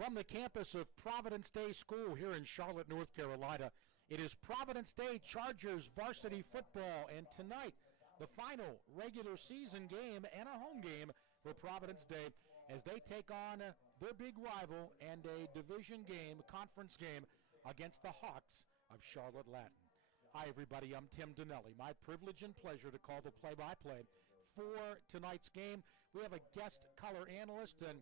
From the campus of Providence Day School here in Charlotte, North Carolina, it is Providence Day Chargers varsity football, and tonight the final regular season game and a home game for Providence Day as they take on their big rival and a division game, conference game against the Hawks of Charlotte Latin. Hi everybody, I'm Tim Donnelly. My privilege and pleasure to call the play-by-play for tonight's game. We have a guest color analyst, and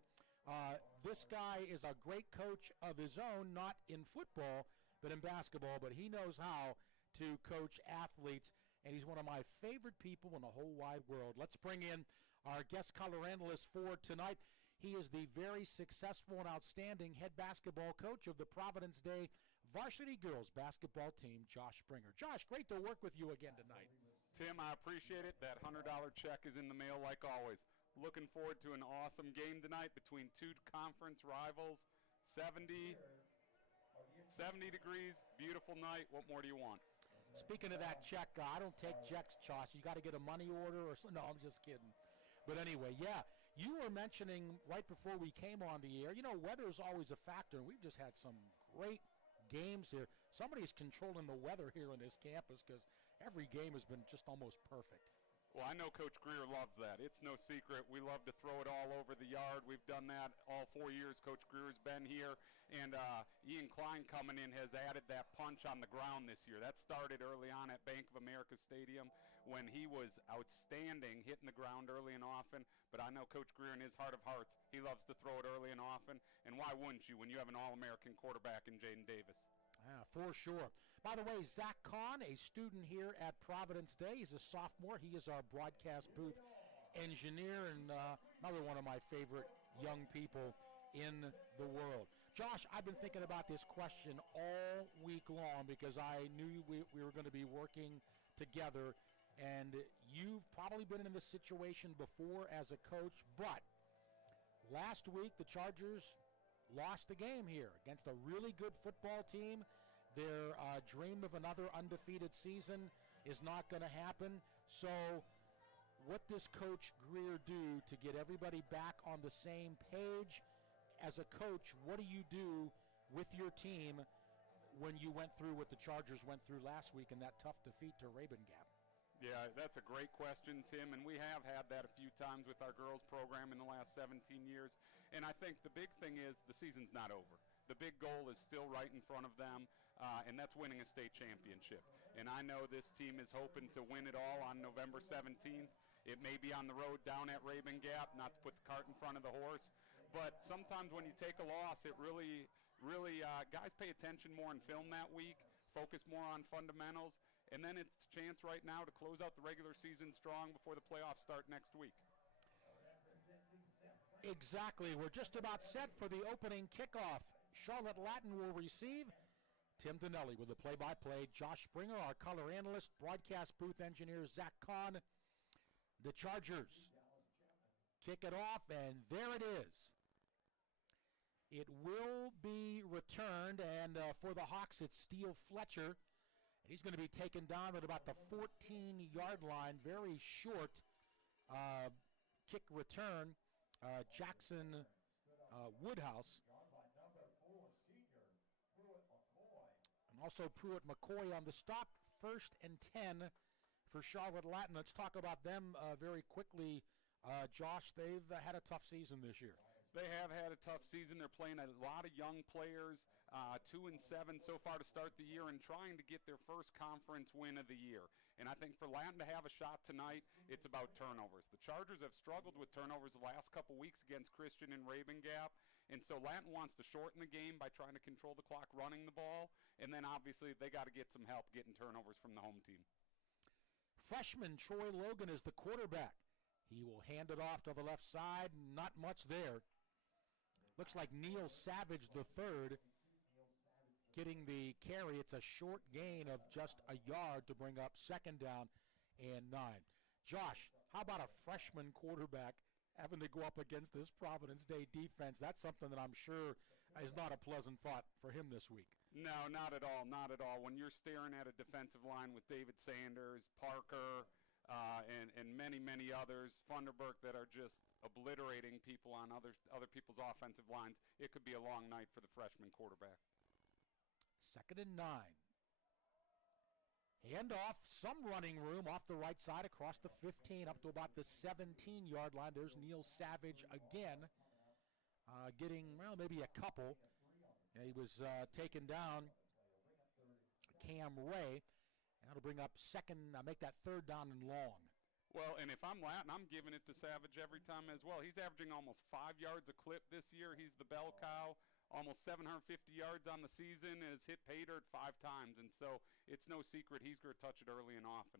this guy is a great coach of his own, not in football, but in basketball, but he knows how to coach athletes, and he's one of my favorite people in the whole wide world. Let's bring in our guest color analyst for tonight. He is the very successful and outstanding head basketball coach of the Providence Day varsity girls basketball team, Josh Springer. Josh, great to work with you again tonight. Tim, I appreciate it. That $100 check is in the mail like always. Looking forward to an awesome game tonight between two conference rivals. 70 degrees, beautiful night. What more do you want? Speaking of that check, I don't take checks, Josh. You got to get a money order or something. No, I'm just kidding. But anyway, yeah, you were mentioning right before we came on the air, you know, weather is always a factor, and we've just had some great games here. Somebody's controlling the weather here on this campus because every game has been just almost perfect. Well, I know Coach Greer loves that. It's no secret. We love to throw it all over the yard. We've done that all 4 years Coach Greer's been here. And Ian Klein coming in has added that punch on the ground this year. That started early on at Bank of America Stadium when he was outstanding, hitting the ground early and often. But I know Coach Greer, in his heart of hearts, he loves to throw it early and often. And why wouldn't you when you have an All-American quarterback in Jaden Davis? Yeah, for sure. By the way, Zach Kahn, a student here at Providence Day. He's a sophomore. He is our broadcast booth engineer and another one of my favorite young people in the world. Josh, I've been thinking about this question all week long because I knew we were going to be working together, and you've probably been in this situation before as a coach, but last week the Chargers lost a game here against a really good football team. Their dream of another undefeated season is not going to happen. So what does Coach Greer do to get everybody back on the same page? As a coach, what do you do with your team when you went through what the Chargers went through last week in that tough defeat to Raven Gap? Yeah, that's a great question, Tim, and we have had that a few times with our girls program in the last 17 years. And I think the big thing is the season's not over. The big goal is still right in front of them, and that's winning a state championship. And I know this team is hoping to win it all on November 17th. It may be on the road down at Raven Gap, not to put the cart in front of the horse. But sometimes when you take a loss, it really guys pay attention more in film that week, focus more on fundamentals, and then it's a chance right now to close out the regular season strong before the playoffs start next week. Exactly. We're just about set for the opening kickoff. Charlotte Latin will receive. Tim Donnelly with the play-by-play. Josh Springer, our color analyst, broadcast booth engineer, Zach Kahn. The Chargers kick it off, and there it is. It will be returned, and for the Hawks, it's Steele Fletcher. And he's going to be taken down at about the 14-yard line. Very short kick return. Jackson Woodhouse. And also Pruitt McCoy on the stop. 1st and 10 for Charlotte Latin. Let's talk about them very quickly. Josh, they've had a tough season this year. They have had a tough season. They're playing a lot of young players, 2-7 so far to start the year, and trying to get their first conference win of the year. And I think for Latin to have a shot tonight, it's about turnovers. The Chargers have struggled with turnovers the last couple weeks against Christian and Raven Gap, and so Latin wants to shorten the game by trying to control the clock running the ball, and then obviously they got to get some help getting turnovers from the home team. Freshman Troy Logan is the quarterback. He will hand it off to the left side. Not much there. Looks like Neil Savage III getting the carry. It's a short gain of just a yard to bring up 2nd down and 9. Josh, how about a freshman quarterback having to go up against this Providence Day defense? That's something that I'm sure is not a pleasant thought for him this week. No, not at all, not at all. When you're staring at a defensive line with David Sanders, Parker, and many, many others, Funderburk, that are just obliterating people on other people's offensive lines. It could be a long night for the freshman quarterback. 2nd and 9. Handoff, some running room off the right side across the 15 up to about the 17-yard line. There's Neil Savage again, getting, well, maybe a couple. He was taken down, Cam Ray. That'll bring up make that 3rd down and long. Well, and if I'm Latin, I'm giving it to Savage every time as well. He's averaging almost 5 yards a clip this year. He's the bell cow. Almost 750 yards on the season, and has hit pay dirt 5 times. And so it's no secret he's going to touch it early and often.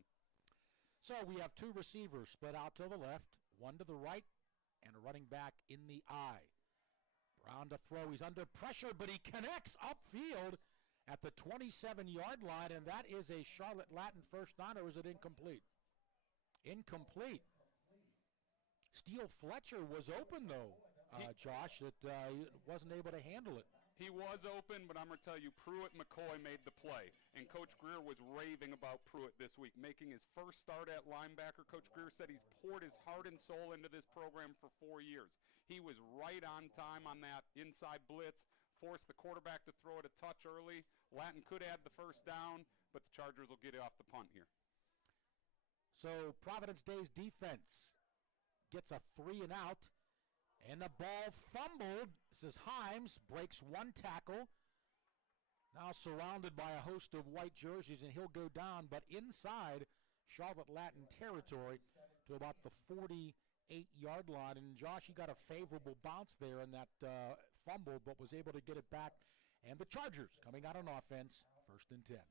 So we have 2 receivers split out to the left, 1 to the right, and a running back in the eye. Brown to throw. He's under pressure, but he connects upfield at the 27-yard line, and that is a Charlotte Latin first down, or is it incomplete? Incomplete. Steele Fletcher was open, though. Josh, that he wasn't able to handle it. He was open, but I'm going to tell you, Pruitt McCoy made the play. And Coach Greer was raving about Pruitt this week, making his first start at linebacker. Coach Greer said he's poured his heart and soul into this program for 4 years. He was right on time on that inside blitz, forced the quarterback to throw it a touch early. Latin could add the first down, but the Chargers will get it off the punt here. So Providence Day's defense gets a 3 and out. And the ball fumbled. This is Himes, breaks 1 tackle. Now surrounded by a host of white jerseys, and he'll go down, but inside Charlotte Latin territory to about the 48-yard line. And Josh, he got a favorable bounce there in that fumble, but was able to get it back. And the Chargers coming out on offense, 1st and 10.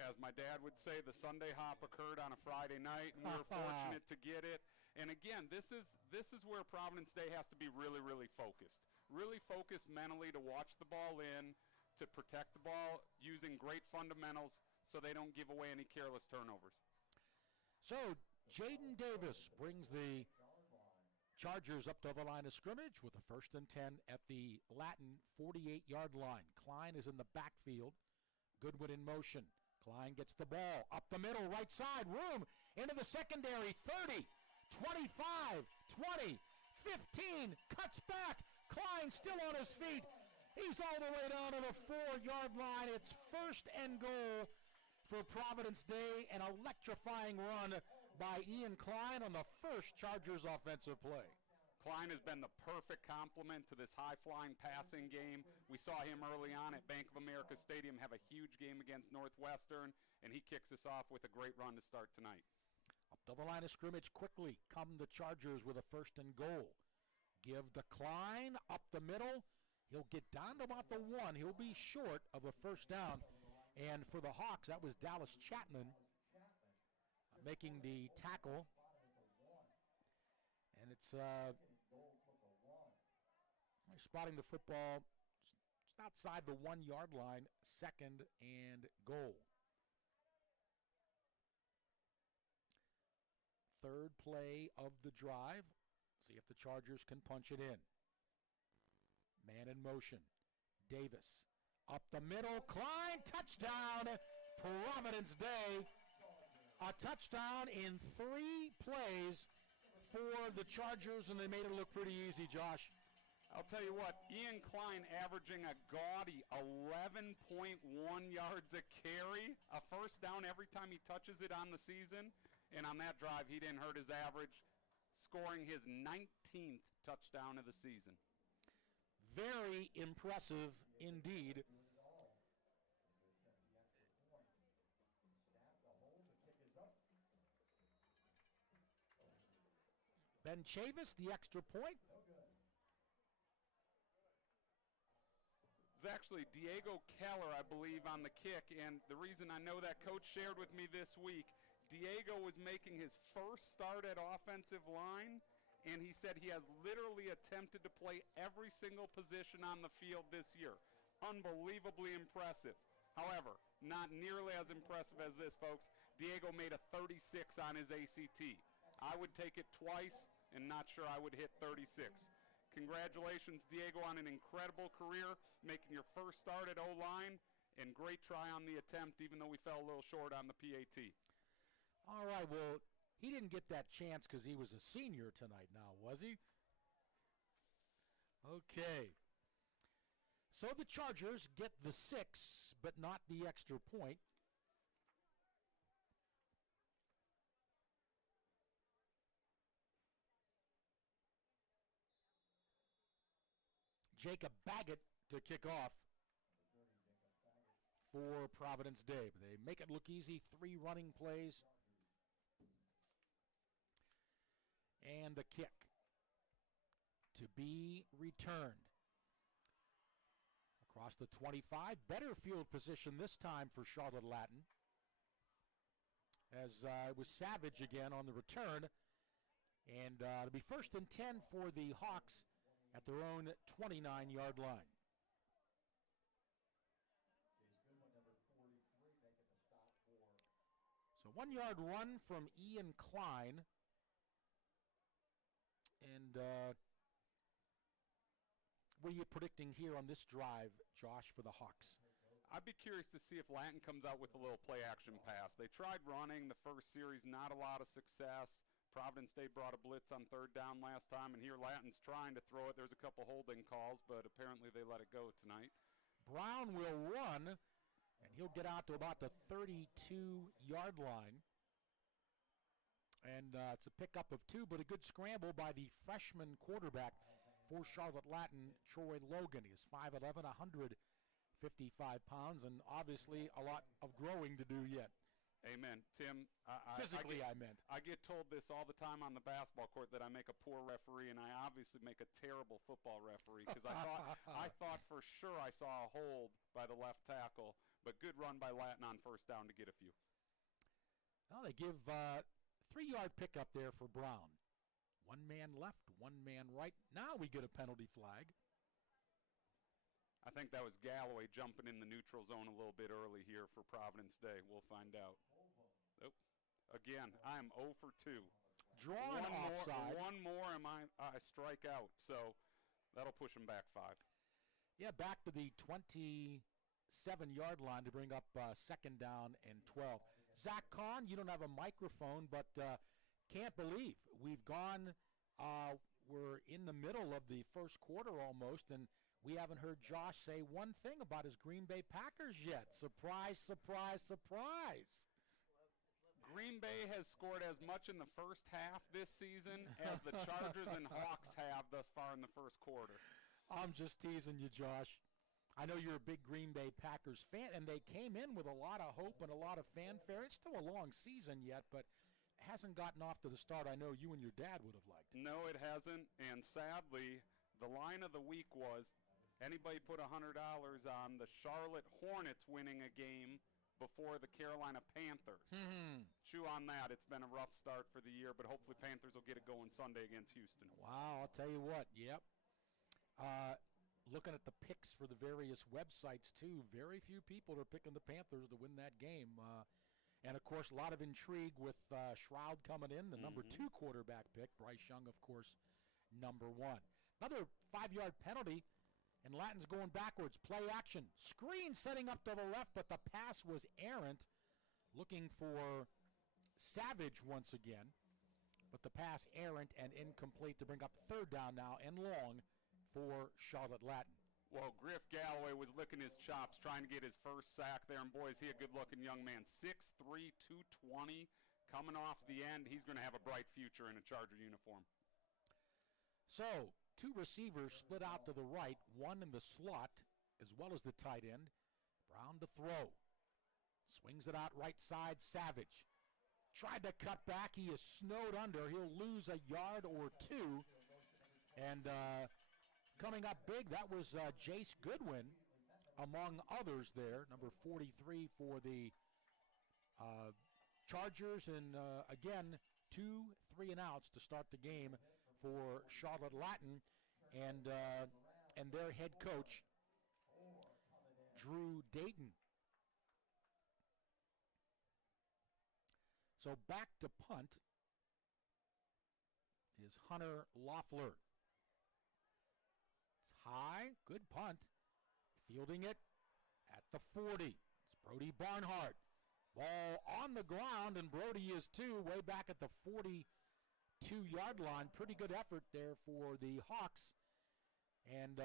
As my dad would say, the Sunday hop occurred on a Friday night, and we were fortunate to get it. And again, this is where Providence Day has to be really, really focused. Really focused mentally to watch the ball in, to protect the ball, using great fundamentals so they don't give away any careless turnovers. So Jaden Davis brings the Chargers up to the line of scrimmage with a 1st and 10 at the Latin 48-yard line. Klein is in the backfield. Goodwin in motion. Klein gets the ball up the middle, right side, room, into the secondary, 30. 25, 20, 15, cuts back. Klein still on his feet. He's all the way down to the 4-yard line. It's 1st and goal for Providence Day. An electrifying run by Ian Klein on the first Chargers offensive play. Klein has been the perfect complement to this high-flying passing game. We saw him early on at Bank of America Stadium have a huge game against Northwestern, and he kicks us off with a great run to start tonight. Up to the line of scrimmage quickly come the Chargers with a 1st and goal. Give the Klein up the middle. He'll get down to about the 1. He'll be short of a 1st down. And for the Hawks, that was Dallas Chapman making the tackle. And it's spotting the football just outside the 1-yard line, 2nd and goal. 3rd play of the drive. See if the Chargers can punch it in. Man in motion. Davis up the middle. Klein, touchdown. Providence Day. A touchdown in 3 plays for the Chargers, and they made it look pretty easy, Josh. I'll tell you what, Ian Klein averaging a gaudy 11.1 yards a carry, a 1st down every time he touches it on the season. And on that drive, he didn't hurt his average, scoring his 19th touchdown of the season. Very impressive indeed. Ben Chavis, the extra point. It was actually Diego Keller, I believe, on the kick. And the reason I know that, Coach shared with me this week, Diego was making his first start at offensive line, and he said he has literally attempted to play every single position on the field this year. Unbelievably impressive. However, not nearly as impressive as this, folks. Diego made a 36 on his ACT. I would take it twice, and not sure I would hit 36. Congratulations, Diego, on an incredible career, making your first start at O-line, and great try on the attempt, even though we fell a little short on the PAT. All right, well, He didn't get that chance because he was a senior tonight now, was he? Okay. So the Chargers get the 6, but not the extra point. Jacob Baggett to kick off for Providence Day. They make it look easy, 3 running plays. And the kick to be returned. Across the 25, better field position this time for Charlotte Latin. As it was Savage again on the return. And it'll be 1st and 10 for the Hawks at their own 29-yard line. So 1-yard run from Ian Klein. And what are you predicting here on this drive, Josh, for the Hawks? I'd be curious to see if Latin comes out with a little play-action pass. They tried running the first series, not a lot of success. Providence Day brought a blitz on 3rd down last time, and here Latin's trying to throw it. There's a couple holding calls, but apparently they let it go tonight. Brown will run, and he'll get out to about the 32-yard line. And it's a pickup of 2, but a good scramble by the freshman quarterback for Charlotte Latin, Troy Logan. He is 5'11", 155 pounds, and obviously a lot of growing to do yet. Amen. Tim, Physically, I meant. I get told this all the time on the basketball court that I make a poor referee, and I obviously make a terrible football referee because I thought for sure I saw a hold by the left tackle, but good run by Latin on 1st down to get a few. Well, they give 3-yard pickup there for Brown. 1 man left, 1 man right. Now we get a penalty flag. I think that was Galloway jumping in the neutral zone a little bit early here for Providence Day. We'll find out. Oh, again, I'm 0 for 2. Drawn offside. One more, and I strike out. So that'll push him back 5. Yeah, back to the 27-yard line to bring up 2nd down and 12. Zach Kahn, you don't have a microphone, but can't believe we've gone, we're in the middle of the first quarter almost, and we haven't heard Josh say one thing about his Green Bay Packers yet. Surprise, surprise, surprise. Green Bay has scored as much in the first half this season as the Chargers and Hawks have thus far in the first quarter. I'm just teasing you, Josh. I know you're a big Green Bay Packers fan, and they came in with a lot of hope and a lot of fanfare. It's still a long season yet, but it hasn't gotten off to the start I know you and your dad would have liked. No, it hasn't, and sadly, the line of the week was anybody put $100 on the Charlotte Hornets winning a game before the Carolina Panthers. Chew on that. It's been a rough start for the year, but hopefully Panthers will get it going Sunday against Houston. Wow, I'll tell you what, yep. Looking at the picks for the various websites, too, very few people are picking the Panthers to win that game. And, of course, a lot of intrigue with Shroud coming in, the number 2 quarterback pick. Bryce Young, of course, number 1. Another 5-yard penalty, and Latin's going backwards. Play action. Screen setting up to the left, but the pass was errant. Looking for Savage once again. But the pass errant and incomplete to bring up 3rd down now and long for Charlotte Latin. Well, Griff Galloway was licking his chops trying to get his first sack there, and boy, is he a good-looking young man. 6'3", 220, coming off the end. He's going to have a bright future in a Charger uniform. So, 2 receivers split out to the right, 1 in the slot, as well as the tight end. Brown to throw. Swings it out right side, Savage. Tried to cut back. He is snowed under. He'll lose a yard or 2. And coming up big, that was Jace Goodwin, among others there, number 43 for the Chargers. And again, 2 3-and-outs to start the game for Charlotte Latin and their head coach, Drew Dayton. So back to punt is Hunter Loeffler. It's high, good punt. Fielding it at the 40. It's Brody Barnhart. Ball on the ground, and Brody is too, way back at the 42-yard line. Pretty good effort there for the Hawks. And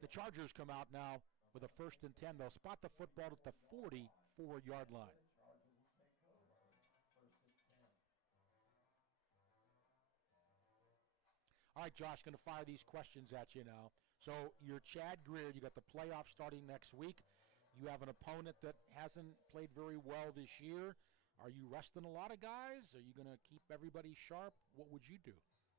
the Chargers come out now with a 1st and 10. They'll spot the football at the 44-yard line. All right, Josh, going to fire these questions at you now. So you're Chad Greer. You got the playoffs starting next week. You have an opponent that hasn't played very well this year. Are you resting a lot of guys? Are you going to keep everybody sharp? What would you do?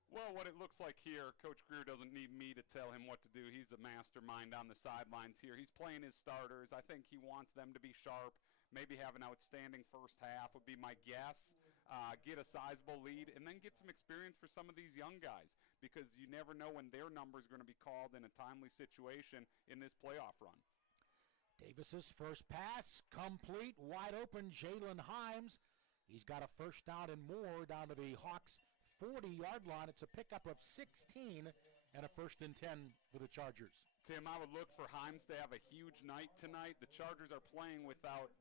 Well, what it looks like here, Coach Greer doesn't need me to tell him what to do. He's a mastermind on the sidelines here. He's playing his starters. I think he wants them to be sharp, maybe have an outstanding first half would be my guess. Get a sizable lead, and then get some experience for some of these young guys, because you never know when their number is going to be called in a timely situation in this playoff run. Davis's first pass, complete, wide open, Jalen Himes. He's got a first down and more down to the Hawks' 40-yard line. It's a pickup of 16 and a 1st and 10 for the Chargers. Tim, I would look for Himes to have a huge night tonight. The Chargers are playing without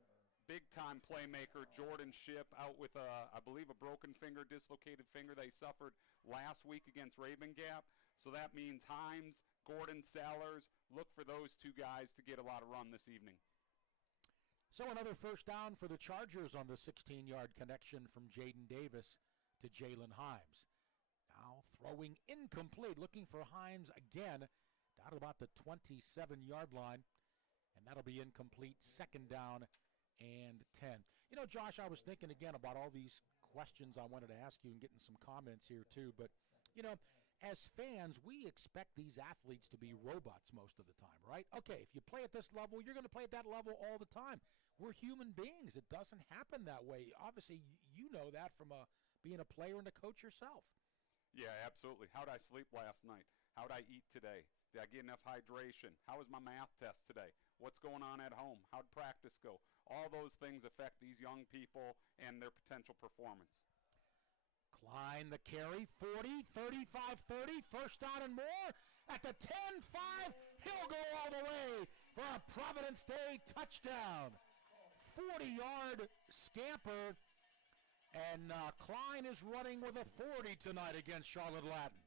big-time playmaker Jordan Shipp, out with, I believe, a broken finger, dislocated finger they suffered last week against Raven Gap. So that means Himes, Gordon Sellers, look for those two guys to get a lot of run this evening. So another first down for the Chargers on the 16-yard connection from Jaden Davis to Jalen Himes. Now throwing incomplete, looking for Himes again, down at about the 27-yard line, and that'll be incomplete, 2nd down and 10. You know, Josh, I was thinking again about all these questions I wanted to ask you and getting some comments here too, but, you know, as fans, we expect these athletes to be robots most of the time, right? Okay, if you play at this level, you're going to play at that level all the time. We're human beings. It doesn't happen that way. Obviously, you know that from being a player and a coach yourself. Yeah, absolutely. How did I sleep last night? How did I eat today? Did I get enough hydration? How was my math test today? What's going on at home? How'd practice go? All those things affect these young people and their potential performance. Klein the carry, 40, 35, 30, first down and more. At the 10-5, he'll go all the way for a Providence Day touchdown. 40-yard scamper, and Klein is running with a 40 tonight against Charlotte Latin.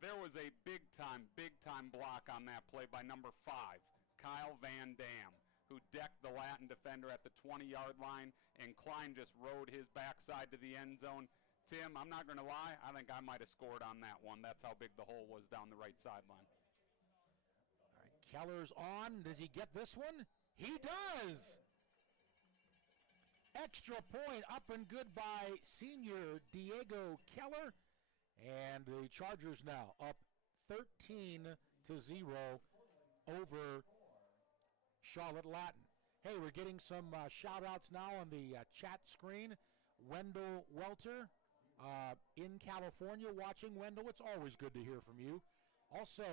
There was a big-time block on that play by number 5, Kyle Van Dam, who decked the Latin defender at the 20-yard line, and Klein just rode his backside to the end zone. Tim, I'm not going to lie, I think I might have scored on that one. That's how big the hole was down the right sideline. All right, Keller's on. Does he get this one? He does! Extra point up and good by senior Diego Keller. And the Chargers now up 13-0 over Charlotte Latin. Hey, we're getting some shout-outs now on the chat screen. Wendell Welter in California watching. Wendell, it's always good to hear from you. Also,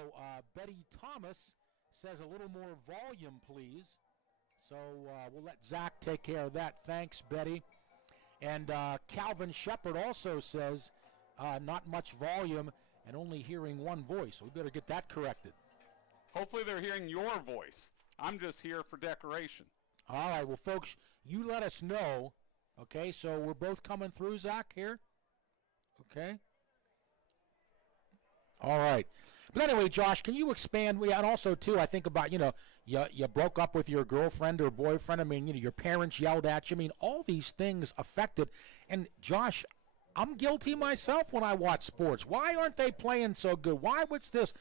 Betty Thomas says a little more volume, please. So we'll let Zach take care of that. Thanks, Betty. And Calvin Shepard also says not much volume and only hearing one voice. So we better get that corrected. Hopefully they're hearing your voice. I'm just here for decoration. All right, well, folks, you let us know. Okay, so we're both coming through, Zach, here? Okay. All right. But anyway, Josh, can you expand? And also, too, I think about, you broke up with your girlfriend or boyfriend. I mean, your parents yelled at you. I mean, all these things affected. And, Josh, I'm guilty myself when I watch sports. Why aren't they playing so good? What's this?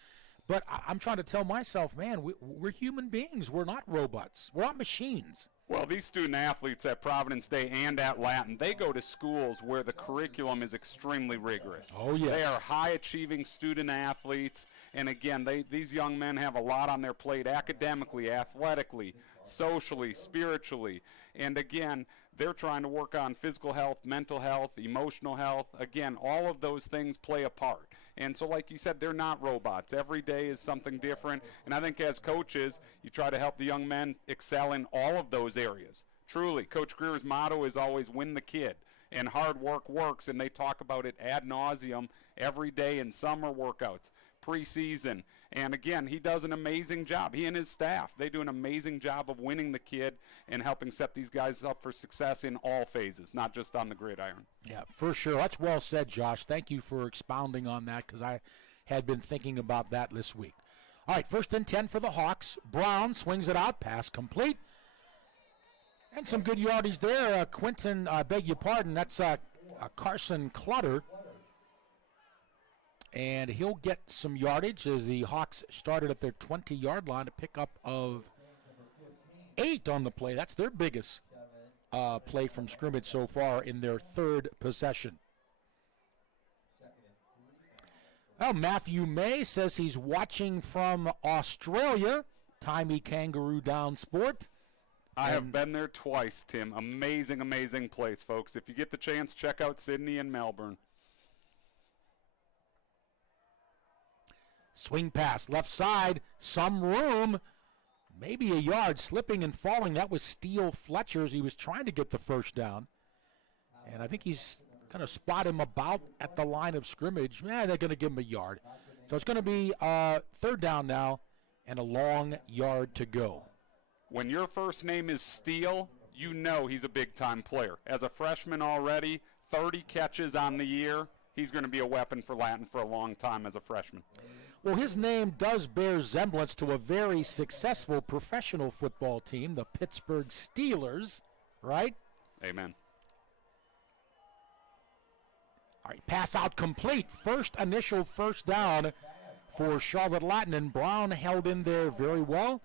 But I'm trying to tell myself, man, we're human beings. We're not robots. We're not machines. Well, these student athletes at Providence Day and at Latin, they go to schools where the curriculum is extremely rigorous. Oh, yes. They are high-achieving student athletes. And, again, these young men have a lot on their plate academically, athletically, socially, spiritually. And, again, they're trying to work on physical health, mental health, emotional health. Again, all of those things play a part. And so, like you said, they're not robots. Every day is something different. And I think as coaches, you try to help the young men excel in all of those areas. Truly, Coach Greer's motto is always win the kid. And hard work works, and they talk about it ad nauseum every day in summer workouts. preseason. And again, he does an amazing job. He and his staff, they do an amazing job of winning the kid and helping set these guys up for success in all phases, not just on the gridiron. Yeah, for sure. That's well said, Josh. Thank you for expounding on that, because I had been thinking about that this week. All right, 1st and 10 for the Hawks. Brown swings it out, pass complete. And some good yardage there. Quentin, beg your pardon, that's Carson Clutter. And he'll get some yardage as the Hawks started at their 20-yard line, a pickup of 8 on the play. That's their biggest play from scrimmage so far in their 3rd possession. Well, Matthew May says he's watching from Australia, Timey Kangaroo Down Sport. I have been there twice, Tim. Amazing, amazing place, folks. If you get the chance, check out Sydney and Melbourne. Swing pass, left side, some room, maybe a yard, slipping and falling. That was Steele Fletcher's. He was trying to get the first down. And I think he's going to spot him about at the line of scrimmage. They're going to give him a yard. So it's going to be 3rd down now and a long yard to go. When your first name is Steele, you know he's a big-time player. As a freshman already, 30 catches on the year. He's going to be a weapon for Latin for a long time as a freshman. Well, his name does bear resemblance to a very successful professional football team, the Pittsburgh Steelers, right? Amen. All right, pass out complete. Initial first down for Charlotte Latin, and Brown held in there very well.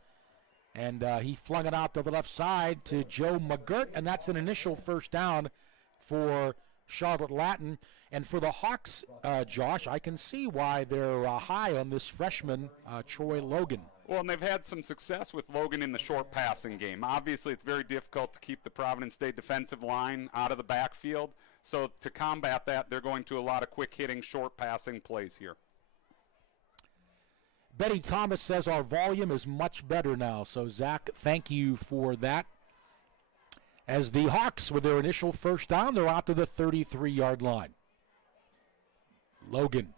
And he flung it out to the left side to Joe McGirt, and that's an initial first down for Charlotte Latin. And for the Hawks, Josh, I can see why they're high on this freshman, Troy Logan. Well, and they've had some success with Logan in the short passing game. Obviously, it's very difficult to keep the Providence State defensive line out of the backfield. So to combat that, they're going to a lot of quick-hitting, short passing plays here. Betty Thomas says our volume is much better now. So, Zach, thank you for that. As the Hawks, with their initial first down, they're out to the 33-yard line. Logan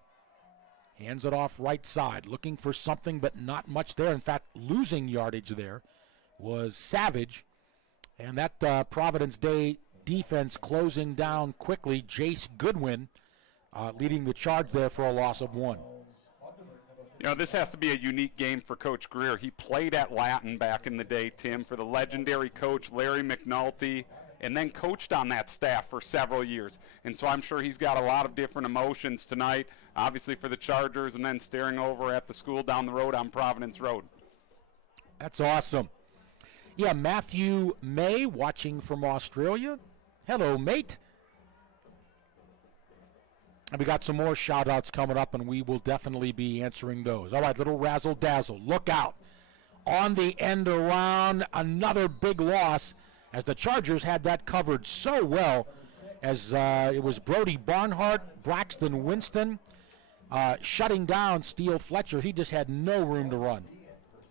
hands it off right side, looking for something, but not much there. In fact, losing yardage there was Savage. And that Providence Day defense closing down quickly. Jace Goodwin leading the charge there for a loss of 1. You know, this has to be a unique game for Coach Greer. He played at Latin back in the day, Tim, for the legendary coach Larry McNulty, and then coached on that staff for several years. And so I'm sure he's got a lot of different emotions tonight, obviously for the Chargers, and then staring over at the school down the road on Providence Road. That's awesome. Yeah, Matthew May watching from Australia. Hello, mate. And we got some more shout-outs coming up, and we will definitely be answering those. All right, little razzle-dazzle. Look out. On the end around, another big loss, as the Chargers had that covered so well, as it was Brody Barnhart, Braxton Winston, shutting down Steele Fletcher. He just had no room to run.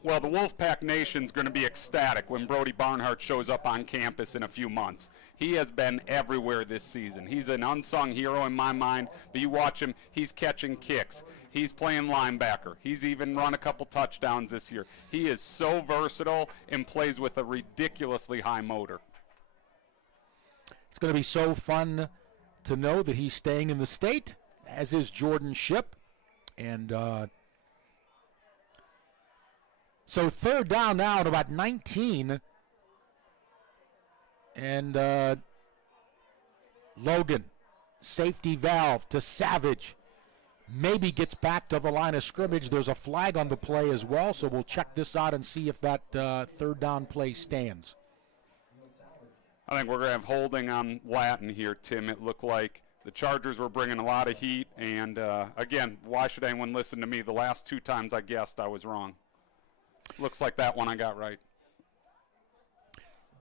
Well, the Wolfpack Nation's going to be ecstatic when Brody Barnhart shows up on campus in a few months. He has been everywhere this season. He's an unsung hero in my mind, but you watch him, he's catching kicks. He's playing linebacker. He's even run a couple touchdowns this year. He is so versatile and plays with a ridiculously high motor. It's going to be so fun to know that he's staying in the state, as is Jordan Shipp. And so 3rd down now at about 19. And Logan, safety valve to Savage. Maybe gets back to the line of scrimmage. There's a flag on the play as well, so we'll check this out and see if that 3rd down play stands. I think we're going to have holding on Latin here, Tim. It looked like the Chargers were bringing a lot of heat. And, again, why should anyone listen to me? The last 2 times I guessed I was wrong. Looks like that one I got right.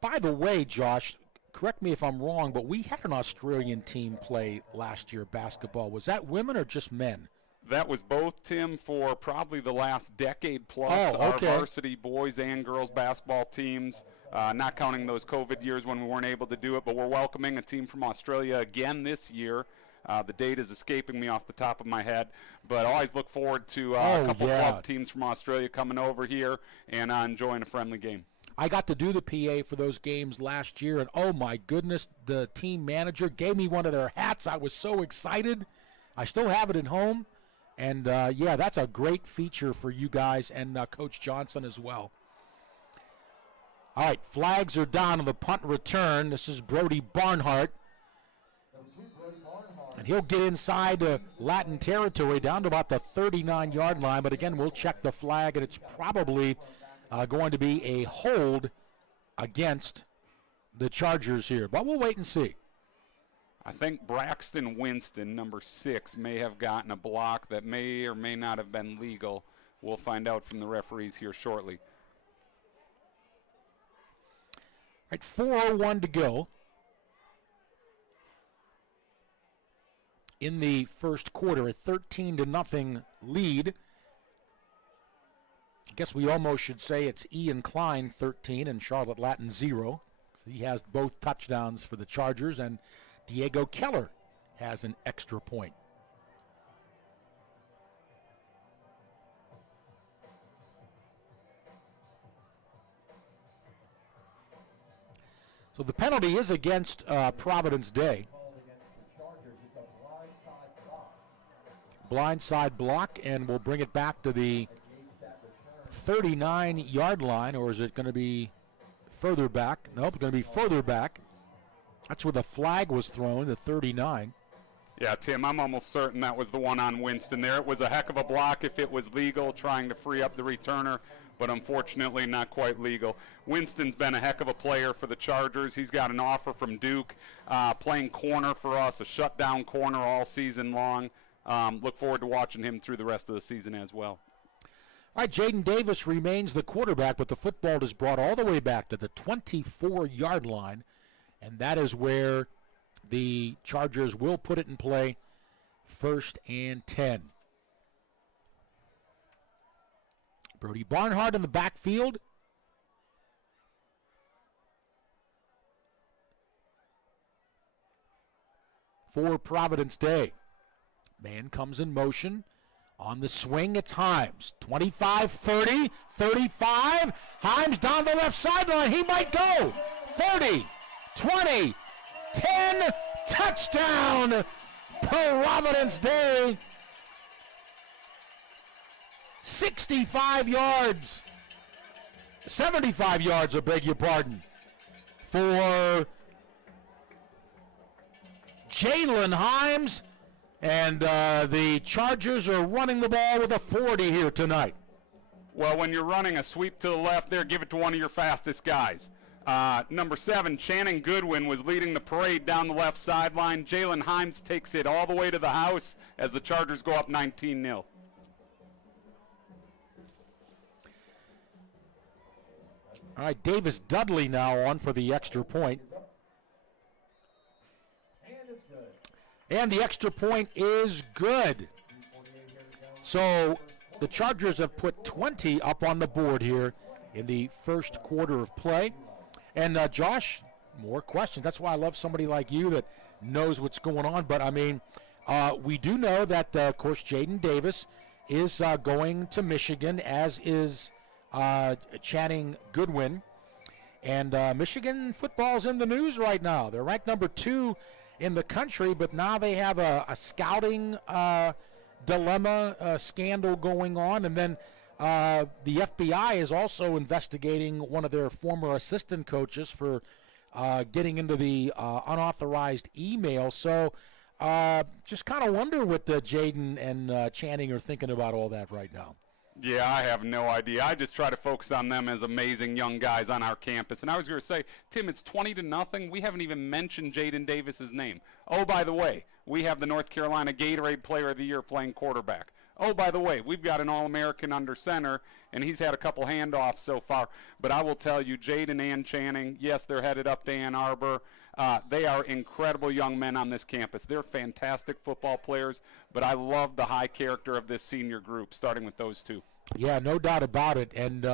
By the way, Josh, correct me if I'm wrong, but we had an Australian team play last year, basketball. Was that women or just men? That was both, Tim, for probably the last decade plus. Oh, okay. Our varsity boys and girls basketball teams, not counting those COVID years when we weren't able to do it, but we're welcoming a team from Australia again this year. The date is escaping me off the top of my head, but I always look forward to a couple club teams from Australia coming over here and enjoying a friendly game. I got to do the PA for those games last year, and oh my goodness, the team manager gave me one of their hats. I was so excited. I still have it at home, and yeah, that's a great feature for you guys and Coach Johnson as well. All right, flags are down on the punt return. This is Brody Barnhart. And he'll get inside Latin territory down to about the 39-yard line. But again, we'll check the flag, and it's probably going to be a hold against the Chargers here. But we'll wait and see. I think Braxton Winston, number 6, may have gotten a block that may or may not have been legal. We'll find out from the referees here shortly. All right, 4:01 to go in the first quarter, a 13-0 lead. I guess we almost should say it's Ian Klein 13 and Charlotte Latin 0. So he has both touchdowns for the Chargers, and Diego Keller has an extra point. So the penalty is against Providence Day. Blindside block, and we'll bring it back to the 39-yard line, or is it going to be further back? Nope, it's going to be further back. That's where the flag was thrown, the 39. Yeah, Tim, I'm almost certain that was the one on Winston there. It was a heck of a block if it was legal, trying to free up the returner, but unfortunately not quite legal. Winston's been a heck of a player for the Chargers. He's got an offer from Duke, playing corner for us, a shutdown corner all season long. Look forward to watching him through the rest of the season as well. All right, Jaden Davis remains the quarterback, but the football is brought all the way back to the 24-yard line, and that is where the Chargers will put it in play, 1st and 10. Brody Barnhart in the backfield. For Providence Day. Man comes in motion. On the swing, it's Himes. 25, 30, 35. Himes down the left sideline. He might go. 30, 20, 10. Touchdown, Providence Day. 65 yards. 75 yards, I beg your pardon, for Jalen Himes. And the Chargers are running the ball with a 40 here tonight. Well, when you're running a sweep to the left there, give it to one of your fastest guys. Number 7, Channing Goodwin, was leading the parade down the left sideline. Jalen Himes takes it all the way to the house as the Chargers go up 19-0. All right, Davis Dudley now on for the extra point. And the extra point is good. So the Chargers have put 20 up on the board here in the first quarter of play. And Josh, more questions. That's why I love somebody like you that knows what's going on. But, I mean, we do know that, of course, Jaden Davis is going to Michigan, as is Channing Goodwin. And Michigan football's in the news right now. They're ranked number 2 in the country, but now they have a scouting dilemma scandal going on. And then the FBI is also investigating one of their former assistant coaches for getting into the unauthorized email. So just kind of wonder what Jaden and Channing are thinking about all that right now. Yeah, I have no idea. I just try to focus on them as amazing young guys on our campus. And I was going to say, Tim, it's 20-0. We haven't even mentioned Jaden Davis's name. Oh, by the way, we have the North Carolina Gatorade Player of the Year playing quarterback. Oh, by the way, we've got an All-American under center, and he's had a couple handoffs so far. But I will tell you, Jaden and Channing, yes, they're headed up to Ann Arbor. They are incredible young men on this campus. They're fantastic football players, but I love the high character of this senior group, starting with those two. Yeah, no doubt about it. And,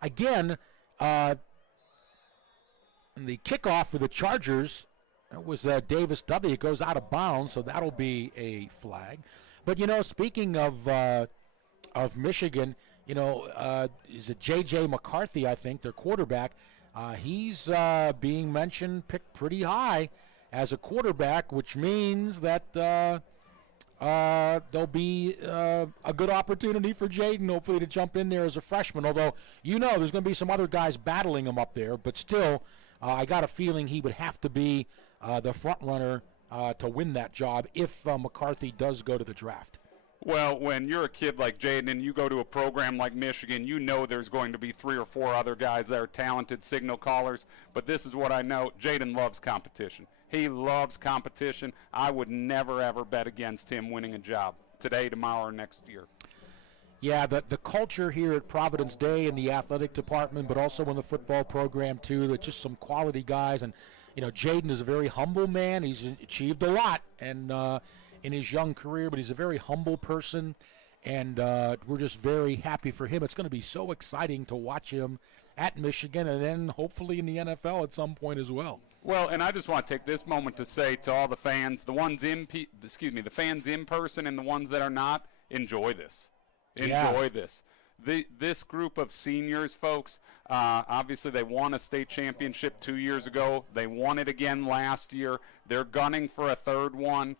again, the kickoff for the Chargers That was Davis W. It goes out of bounds, so that'll be a flag. But, speaking of Michigan, is it J.J. McCarthy, I think, their quarterback. He's being mentioned, picked pretty high as a quarterback, which means that there'll be a good opportunity for Jaden, hopefully, to jump in there as a freshman. Although, there's going to be some other guys battling him up there. But still, I got a feeling he would have to be the front runner to win that job if McCarthy does go to the draft. Well, when you're a kid like Jaden and you go to a program like Michigan, there's going to be 3 or 4 other guys that are talented signal callers. But this is what I know. Jaden loves competition. He loves competition. I would never, ever bet against him winning a job today, tomorrow, or next year. Yeah, the culture here at Providence Day in the athletic department, but also in the football program, too. There's just some quality guys. And, Jaden is a very humble man. He's achieved a lot and in his young career, but he's a very humble person. And we're just very happy for him. It's going to be so exciting to watch him at Michigan and then hopefully in the NFL at some point as well. Well, and I just want to take this moment to say to all the fans, the fans in person and the ones that are not, enjoy this. Enjoy this. This group of seniors, folks, obviously they won a state championship 2 years ago. They won it again last year. They're gunning for a third one.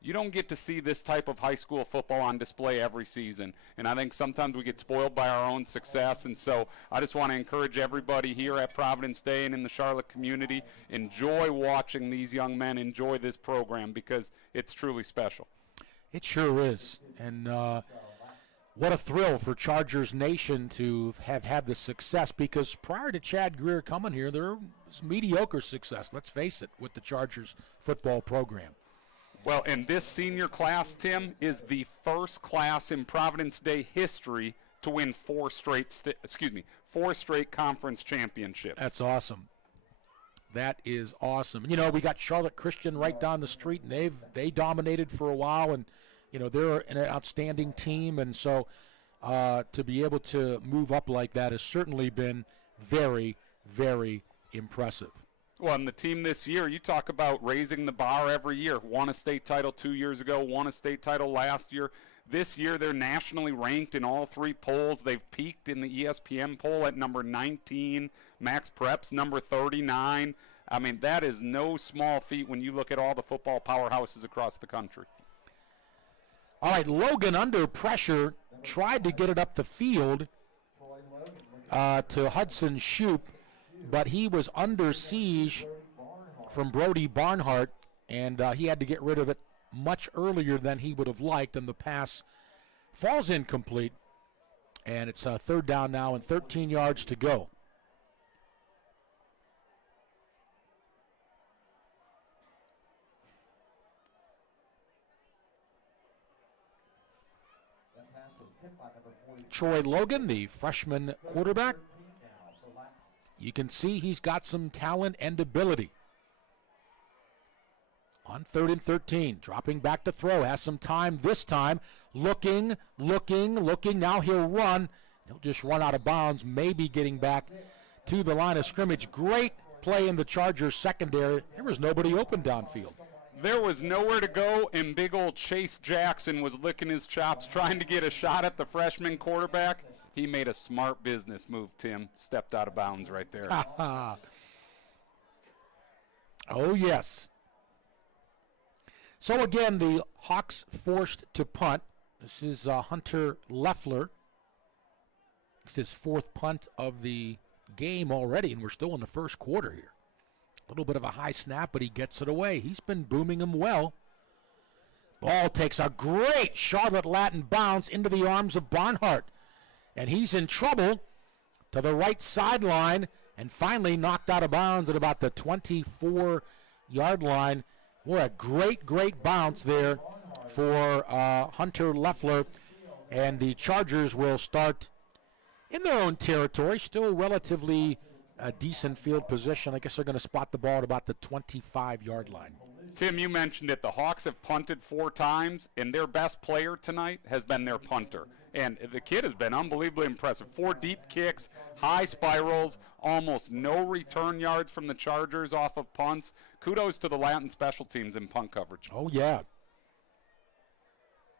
You don't get to see this type of high school football on display every season. And I think sometimes we get spoiled by our own success. And so I just want to encourage everybody here at Providence Day and in the Charlotte community, enjoy watching these young men, enjoy this program because it's truly special. It sure is. And what a thrill for Chargers Nation to have had the success, because prior to Chad Greer coming here, there was mediocre success, let's face it, with the Chargers football program. Well, and this senior class, Tim, is the first class in Providence Day history to win 4 straight conference championships. That's awesome. That is awesome. We got Charlotte Christian right down the street, and they dominated for a while, and they're an outstanding team, and so to be able to move up like that has certainly been very, very impressive. Well, and the team this year, you talk about raising the bar every year. Won a state title 2 years ago, won a state title last year. This year, they're nationally ranked in all 3 polls. They've peaked in the ESPN poll at number 19. Max Prep's number 39. I mean, that is no small feat when you look at all the football powerhouses across the country. All right, Logan under pressure tried to get it up the field to Hudson Shoup, but he was under siege from Brody Barnhart, and he had to get rid of it much earlier than he would have liked, and the pass falls incomplete, and it's third down now and 13 yards to go. Troy Logan, the freshman quarterback. You can see he's got some talent and ability. On 3rd and 13, dropping back to throw, has some time this time. Looking. Now he'll run. He'll just run out of bounds, maybe getting back to the line of scrimmage. Great play in the Chargers secondary. There was nobody open downfield. There was nowhere to go, and big old Chase Jackson was licking his chops trying to get a shot at the freshman quarterback. He made a smart business move, Tim. Stepped out of bounds right there. Oh, yes. So, again, the Hawks forced to punt. This is Hunter Leffler. It's his 4th punt of the game already, and we're still in the first quarter here. A little bit of a high snap, but he gets it away. He's been booming him well. Ball takes a great Charlotte Latin bounce into the arms of Barnhart. And he's in trouble to the right sideline and finally knocked out of bounds at about the 24-yard line. What a great bounce there for Hunter Leffler. And the Chargers will start in their own territory, still relatively a decent field position. I guess they're going to spot the ball at about the 25-yard line. Tim, you mentioned it. The Hawks have punted 4 times, and their best player tonight has been their punter. And the kid has been unbelievably impressive. 4 deep kicks, high spirals, almost no return yards from the Chargers off of punts. Kudos to the Latin special teams in punt coverage. Oh, yeah.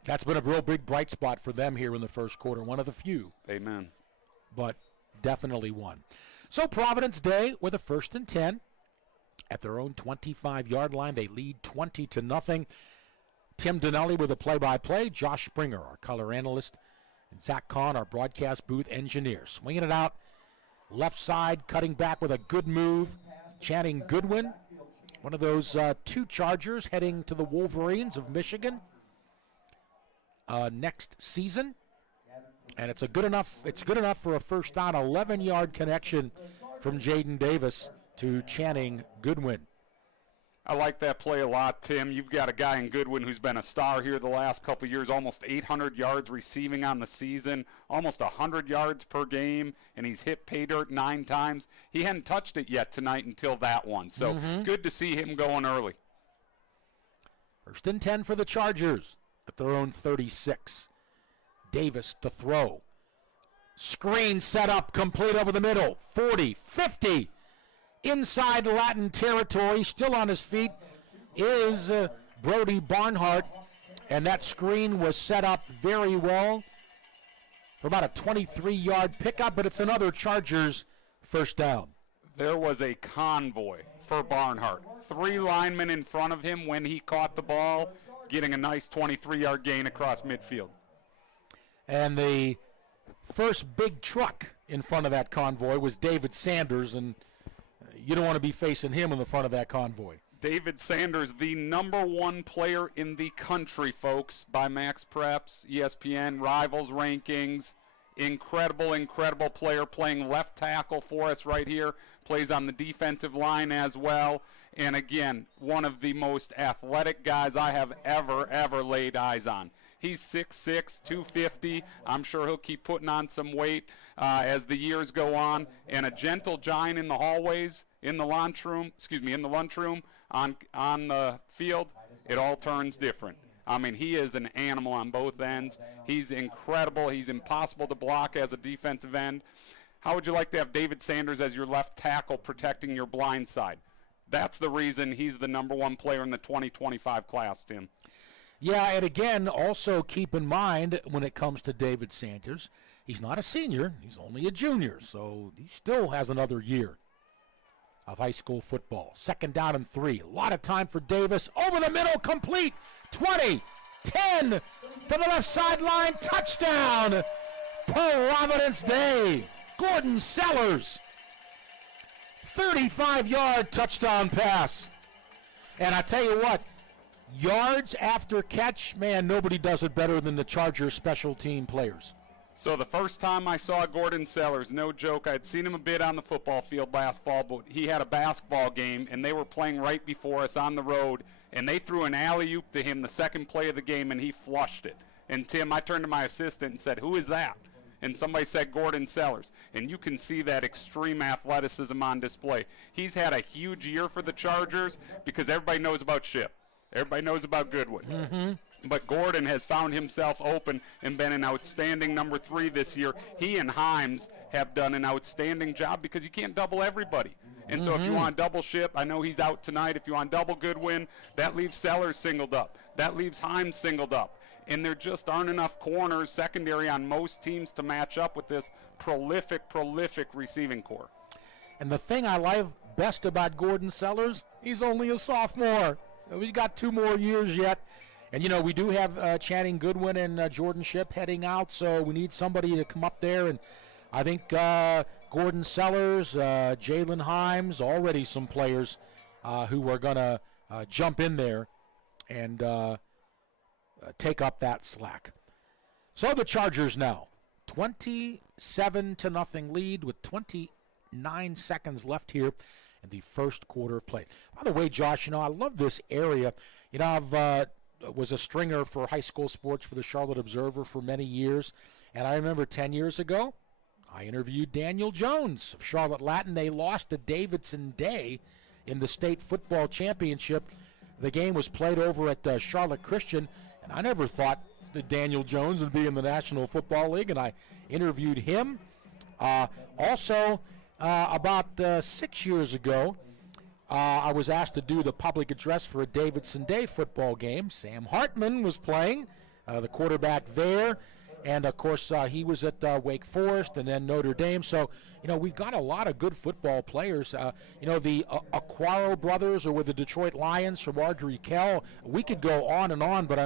That's been a real big bright spot for them here in the first quarter. One of the few. Amen. But definitely one. So Providence Day with a 1st and 10 at their own 25-yard line. They lead 20-0. Tim Donnelly with a play-by-play. Josh Springer, our color analyst, and Zach Kahn, our broadcast booth engineer. Swinging it out, left side, cutting back with a good move. Channing Goodwin, one of those two Chargers heading to the Wolverines of Michigan next season. And it's good enough for a first down. 11-yard connection from Jaden Davis to Channing Goodwin. I like that play a lot, Tim. You've got a guy in Goodwin who's been a star here the last couple of years, almost 800 yards receiving on the season, almost 100 yards per game, and he's hit pay dirt 9 times. He hadn't touched it yet tonight until that one, so good to see him going early. 1st and 10 for the Chargers at their own 36. Davis to throw. Screen set up, complete over the middle. 40, 50. Inside Latin territory, still on his feet, is Brody Barnhart. And that screen was set up very well for about a 23-yard pickup, but it's another Chargers first down. There was a convoy for Barnhart. 3 linemen in front of him when he caught the ball, getting a nice 23-yard gain across midfield. And the first big truck in front of that convoy was David Sanders, and you don't want to be facing him in the front of that convoy. David Sanders, the #1 player in the country, folks, by Max Preps, ESPN, Rivals rankings. Incredible, incredible player, playing left tackle for us right here. Plays on the defensive line as well. And again, one of the most athletic guys I have ever laid eyes on. He's 6'6", 250. I'm sure he'll keep putting on some weight as the years go on. And a gentle giant in the hallways, in the lunchroom, on the field, it all turns different. I mean, he is an animal on both ends. He's incredible. He's impossible to block as a defensive end. How would you like to have David Sanders as your left tackle protecting your blind side? That's the reason he's the #1 player in the 2025 class, Tim. Yeah, and again, also keep in mind when it comes to David Sanders, he's not a senior, he's only a junior, so he still has another year of high school football. 2nd down and 3. A lot of time for Davis. Over the middle, complete. 20, 10, to the left sideline, touchdown. Providence Day. Gordon Sellers. 35-yard touchdown pass. And I tell you what, yards after catch, man, nobody does it better than the Chargers special team players. So the first time I saw Gordon Sellers, no joke, I'd seen him a bit on the football field last fall, but he had a basketball game, and they were playing right before us on the road, and they threw an alley-oop to him the second play of the game, and he flushed it. And, Tim, I turned to my assistant and said, "Who is that?" And somebody said Gordon Sellers. And you can see that extreme athleticism on display. He's had a huge year for the Chargers because everybody knows about Ship. Everybody knows about Goodwin. But Gordon has found himself open and been an outstanding #3 this year. He and Himes have done an outstanding job because you can't double everybody. And so if you want double Ship, I know he's out tonight. If you want double Goodwin, that leaves Sellers singled up. That leaves Himes singled up. And there just aren't enough corners secondary on most teams to match up with this prolific receiving core. And the thing I like best about Gordon Sellers, he's only a sophomore. So he's got 2 more years yet. And, you know, we do have Channing Goodwin and Jordan Shipp heading out, so we need somebody to come up there. And I think Gordon Sellers, Jalen Himes, already some players who are going to jump in there and take up that slack. So the Chargers now, 27-0 lead with 29 seconds left here in the first quarter of play. By the way, Josh, you know, I love this area. You know, I've was a stringer for high school sports for the Charlotte Observer for many years. And I remember 10 years ago, I interviewed Daniel Jones of Charlotte Latin. They lost to Davidson Day in the state football championship. The game was played over at Charlotte Christian, and I never thought that Daniel Jones would be in the National Football League, and I interviewed him. Also, About 6 years ago, I was asked to do the public address for a Davidson Day football game. Sam Hartman was playing, the quarterback there. And, of course, he was at Wake Forest and then Notre Dame. So, we've got a lot of good football players. The Aquaro brothers are with the Detroit Lions from Marjorie Kell. We could go on and on, but,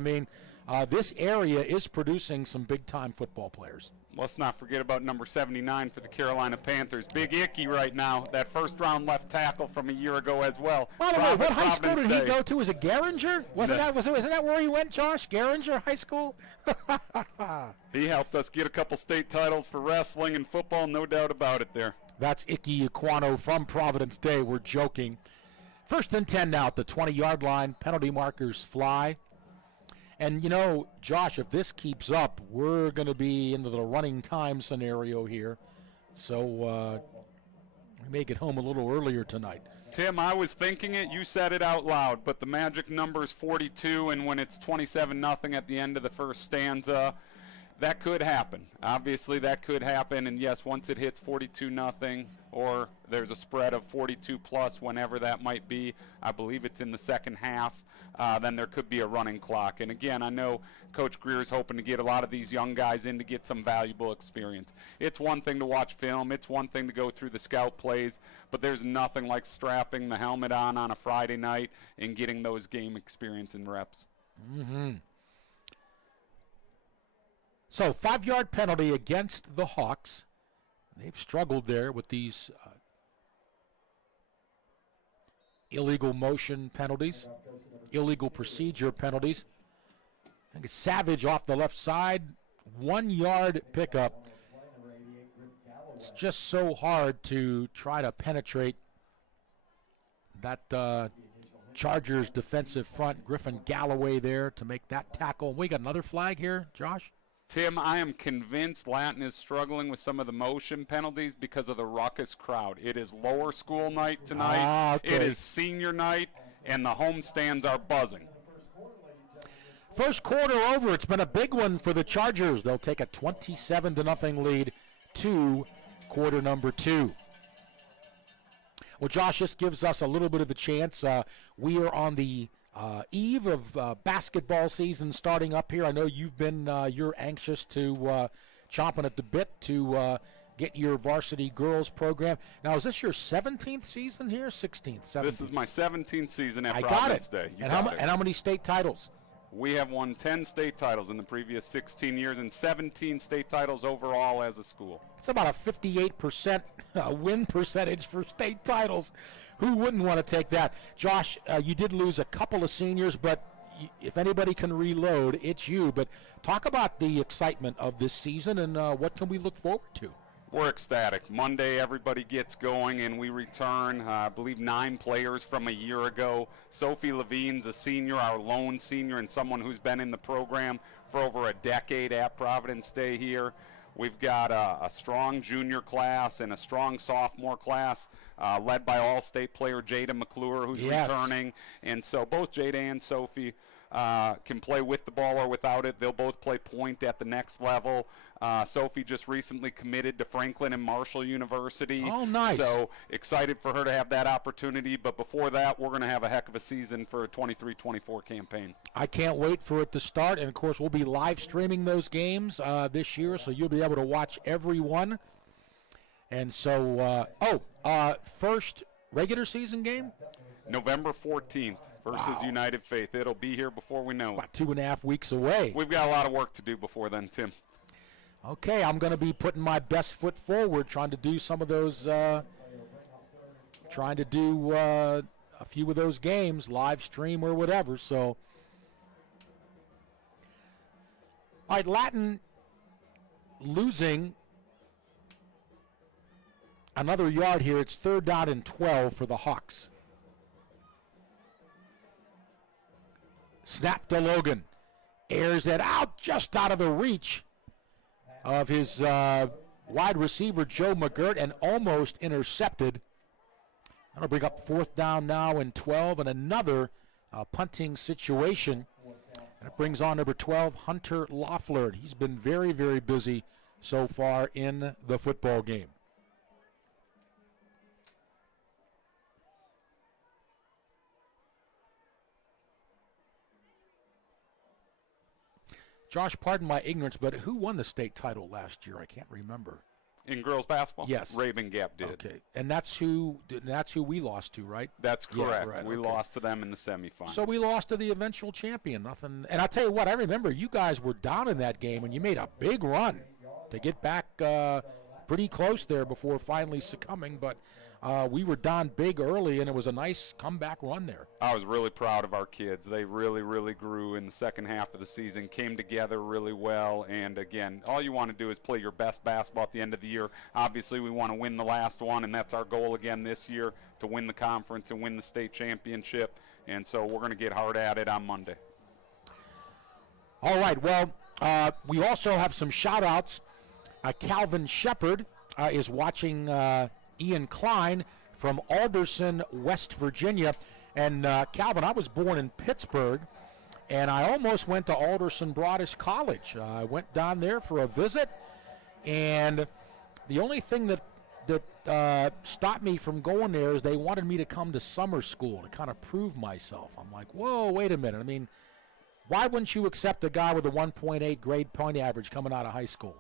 this area is producing some big-time football players. Let's not forget about number 79 for the Carolina Panthers. Big Icky right now, that first-round left tackle from a year ago as well. By the way, what high school did he go to? Was it Garinger? Wasn't that where he went, Josh? Garinger High School? He helped us get a couple state titles for wrestling and football, no doubt about it there. That's Icky Aquano from Providence Day. We're joking. 1st and 10 now at the 20-yard line. Penalty markers fly. And, Josh, if this keeps up, we're going to be into the running time scenario here. So we may get home a little earlier tonight. Tim, I was thinking it. You said it out loud. But the magic number is 42, and when it's 27-0 at the end of the first stanza, that could happen. Obviously, that could happen. And, yes, once it hits 42-0, or there's a spread of 42-plus, whenever that might be, I believe it's in the second half, then there could be a running clock. And, again, I know Coach Greer's hoping to get a lot of these young guys in to get some valuable experience. It's one thing to watch film. It's one thing to go through the scout plays. But there's nothing like strapping the helmet on a Friday night and getting those game experience and reps. Mm-hmm. So 5-yard penalty against the Hawks. They've struggled there with these illegal motion penalties, illegal procedure penalties. I think it's Savage off the left side, 1-yard pickup. It's just so hard to try to penetrate that Chargers defensive front. Griffin Galloway there to make that tackle. We got another flag here, Josh? Tim, I am convinced Latin is struggling with some of the motion penalties because of the raucous crowd. It is lower school night tonight. Okay. It is senior night, and the home stands are buzzing. First quarter over. It's been a big one for the Chargers. They'll take a 27-0 lead to quarter number 2. Well, Josh, this gives us a little bit of a chance. We are on the eve of basketball season starting up here. I know you're anxious to chomping at the bit to get your varsity girls program. Now, is this your 17th season here? 16th, 17th? This is my 17th season at I Providence got it. Day. And how many state titles? We have won 10 state titles in the previous 16 years and 17 state titles overall as a school. It's about a 58% win percentage for state titles. Who wouldn't want to take that? Josh, you did lose a couple of seniors, but if anybody can reload, it's you. But talk about the excitement of this season and what can we look forward to? We're ecstatic. Monday, everybody gets going, and we return, I believe, 9 players from a year ago. Sophie Levine's a senior, our lone senior, and someone who's been in the program for over a decade at Providence Day here. We've got a strong junior class and a strong sophomore class led by all-state player Jada McClure, who's returning. And so both Jada and Sophie can play with the ball or without it. They'll both play point at the next level. Sophie just recently committed to Franklin and Marshall University. Oh, nice. So excited for her to have that opportunity. But before that, we're going to have a heck of a season for a 23-24 campaign. I can't wait for it to start. And, of course, we'll be live streaming those games this year, so you'll be able to watch every one. And so, first regular season game? November 14th versus United Faith. It'll be here before we know it. About 2.5 weeks away. We've got a lot of work to do before then, Tim. Okay, I'm going to be putting my best foot forward, trying to do some of those, a few of those games, live stream or whatever. So, all right, Latin losing another yard here. It's 3rd down and 12 for the Hawks. Snap to Logan. Airs it out, just out of the reach of his wide receiver, Joe McGirt, and almost intercepted. That'll bring up 4th down now and 12, and another punting situation. And it brings on number 12, Hunter Loeffler. He's been very, very busy so far in the football game. Josh, pardon my ignorance, but who won the state title last year? I can't remember. In girls basketball? Yes. Raven Gap did. Okay. And that's who we lost to, right? That's correct. Yeah, right, we lost to them in the semifinals. So we lost to the eventual champion. Nothing. And I'll tell you what, I remember you guys were down in that game, and you made a big run to get back pretty close there before finally succumbing. But we were down big early, and it was a nice comeback run there. I was really proud of our kids. They really, really grew in the second half of the season, came together really well. And, again, all you want to do is play your best basketball at the end of the year. Obviously, we want to win the last one, and that's our goal again this year, to win the conference and win the state championship. And so we're going to get hard at it on Monday. All right, well, we also have some shout-outs. Calvin Shepard is watching Ian Klein from Alderson, West Virginia. And Calvin, I was born in Pittsburgh, and I almost went to Alderson Broadus College. I went down there for a visit, and the only thing that stopped me from going there is they wanted me to come to summer school to kind of prove myself. I'm like, whoa, wait a minute. I mean, why wouldn't you accept a guy with a 1.8 grade point average coming out of high school?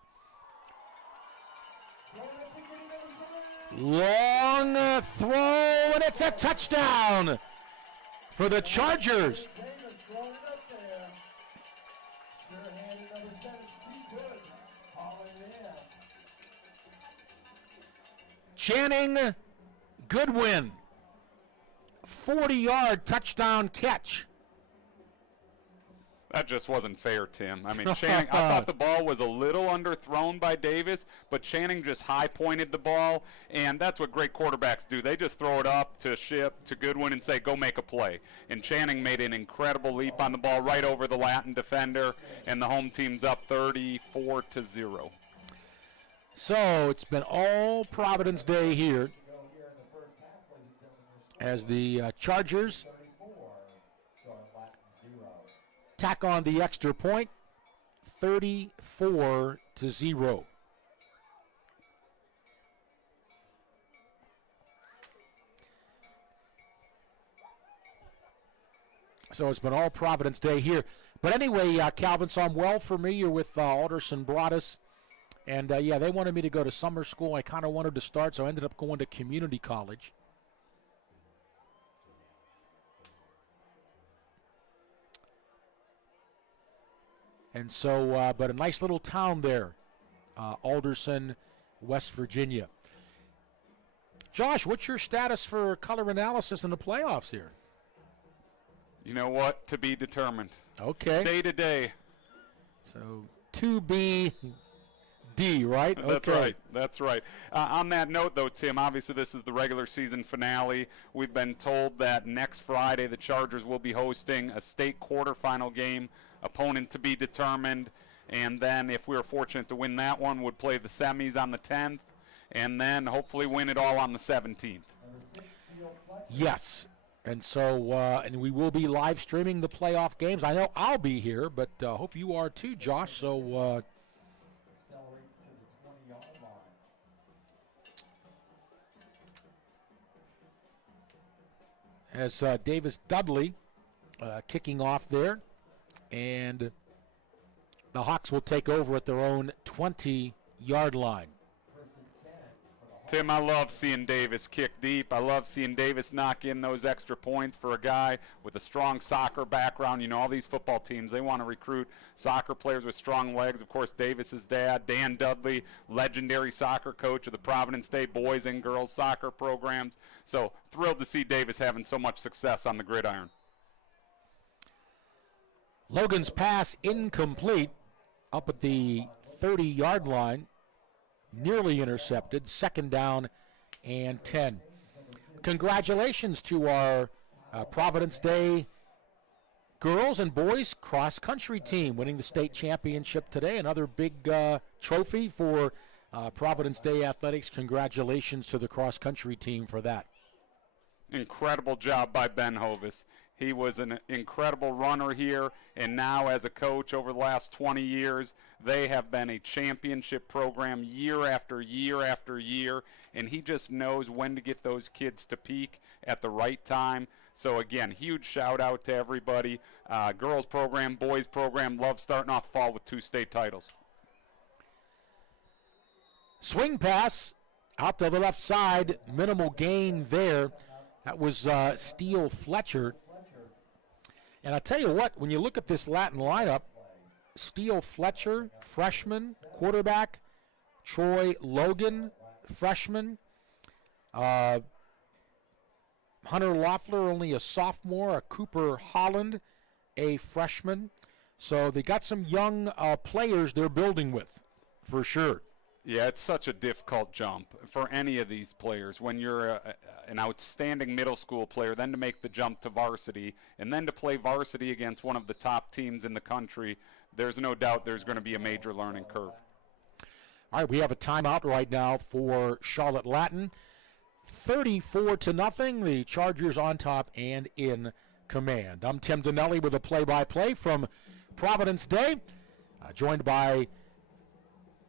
Long throw, and it's a touchdown for the Chargers. Channing Goodwin, 40-yard touchdown catch. That just wasn't fair, Tim. I mean, Channing, I thought the ball was a little underthrown by Davis, but Channing just high-pointed the ball, and that's what great quarterbacks do. They just throw it up to Ship, to Goodwin, and say, go make a play. And Channing made an incredible leap on the ball right over the Latin defender, and the home team's up 34-0. So it's been all Providence Day here as the Chargers tack on the extra point, 34-0. So it's been all Providence Day here. But anyway, Calvin, so I'm well familiar with Alderson Broadus. And, yeah, they wanted me to go to summer school. I kind of wanted to start, so I ended up going to community college. And so, but a nice little town there, Alderson, West Virginia. Josh, what's your status for color analysis in the playoffs here? You know what? To be determined. Okay. Day to day. So, 2B. D, right? That's okay. right. That's right. On that note, though, Tim, obviously this is the regular season finale. We've been told that next Friday the Chargers will be hosting a state quarterfinal game, opponent to be determined, and then if we were fortunate to win that one, would play the semis on the 10th, and then hopefully win it all on the 17th. Yes. And so, and we will be live streaming the playoff games. I know I'll be here, but hope you are too, Josh. So, as Davis Dudley kicking off there, and the Hawks will take over at their own 20-yard line. Tim, I love seeing Davis kick deep. I love seeing Davis knock in those extra points for a guy with a strong soccer background. You know, all these football teams, they want to recruit soccer players with strong legs. Of course, Davis's dad, Dan Dudley, legendary soccer coach of the Providence State boys and girls soccer programs. So thrilled to see Davis having so much success on the gridiron. Logan's pass incomplete up at the 30-yard line. Nearly intercepted, second down and 10. Congratulations to our Providence Day girls and boys cross-country team winning the state championship today. Another big trophy for Providence Day Athletics. Congratulations to the cross-country team for that. Incredible job by Ben Hovis. He was an incredible runner here, and now as a coach over the last 20 years, they have been a championship program year after year after year, and he just knows when to get those kids to peak at the right time. So, again, huge shout-out to everybody. Girls program, boys program, love starting off fall with 2 state titles. Swing pass out to the left side, minimal gain there. That was Steele Fletcher. And I tell you what, when you look at this Latin lineup, Steele Fletcher, freshman, quarterback, Troy Logan, freshman, Hunter Loeffler, only a sophomore, a Cooper Holland, a freshman. So they got some young players they're building with, for sure. Yeah, it's such a difficult jump for any of these players. When you're an outstanding middle school player, then to make the jump to varsity, and then to play varsity against one of the top teams in the country, there's no doubt there's going to be a major learning curve. All right, we have a timeout right now for Charlotte Latin. 34-0, the Chargers on top and in command. I'm Tim Donnelly with a play-by-play from Providence Day, joined by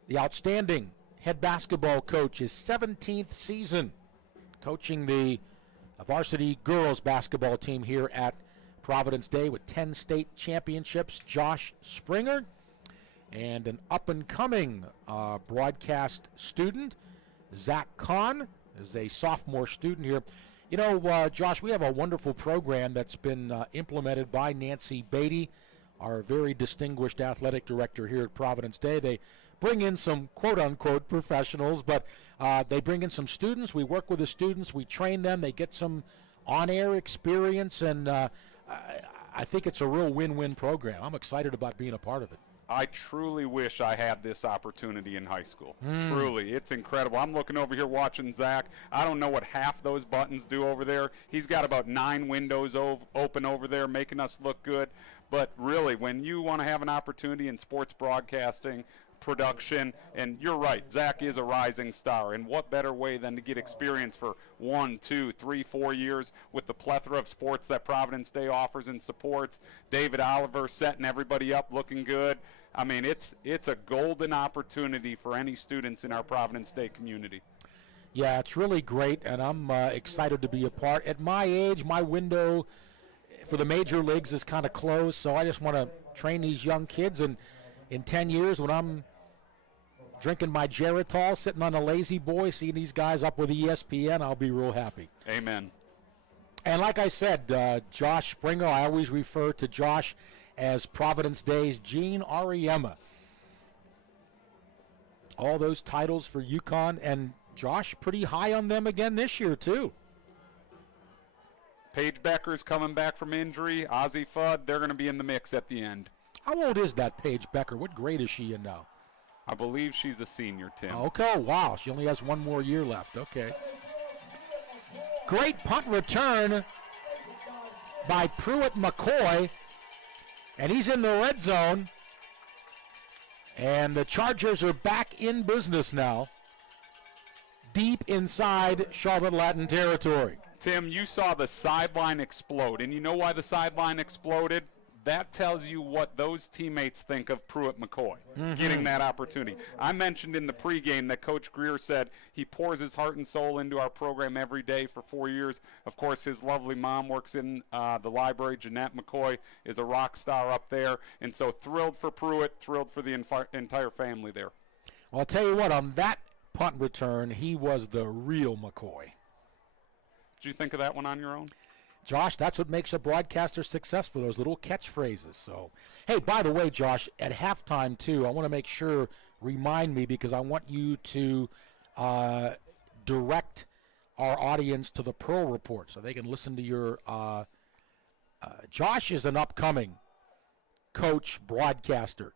the outstanding head basketball coach, his 17th season coaching the varsity girls basketball team here at Providence Day with 10 state championships, Josh Springer, and an up-and-coming broadcast student, Zach Kahn, is a sophomore student here. You know, Josh, we have a wonderful program that's been implemented by Nancy Beatty, our very distinguished athletic director here at Providence Day. They bring in some quote-unquote professionals, but they bring in some students. We work with the students. We train them. They get some on-air experience, and I think it's a real win-win program. I'm excited about being a part of it. I truly wish I had this opportunity in high school. Truly, it's incredible. I'm looking over here watching Zach. I don't know what half those buttons do over there. He's got about 9 windows open over there making us look good. But really, when you want to have an opportunity in sports broadcasting, production, and you're right, Zach is a rising star, and what better way than to get experience for 1, 2, 3, 4 years with the plethora of sports that Providence Day offers and supports. David Oliver setting everybody up looking good. I mean, it's a golden opportunity for any students in our Providence Day community. Yeah, it's really great, and I'm excited to be a part. At my age, my window for the major leagues is kind of closed, so I just want to train these young kids, and in 10 years when I'm drinking my Geritol, sitting on a lazy boy, seeing these guys up with ESPN, I'll be real happy. Amen. And like I said, Josh Springer, I always refer to Josh as Providence Day's Gene Auriemma. All those titles for UConn, and Josh pretty high on them again this year, too. Paige Becker's coming back from injury. Ozzie Fudd, they're going to be in the mix at the end. How old is that Paige Becker? What grade is she in now? I believe she's a senior, Tim. Okay, wow. She only has 1 more year left. Okay. Great punt return by Pruitt McCoy, and he's in the red zone. And the Chargers are back in business now, deep inside Charlotte Latin territory. Tim, you saw the sideline explode, and you know why the sideline exploded? That tells you what those teammates think of Pruitt McCoy getting that opportunity. I mentioned in the pregame that Coach Greer said he pours his heart and soul into our program every day for 4 years. Of course, his lovely mom works in the library. Jeanette McCoy is a rock star up there. And so thrilled for Pruitt, thrilled for the entire family there. Well, I'll tell you what, on that punt return, he was the real McCoy. Did you think of that one on your own? Josh, that's what makes a broadcaster successful, those little catchphrases. So, hey, by the way, Josh, at halftime, too, I want to make sure, remind me, because I want you to direct our audience to the Pearl Report so they can listen to your Josh is an upcoming coach broadcaster.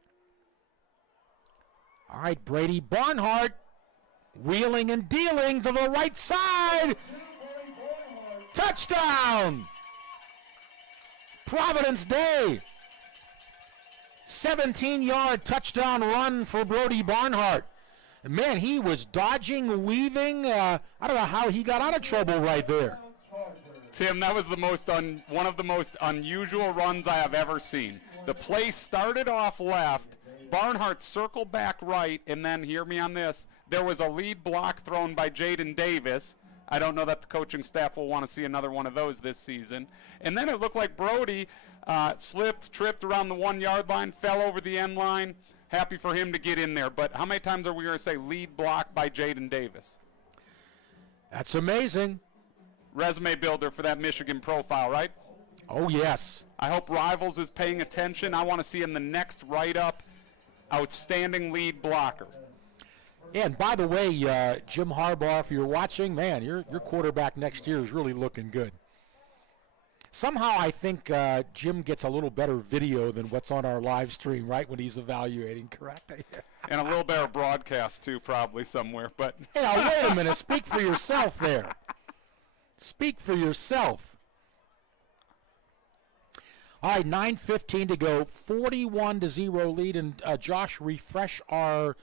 All right, Brady Barnhart wheeling and dealing to the right side. Touchdown! Providence Day. 17-yard touchdown run for Brody Barnhart. Man, he was dodging, weaving. I don't know how he got out of trouble right there. Tim, that was one of the most unusual runs I have ever seen. The play started off left. Barnhart circled back right, and then, hear me on this, there was a lead block thrown by Jaden Davis. I don't know that the coaching staff will want to see another one of those this season. And then it looked like Brody slipped, tripped around the 1 yard line, fell over the end line. Happy for him to get in there. But how many times are we going to say lead block by Jaden Davis? That's amazing. Resume builder for that Michigan profile, right? Oh, yes. I hope Rivals is paying attention. I want to see him the next write-up. Outstanding lead blocker. And by the way, Jim Harbaugh, if you're watching, man, your quarterback next year is really looking good. Somehow I think Jim gets a little better video than what's on our live stream, right, when he's evaluating, correct? And a little better broadcast, too, probably somewhere. But hey, now, wait a minute. Speak for yourself there. Speak for yourself. All right, 9:15 to go, 41-0 lead. And, Josh, refresh our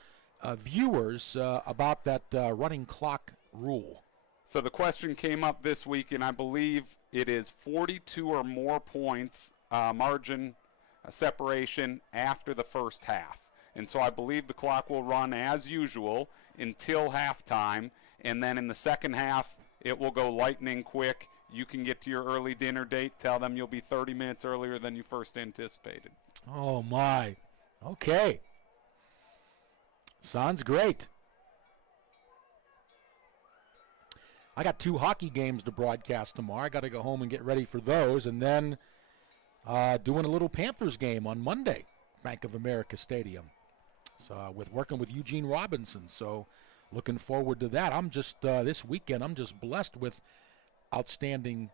viewers about that running clock rule. So the question came up this week, and I believe it is 42 or more points margin separation after the first half. And so I believe the clock will run as usual until halftime, and then in the second half it will go lightning quick. You can get to your early dinner date, tell them you'll be 30 minutes earlier than you first anticipated. Oh, my. Okay. Sounds great. I got 2 hockey games to broadcast tomorrow. I got to go home and get ready for those, and then doing a little Panthers game on Monday, Bank of America Stadium. So working with Eugene Robinson. So looking forward to that. I'm just this weekend. I'm just blessed with outstanding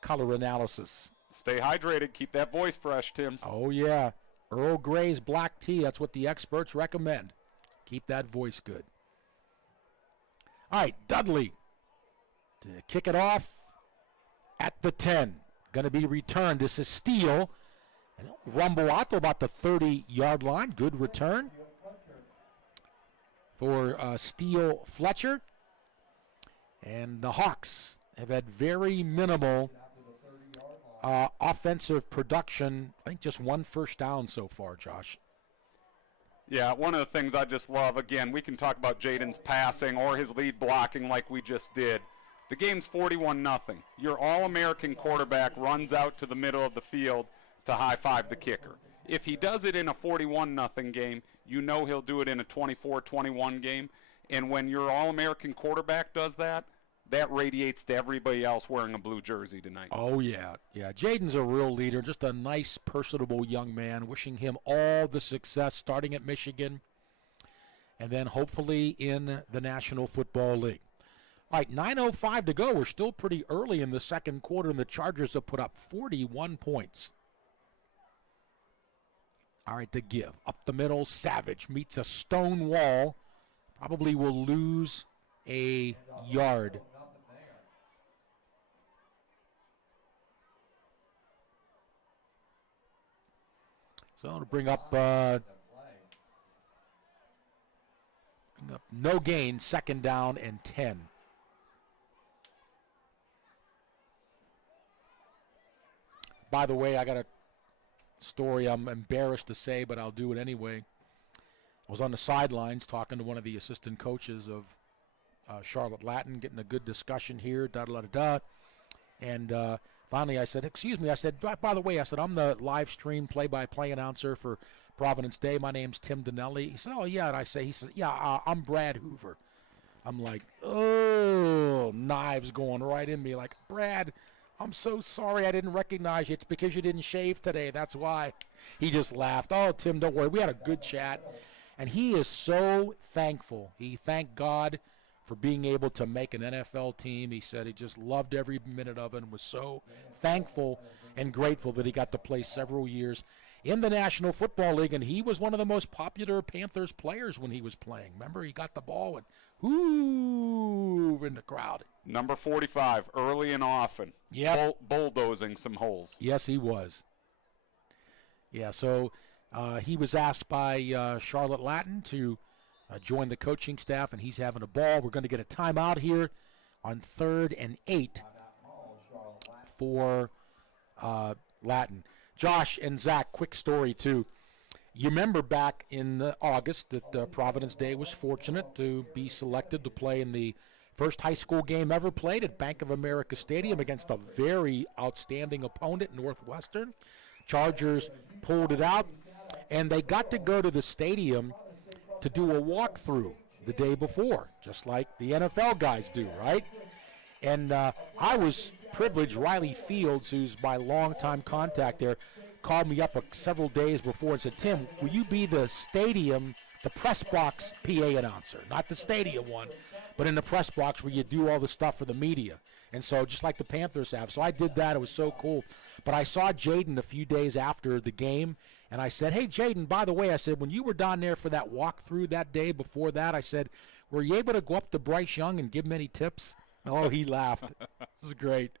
color analysis. Stay hydrated. Keep that voice fresh, Tim. Oh yeah, Earl Grey's black tea. That's what the experts recommend. Keep that voice good. All right, Dudley to kick it off at the 10. Going to be returned. This is Steele. And he'll rumble out to about the 30-yard line. Good return for Steele Fletcher. And the Hawks have had very minimal offensive production. I think just 1 first down so far, Josh. Yeah, one of the things I just love, again, we can talk about Jaden's passing or his lead blocking like we just did. The game's 41-0. Your All-American quarterback runs out to the middle of the field to high-five the kicker. If he does it in a 41-0 game, you know he'll do it in a 24-21 game. And when your All-American quarterback does that, that radiates to everybody else wearing a blue jersey tonight. Oh, yeah. Yeah, Jaden's a real leader, just a nice, personable young man. Wishing him all the success starting at Michigan and then hopefully in the National Football League. All right, 9:05 to go. We're still pretty early in the second quarter, and the Chargers have put up 41 points. All right, to give. Up the middle, Savage meets a stone wall. Probably will lose a yard. So to bring up no gain, second down and 10. By the way, I got a story I'm embarrassed to say, but I'll do it anyway. I was on the sidelines talking to one of the assistant coaches of Charlotte Latin, getting a good discussion here, da-da-da-da. And finally I said, excuse me, I said, by the way, I said, I'm the live stream play-by-play announcer for Providence Day. My name's Tim Donnelly. He said, oh, yeah. And he says, yeah, I'm Brad Hoover. I'm like, oh, knives going right in me. Like, Brad, I'm so sorry I didn't recognize you. It's because you didn't shave today. That's why. He just laughed. Oh, Tim, don't worry. We had a good chat. And he is so thankful. He thanked God for being able to make an NFL team. He said he just loved every minute of it and was so thankful and grateful that he got to play several years in the National Football League. And he was one of the most popular Panthers players when he was playing. Remember, he got the ball and whoo in the crowd. Number 45, early and often. Yeah. Bulldozing some holes. Yes, he was. Yeah, so he was asked by Charlotte Latin to join the coaching staff, and he's having a ball. We're going to get a timeout here on 3rd and 8 for Latin. Josh and Zach, quick story, too. You remember back in August that Providence Day was fortunate to be selected to play in the First high school game ever played at Bank of America Stadium against a very outstanding opponent, Northwestern. Chargers pulled it out, and they got to go to the stadium to do a walkthrough the day before, just like the NFL guys do, right? And I was privileged. Riley Fields, who's my longtime contact there, called me up several days before and said, Tim, will you be the stadium, the press box PA announcer? Not the stadium one, but in the press box where you do all the stuff for the media. And so just like the Panthers have. So I did that. It was so cool. But I saw Jaden a few days after the game, and I said, hey, Jaden, by the way, I said, when you were down there for that walkthrough that day before that, I said, were you able to go up to Bryce Young and give him any tips? Oh, he laughed. This is great.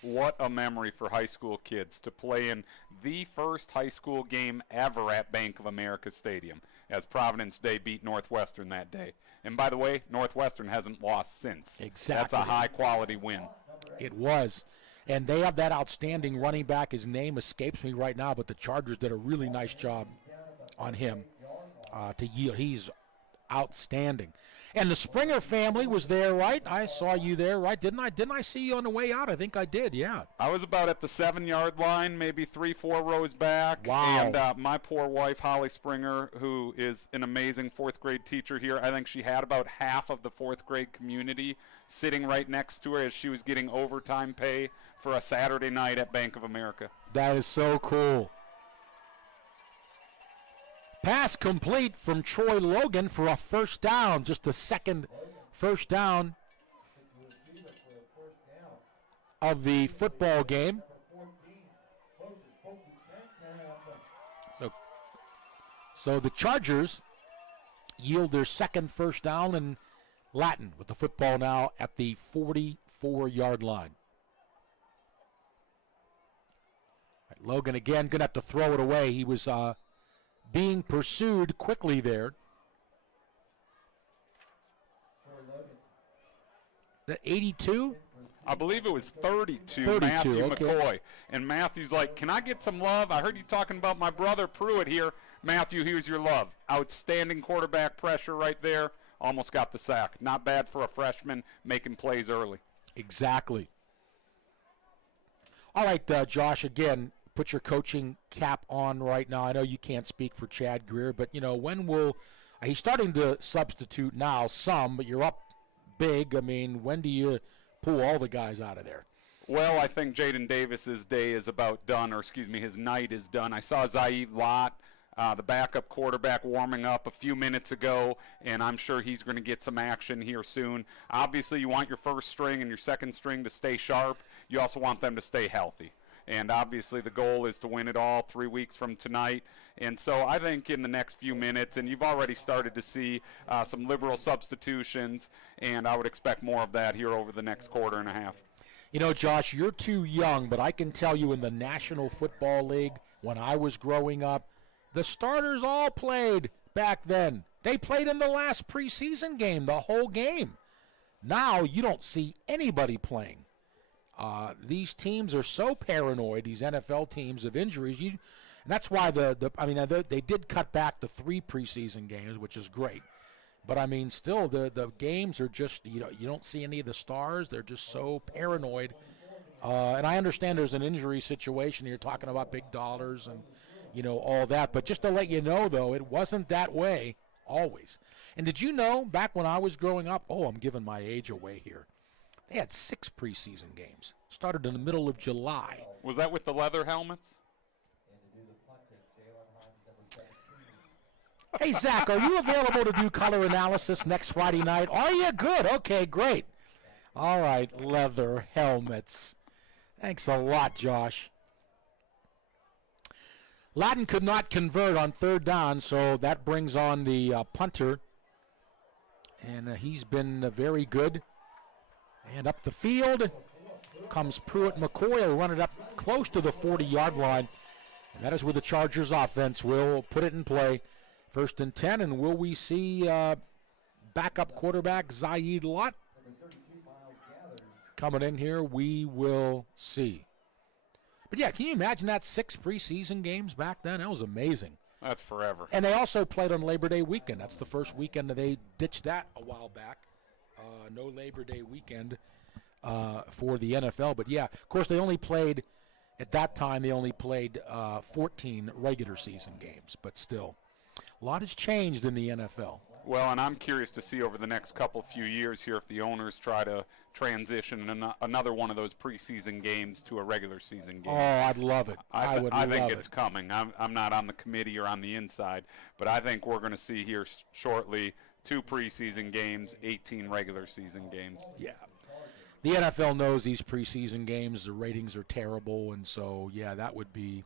What a memory for high school kids to play in the first high school game ever at Bank of America Stadium, as Providence Day beat Northwestern that day. And by the way, Northwestern hasn't lost since. Exactly. That's a high-quality win. It was. And they have that outstanding running back. His name escapes me right now, but the Chargers did a really nice job on him to yield. He's outstanding. And the Springer family was there, right? I saw you there, right? Didn't I see you on the way out? I think I did, yeah. I was about at the 7-yard line, maybe 3-4 rows back. Wow. And my poor wife, Holly Springer, who is an amazing fourth-grade teacher here, I think she had about half of the fourth-grade community sitting right next to her as she was getting overtime pay for a Saturday night at Bank of America. That is so cool. Pass complete from Troy Logan for a first down, just the second first down of the football game. So the Chargers yield their second first down, and Latin with the football now at the 44-yard line. Right, Logan again going to have to throw it away. He was being pursued quickly there. The 82? I believe it was 32, 32, Matthew okay. McCoy. And Matthew's like, can I get some love? I heard you talking about my brother Pruitt here. Matthew, here's your love. Outstanding quarterback pressure right there. Almost got the sack. Not bad for a freshman making plays early. Exactly. All right, Josh, again, put your coaching cap on right now. I know you can't speak for Chad Greer, but, you know, when will he's starting to substitute now some, but you're up big. I mean, when do you pull all the guys out of there? Well, I think Jaden Davis's day is about done, or excuse me, his night is done. I saw Zaid Lott, the backup quarterback, warming up a few minutes ago, and I'm sure he's going to get some action here soon. Obviously, you want your first string and your second string to stay sharp. You also want them to stay healthy. And obviously the goal is to win it all 3 weeks from tonight. And so I think in the next few minutes, and you've already started to see some liberal substitutions, and I would expect more of that here over the next quarter and a half. You know, Josh, you're too young, but I can tell you in the National Football League, when I was growing up, the starters all played back then. They played in the last preseason game, the whole game. Now you don't see anybody playing. These teams are so paranoid, these NFL teams, of injuries. And that's why they did cut back to 3 preseason games, which is great. But, I mean, still, the games are just, you don't see any of the stars. They're just so paranoid. And I understand there's an injury situation. You're talking about big dollars and, all that. But just to let you know, though, it wasn't that way always. And did you know, back when I was growing up, I'm giving my age away here, they had 6 preseason games. Started in the middle of July. Was that with the leather helmets? Hey, Zach, are you available to do color analysis next Friday night? Are you? Good. Okay, great. All right, leather helmets. Thanks a lot, Josh. Latin could not convert on 3rd down, so that brings on the punter. And he's been very good. And up the field comes Pruitt McCoy. Will run it up close to the 40-yard line. And that is where the Chargers offense will put it in play. 1st and 10, and will we see backup quarterback Zaid Lott coming in here? We will see. But, yeah, can you imagine that 6 preseason games back then? That was amazing. That's forever. And they also played on Labor Day weekend. That's the first weekend that they ditched that a while back. No Labor Day weekend for the NFL. But, yeah, of course, they only played, at that time, they only played 14 regular season games. But still, a lot has changed in the NFL. Well, and I'm curious to see over the next few years here if the owners try to transition another one of those preseason games to a regular season game. Oh, I'd love it. I think it's coming. I'm not on the committee or on the inside, but I think we're going to see here shortly 2 preseason games, 18 regular season games. Yeah. The NFL knows these preseason games, the ratings are terrible, and so, yeah, that would be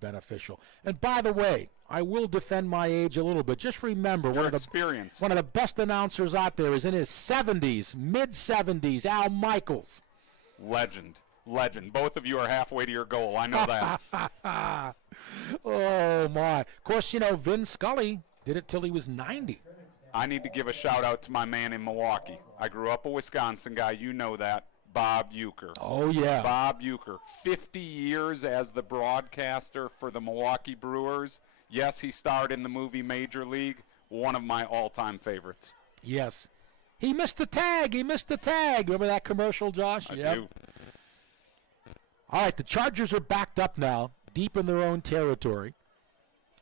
beneficial. And by the way, I will defend my age a little bit. Just remember, one of the best announcers out there is in his 70s, mid-70s, Al Michaels. Legend. Both of you are halfway to your goal. I know that. Oh, my. Of course, Vin Scully did it till he was 90. I need to give a shout-out to my man in Milwaukee. I grew up a Wisconsin guy. You know that. Bob Uecker. Oh, yeah. Bob Uecker. 50 years as the broadcaster for the Milwaukee Brewers. Yes, he starred in the movie Major League. One of my all-time favorites. Yes. He missed the tag. Remember that commercial, Josh? I do. All right, the Chargers are backed up now, deep in their own territory.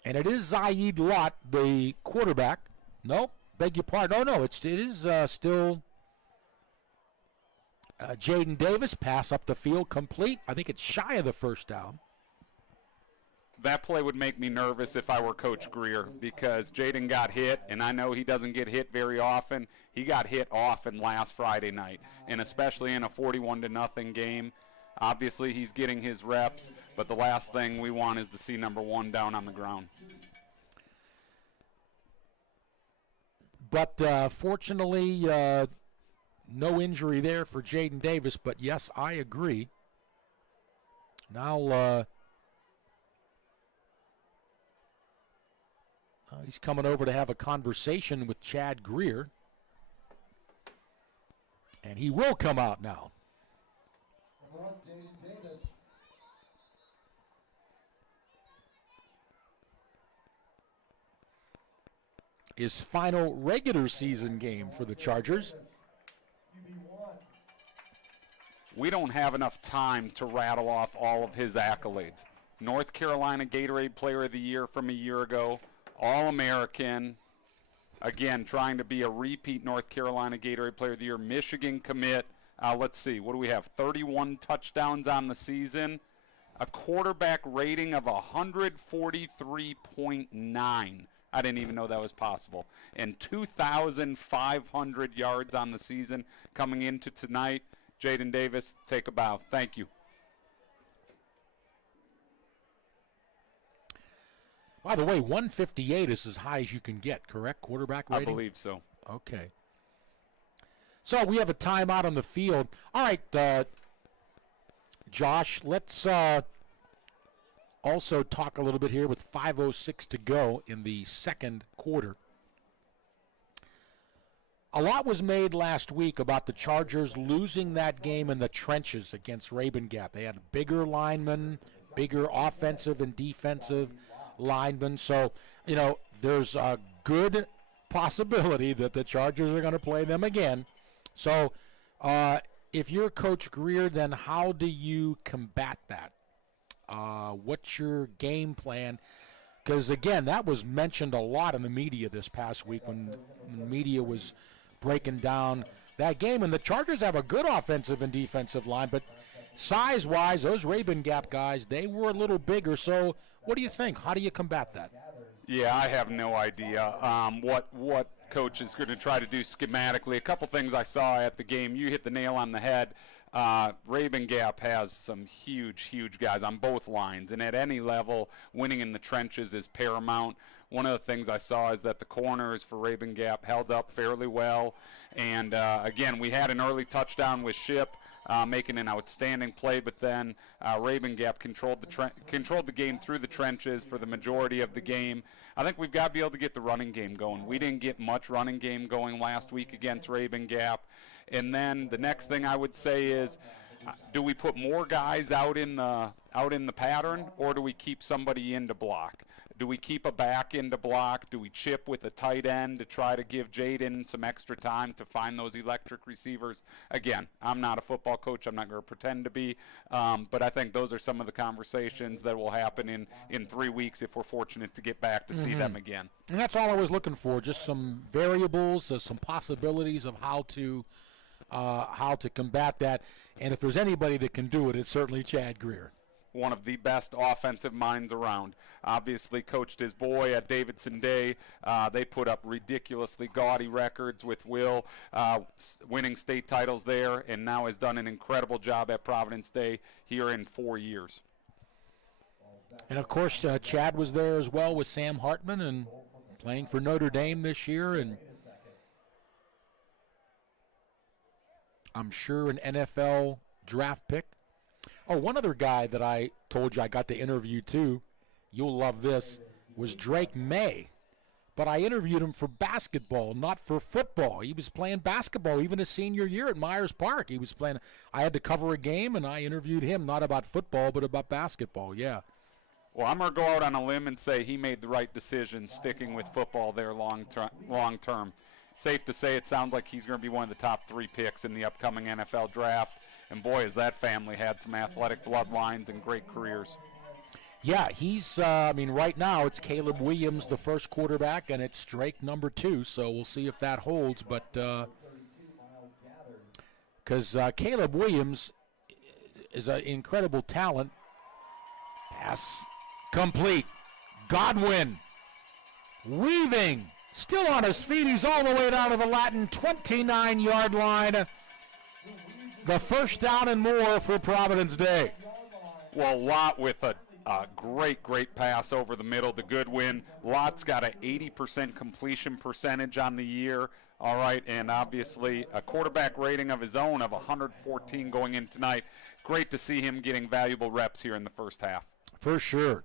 And it is Zaid Lott, the quarterback. No, beg your pardon. Oh, no, it is still Jaden Davis, pass up the field, complete. I think it's shy of the first down. That play would make me nervous if I were Coach Greer because Jaden got hit, and I know he doesn't get hit very often. He got hit often last Friday night, and especially in a 41-0 game. Obviously, he's getting his reps, but the last thing we want is to see number 1 down on the ground. But fortunately, no injury there for Jaden Davis. But, yes, I agree. Now he's coming over to have a conversation with Chad Greer. And he will come out now. His final regular season game for the Chargers. We don't have enough time to rattle off all of his accolades. North Carolina Gatorade Player of the Year from a year ago, All-American, again, trying to be a repeat North Carolina Gatorade Player of the Year, Michigan commit. Let's see, what do we have? 31 touchdowns on the season, a quarterback rating of 143.9. I didn't even know that was possible. And 2,500 yards on the season coming into tonight. Jaden Davis, take a bow. Thank you. By the way, 158 is as high as you can get, correct? Quarterback rating? I believe so. Okay. So we have a timeout on the field. All right, Josh, let's also talk a little bit here with 5:06 to go in the second quarter. A lot was made last week about the Chargers losing that game in the trenches against Raven Gap. They had bigger linemen, bigger offensive and defensive linemen. So, there's a good possibility that the Chargers are going to play them again. So, if you're Coach Greer, then how do you combat that? What's your game plan? Because, again, that was mentioned a lot in the media this past week when the media was breaking down that game. And the Chargers have a good offensive and defensive line, but size-wise, those Raven Gap guys, they were a little bigger. So what do you think? How do you combat that? Yeah, I have no idea what coach is going to try to do schematically. A couple things I saw at the game. You hit the nail on the head. Raven Gap has some huge guys on both lines, and at any level, winning in the trenches is paramount. One of the things I saw is that the corners for Raven Gap held up fairly well, and again, we had an early touchdown with Ship making an outstanding play, but then Raven Gap controlled the game through the trenches for the majority of the game. I think we've got to be able to get the running game going. We didn't get much running game going last week against Raven Gap. And then the next thing I would say is Do we put more guys out in the pattern, or do we keep somebody in to block? Do we keep a back in to block? Do we chip with a tight end to try to give Jaden some extra time to find those electric receivers? Again, I'm not a football coach. I'm not going to pretend to be. But I think those are some of the conversations that will happen in 3 weeks if we're fortunate to get back to see them again. And that's all I was looking for, just some variables, some possibilities of how to combat that. And if there's anybody that can do it, it's certainly Chad Greer. One of the best offensive minds around. Obviously coached his boy at Davidson Day. They put up ridiculously gaudy records with Will, winning state titles there, and now has done an incredible job at Providence Day here in 4 years. And, of course, Chad was there as well with Sam Hartman and playing for Notre Dame this year, and I'm sure an NFL draft pick. Oh, one other guy that I told you I got to interview too, you'll love this, was Drake May. But I interviewed him for basketball, not for football. He was playing basketball even his senior year at Myers Park. He was playing. I had to cover a game, and I interviewed him, not about football, but about basketball, yeah. Well, I'm going to go out on a limb and say he made the right decision sticking with football there long term. Safe to say it sounds like he's going to be one of the top 3 picks in the upcoming NFL draft. And, boy, has that family had some athletic bloodlines and great careers. Yeah, he's, right now it's Caleb Williams, the first quarterback, and it's Drake, number 2. So we'll see if that holds. But because Caleb Williams is an incredible talent. Pass complete. Godwin weaving. Still on his feet. He's all the way down to the Latin 29-yard line. The first down and more for Providence Day. Well, Lott with a great pass over the middle to Goodwin. Lott's got an 80% completion percentage on the year. All right, and obviously a quarterback rating of his own of 114 going in tonight. Great to see him getting valuable reps here in the first half. For sure.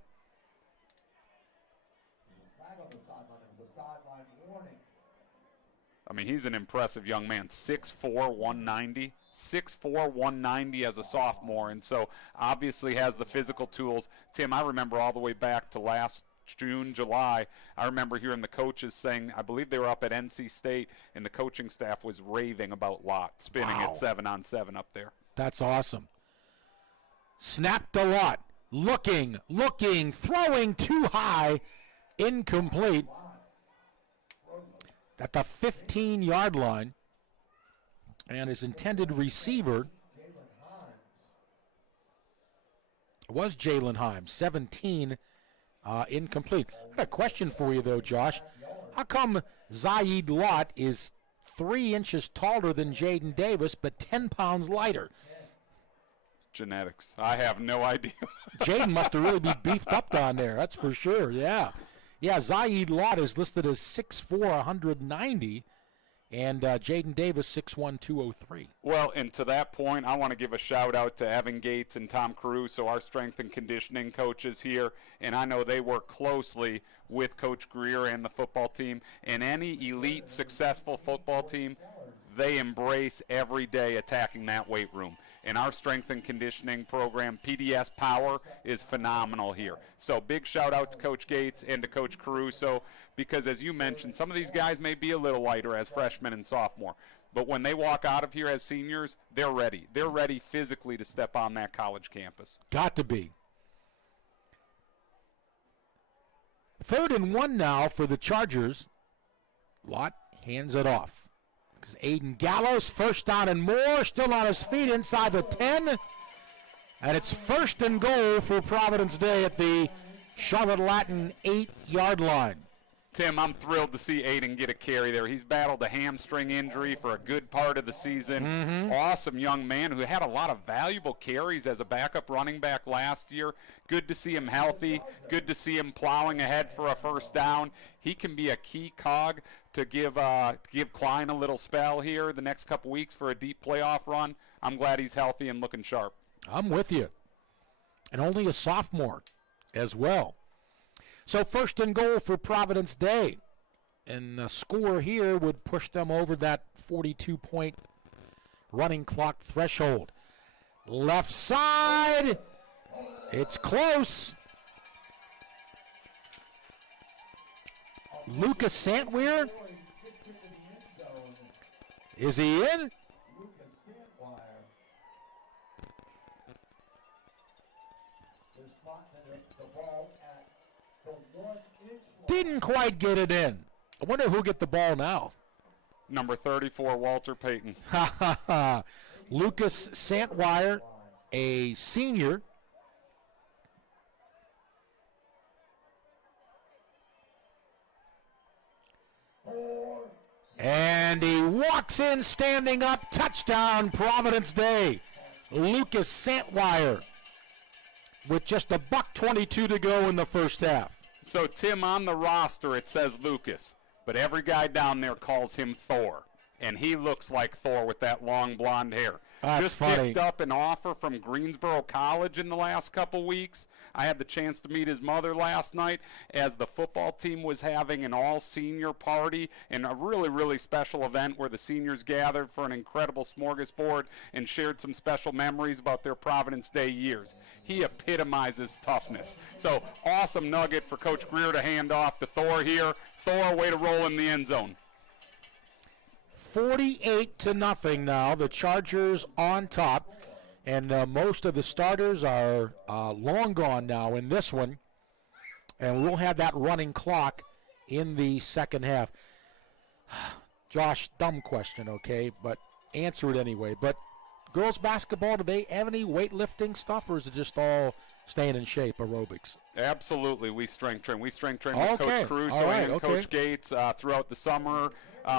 I mean, he's an impressive young man, 6'4", 190. 6'4", 190 as a sophomore, and so obviously has the physical tools. Tim, I remember all the way back to last June, July, I remember hearing the coaches saying, I believe they were up at NC State, and the coaching staff was raving about Lott, spinning at 7-on-7 up there. That's awesome. Snapped to Lott. Looking, throwing too high, incomplete. At the 15-yard line. And his intended receiver was Jalen Himes, 17, incomplete. I got a question for you, though, Josh. How come Zaid Lott is 3 inches taller than Jaden Davis, but 10 pounds lighter? Genetics. I have no idea. Jaden must have really be beefed up down there, that's for sure, yeah. Yeah, Zaid Lott is listed as 6'4", 190. And Jaden Davis, 6'1", 203. Well, and to that point, I want to give a shout-out to Evan Gates and Tom Caruso, our strength and conditioning coaches here. And I know they work closely with Coach Greer and the football team. And any elite, successful football team, they embrace every day attacking that weight room. And our strength and conditioning program, PDS Power, is phenomenal here. So big shout-out to Coach Gates and to Coach Caruso, because as you mentioned, some of these guys may be a little lighter as freshmen and sophomore. But when they walk out of here as seniors, they're ready. They're ready physically to step on that college campus. Got to be. 3rd and 1 now for the Chargers. Lott hands it off. Aiden Gallows, first down and more, still on his feet inside the 10. And it's 1st and goal for Providence Day at the Charlotte Latin 8-yard line. Tim, I'm thrilled to see Aiden get a carry there. He's battled a hamstring injury for a good part of the season. Awesome young man who had a lot of valuable carries as a backup running back last year. Good to see him healthy. Good to see him plowing ahead for a first down. He can be a key cog to give Klein a little spell here the next couple weeks for a deep playoff run. I'm glad he's healthy and looking sharp. I'm with you. And only a sophomore as well. So 1st and goal for Providence Day. And the score here would push them over that 42-point running clock threshold. Left side. It's close. Lucas Santweir. Is he in? Didn't quite get it in. I wonder who'll get the ball now. Number 34, Walter Payton. Lucas Santweir, a senior. And he walks in standing up. Touchdown, Providence Day. Lucas Santweir with just $1:22 to go in the first half. So, Tim, on the roster it says Lucas, but every guy down there calls him Thor. And he looks like Thor with that long blonde hair. That's Just funny. picked up an offer from Greensboro College in the last couple weeks. I had the chance to meet his mother last night as the football team was having an all-senior party and a really, really special event where the seniors gathered for an incredible smorgasbord and shared some special memories about their Providence Day years. He epitomizes toughness. So, awesome nugget for Coach Greer to hand off to Thor here. Thor, way to roll in the end zone. 48-0 now. The Chargers on top. And most of the starters are long gone now in this one. And we'll have that running clock in the second half. Josh, dumb question, okay? But answer it anyway. But girls basketball, do they have any weightlifting stuff, or is it just all staying in shape, aerobics? Absolutely. We strength train. We strength train with Coach Caruso and Coach Gates throughout the summer.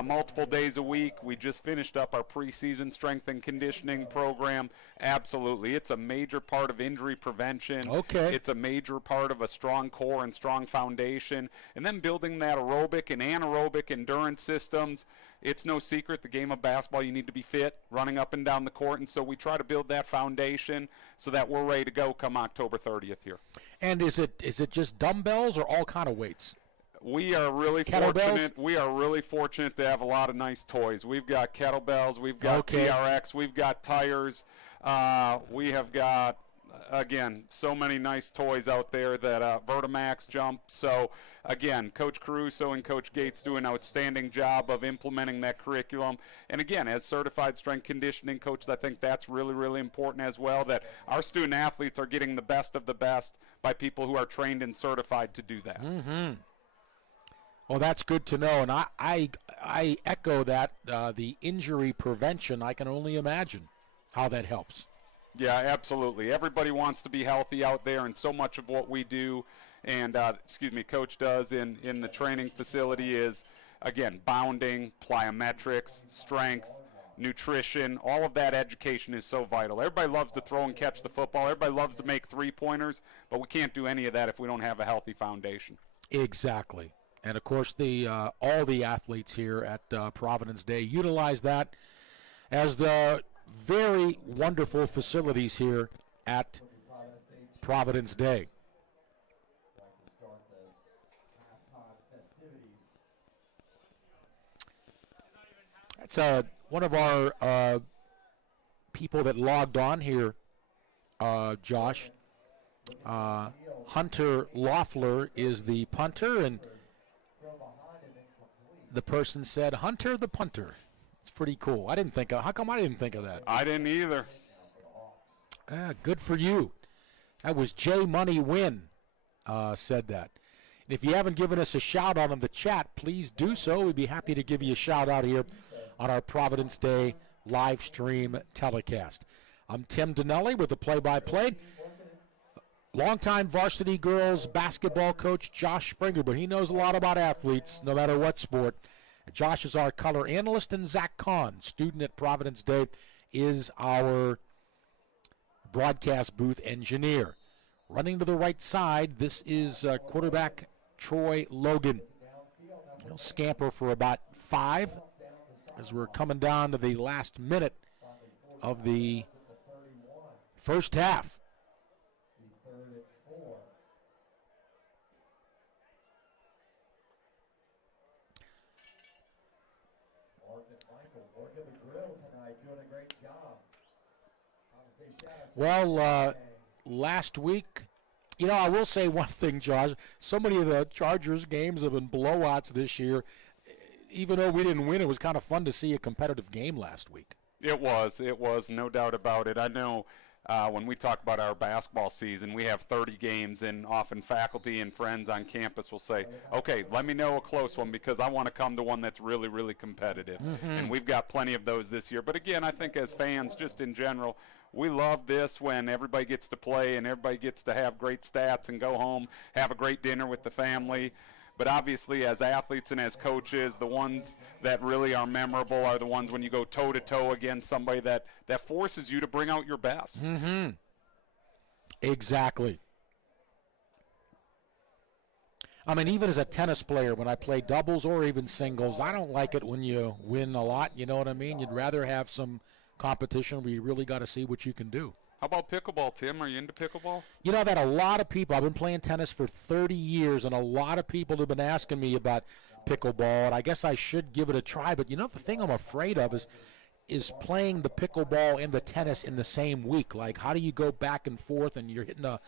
Multiple days a week. We just finished up our preseason strength and conditioning program. Absolutely. It's a major part of injury prevention. Okay. It's a major part of a strong core and strong foundation. And then building that aerobic and anaerobic endurance systems. It's no secret, the game of basketball, you need to be fit, running up and down the court. And so we try to build that foundation so that we're ready to go come October 30th here. And is it just dumbbells or all kind of weights? We are really fortunate. We are really fortunate to have a lot of nice toys. We've got kettlebells. We've got TRX. We've got tires. We have got, again, so many nice toys out there that Vertimax jump. So, again, Coach Caruso and Coach Gates do an outstanding job of implementing that curriculum. And, again, as certified strength conditioning coaches, I think that's really, really important as well, that our student athletes are getting the best of the best by people who are trained and certified to do that. Mm-hmm. Well, that's good to know, and I echo that. The injury prevention, I can only imagine how that helps. Yeah, absolutely. Everybody wants to be healthy out there, and so much of what we do and, Coach does in the training facility is, again, bounding, plyometrics, strength, nutrition. All of that education is so vital. Everybody loves to throw and catch the football. Everybody loves to make three-pointers, but we can't do any of that if we don't have a healthy foundation. Exactly. And, of course, all the athletes here at Providence Day utilize that as the very wonderful facilities here at Providence Day. That's one of our people that logged on here, Josh. Hunter Loeffler is the punter, and the person said, Hunter the punter. It's pretty cool. How come I didn't think of that? I didn't either. Good for you. That was J Money Win said that. And if you haven't given us a shout out on the chat, please do so. We'd be happy to give you a shout out here on our Providence Day live stream telecast. I'm Tim Donnelly with the play-by-play. Longtime varsity girls basketball coach Josh Springer, but he knows a lot about athletes no matter what sport. Josh is our color analyst, and Zach Kahn, student at Providence Day, is our broadcast booth engineer. Running to the right side, this is quarterback Troy Logan. He'll scamper for about 5 as we're coming down to the last minute of the first half. Well, last week, I will say one thing, Josh. So many of the Chargers games have been blowouts this year. Even though we didn't win, it was kind of fun to see a competitive game last week. It was, no doubt about it. I know when we talk about our basketball season, we have 30 games, and often faculty and friends on campus will say, okay, let me know a close one because I want to come to one that's really, really competitive. And we've got plenty of those this year. But again, I think as fans, just in general, we love this when everybody gets to play and everybody gets to have great stats and go home, have a great dinner with the family. But obviously, as athletes and as coaches, the ones that really are memorable are the ones when you go toe-to-toe against somebody that forces you to bring out your best. Mm-hmm. Exactly. I mean, even as a tennis player, when I play doubles or even singles, I don't like it when you win a lot, you know what I mean? You'd rather have some competition where you really got to see what you can do. How about pickleball, Tim? Are you into pickleball? You know that a lot of people, I've been playing tennis for 30 years, and a lot of people have been asking me about pickleball, and I guess I should give it a try. But, the thing I'm afraid of is playing the pickleball and the tennis in the same week. Like, how do you go back and forth, and you're hitting a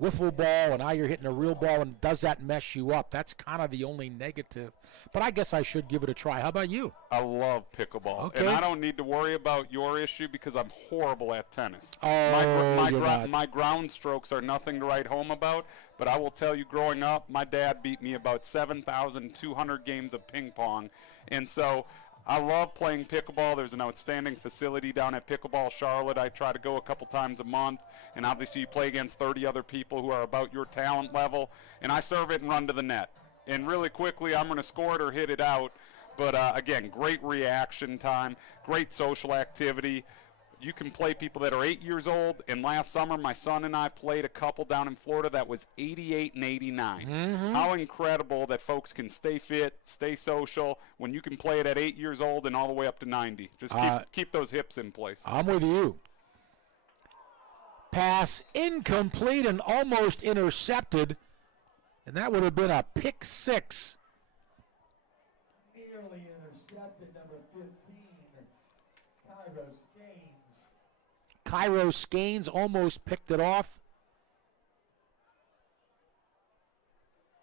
wiffle ball, and now you're hitting a real ball, and does that mess you up? That's kind of the only negative. But I guess I should give it a try. How about you? I love pickleball. Okay. And I don't need to worry about your issue because I'm horrible at tennis. Oh, my ground strokes are nothing to write home about, but I will tell you, growing up, my dad beat me about 7,200 games of ping pong. And so I love playing pickleball. There's an outstanding facility down at Pickleball Charlotte. I try to go a couple times a month. And obviously you play against 30 other people who are about your talent level. And I serve it and run to the net. And really quickly I'm going to score it or hit it out. But, again, great reaction time, great social activity. You can play people that are 8 years old. And last summer my son and I played a couple down in Florida that was 88 and 89. Mm-hmm. How incredible that folks can stay fit, stay social, when you can play it at 8 years old and all the way up to 90. Just keep those hips in place. I'm with you. Pass incomplete and almost intercepted, and that would have been a pick six. Nearly intercepted, number 15, Cairo Skanes. Cairo Skanes almost picked it off.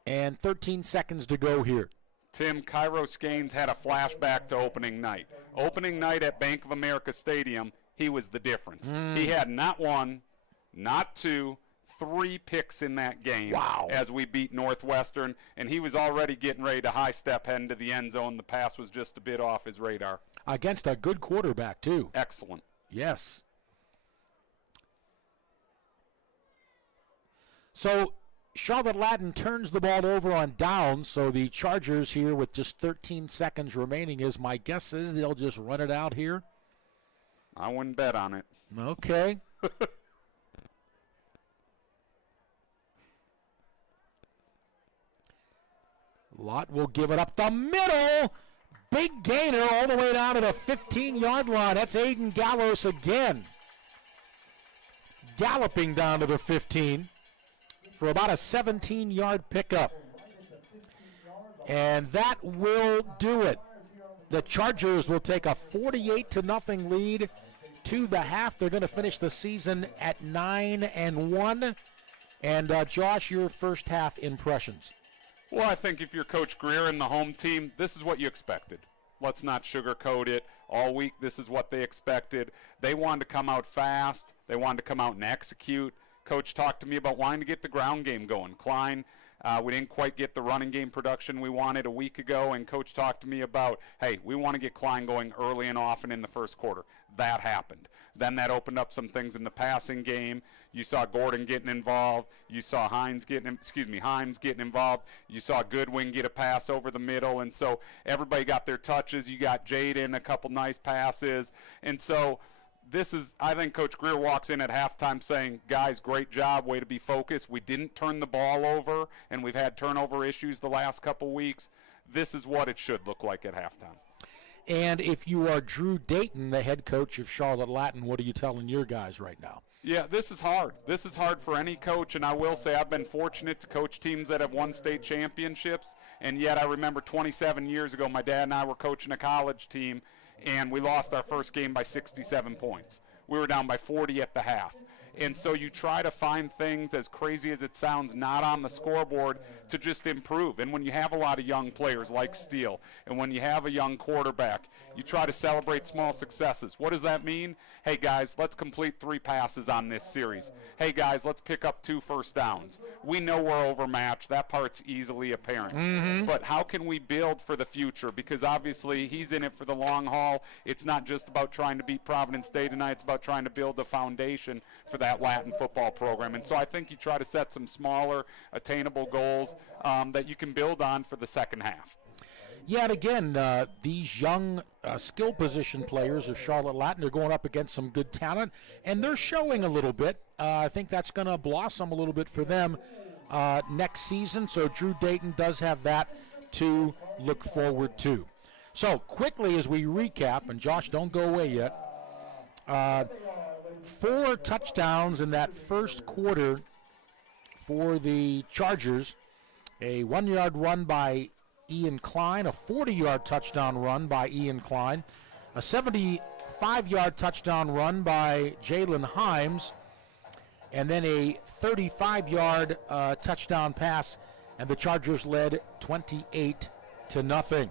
And 13 seconds to go here. Tim, Cairo Skanes had a flashback to opening night. Opening night at Bank of America Stadium, he was the difference. He had not one, not two, 3 picks in that game. Wow. As we beat Northwestern, and he was already getting ready to high step head into the end zone. The pass was just a bit off his radar. Against a good quarterback, too. Excellent. Yes. So Charlotte Latin turns the ball over on downs, so the Chargers here with just 13 seconds remaining is my guess is they'll just run it out here. I wouldn't bet on it. Okay. Lott will give it up the middle. Big gainer all the way down to the 15-yard line. That's Aiden Gallos again. Galloping down to the 15 for about a 17-yard pickup. And that will do it. The Chargers will take a 48-0 lead to the half. They're going to finish the season at 9-1. And Josh, your first half impressions. Well, I think if you're Coach Greer and the home team, this is what you expected. Let's not sugarcoat it. All week, this is what they expected. They wanted to come out fast. They wanted to come out and execute. Coach talked to me about wanting to get the ground game going. Klein, we didn't quite get the running game production we wanted a week ago, and Coach talked to me about, hey, we want to get Klein going early and often in the first quarter. That happened. Then that opened up some things in the passing game. You saw Gordon getting involved. You saw Himes getting involved. You saw Goodwin get a pass over the middle. And so everybody got their touches. You got Jaden, a couple nice passes. And so this is, I think Coach Greer walks in at halftime saying, guys, great job, way to be focused. We didn't turn the ball over, and we've had turnover issues the last couple weeks. This is what it should look like at halftime. And if you are Drew Dayton, the head coach of Charlotte Latin, what are you telling your guys right now? Yeah, this is hard. This is hard for any coach, and I will say I've been fortunate to coach teams that have won state championships, and yet I remember 27 years ago my dad and I were coaching a college team, and we lost our first game by 67 points. We were down by 40 at the half. And so you try to find things, as crazy as it sounds, not on the scoreboard to just improve. And when you have a lot of young players like Steele, and when you have a young quarterback, you try to celebrate small successes. What does that mean? Hey, guys, let's complete 3 passes on this series. Hey, guys, let's pick up 2 first downs. We know we're overmatched. That part's easily apparent. But how can we build for the future? Because obviously he's in it for the long haul. It's not just about trying to beat Providence Day tonight. It's about trying to build a foundation for that Latin football program. And so I think you try to set some smaller, attainable goals that you can build on for the second half. Yeah, and again, these young skill position players of Charlotte Latin are going up against some good talent, and they're showing a little bit. I think that's going to blossom a little bit for them next season, so Drew Dayton does have that to look forward to. So, quickly as we recap, and Josh, don't go away yet, 4 touchdowns in that first quarter for the Chargers, a 1-yard run by Ian Klein, a 40-yard touchdown run by Ian Klein, a 75-yard touchdown run by Jalen Himes, and then a 35-yard touchdown pass, and the Chargers led 28-0.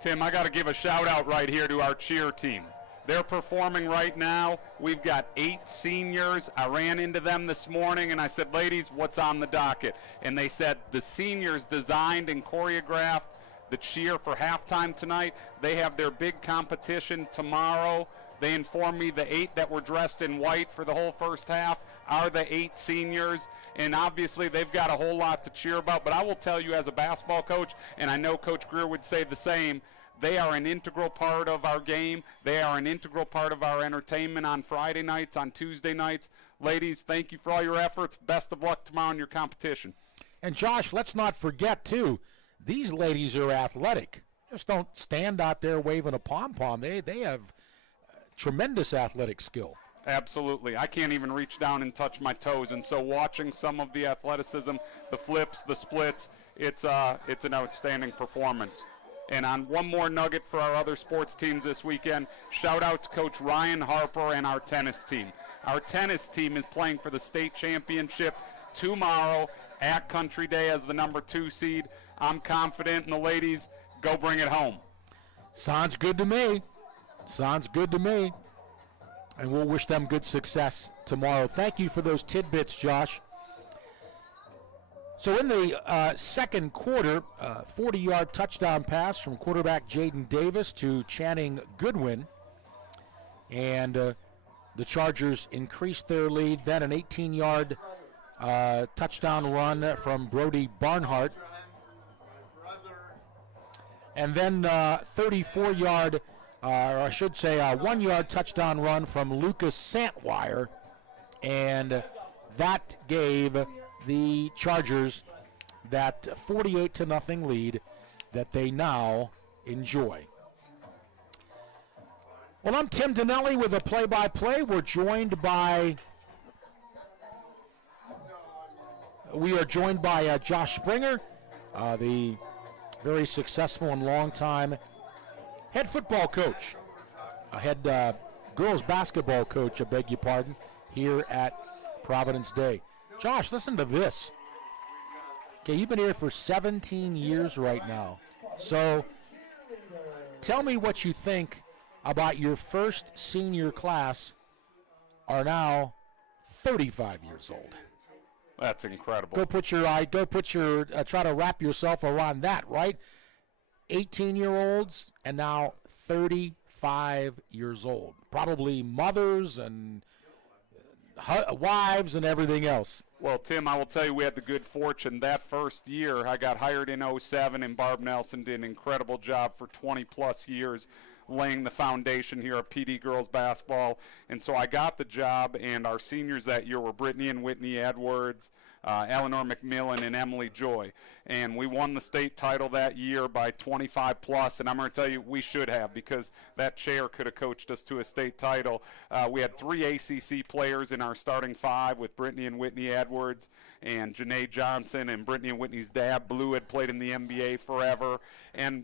Tim, I got to give a shout-out right here to our cheer team. They're performing right now. We've got 8 seniors. I ran into them this morning, and I said, ladies, what's on the docket? And they said the seniors designed and choreographed the cheer for halftime tonight. They have their big competition tomorrow. They informed me the 8 that were dressed in white for the whole first half are the 8 seniors, and obviously they've got a whole lot to cheer about. But I will tell you, as a basketball coach, and I know Coach Greer would say the same, they are an integral part of our game. They are an integral part of our entertainment on Friday nights, on Tuesday nights. Ladies, thank you for all your efforts. Best of luck tomorrow in your competition. And Josh, let's not forget, too, these ladies are athletic. Just don't stand out there waving a pom-pom. They have tremendous athletic skill. Absolutely. I can't even reach down and touch my toes. And so watching some of the athleticism, the flips, the splits, it's an outstanding performance. And on one more nugget for our other sports teams this weekend, shout out to Coach Ryan Harper and our tennis team. Our tennis team is playing for the state championship tomorrow at Country Day as the number 2 seed. I'm confident in the ladies. Go bring it home. Sounds good to me. Sounds good to me. And we'll wish them good success tomorrow. Thank you for those tidbits, Josh. So in the second quarter, 40-yard touchdown pass from quarterback Jaden Davis to Channing Goodwin. And the Chargers increased their lead. Then an 18-yard touchdown run from Brody Barnhart. And then 34-yard, or I should say a 1-yard touchdown run from Lucas Santwire. And that gave the Chargers that 48-0 lead that they now enjoy. Well, I'm Tim Donnelly with a play-by-play. We are joined by Josh Springer, the very successful and long-time head football coach, head girls basketball coach, I beg your pardon, here at Providence Day. Josh, listen to this. Okay, you've been here for 17 years right now. So tell me what you think about your first senior class are now 35 years old. That's incredible. Try to wrap yourself around that, right? 18-year-olds and now 35 years old. Probably mothers and wives and everything else. Well, Tim, I will tell you, we had the good fortune that first year. I got hired in 07, and Barb Nelson did an incredible job for 20-plus years laying the foundation here at PD girls basketball. And so I got the job, and our seniors that year were Brittany and Whitney Edwards, Eleanor McMillan, and Emily Joy. And we won the state title that year by 25-plus, and I'm going to tell you, we should have, because that chair could have coached us to a state title. We had 3 ACC players in our starting 5 with Brittany and Whitney Edwards. and Janae Johnson and Brittany and Whitney's dad, Blue, had played in the NBA forever.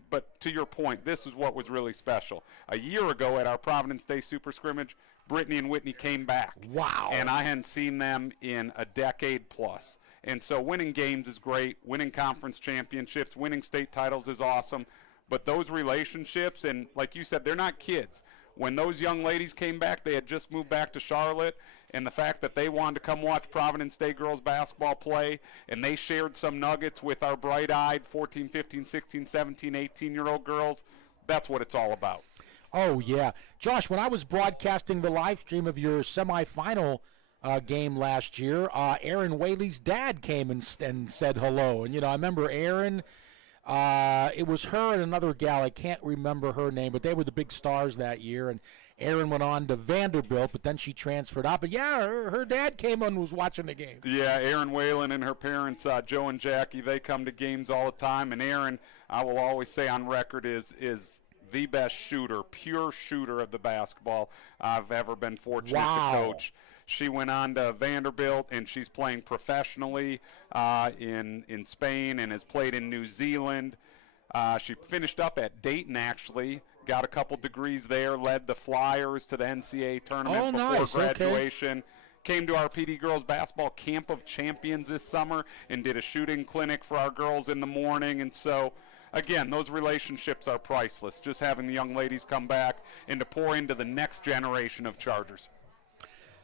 But to your point, this is what was really special. A year ago at our Providence Day Super Scrimmage, Brittany and Whitney came back. Wow. And I hadn't seen them in a decade plus. And so winning games is great. Winning conference championships, winning state titles is awesome. But those relationships, and like you said, they're not kids. When those young ladies came back, they had just moved back to Charlotte, and the fact that they wanted to come watch Providence Day girls basketball play, and they shared some nuggets with our bright-eyed 14, 15, 16, 17, 18-year-old girls, that's what it's all about. Oh, yeah. Josh, when I was broadcasting the live stream of your semifinal game last year, Aaron Whaley's dad came and said hello. And, I remember Aaron, it was her and another gal. I can't remember her name, but they were the big stars that year. And Aaron went on to Vanderbilt, but then she transferred out. But, yeah, her dad came and was watching the game. Yeah, Aaron Whalen and her parents, Joe and Jackie, they come to games all the time. And Aaron, I will always say on record, is the best shooter, pure shooter of the basketball I've ever been fortunate to coach. She went on to Vanderbilt, and she's playing professionally in Spain and has played in New Zealand. She finished up at Dayton, actually, got a couple degrees there, led the Flyers to the NCAA tournament before graduation. Okay. Came to our PD Girls Basketball Camp of Champions this summer and did a shooting clinic for our girls in the morning. And so, again, those relationships are priceless, just having the young ladies come back and to pour into the next generation of Chargers.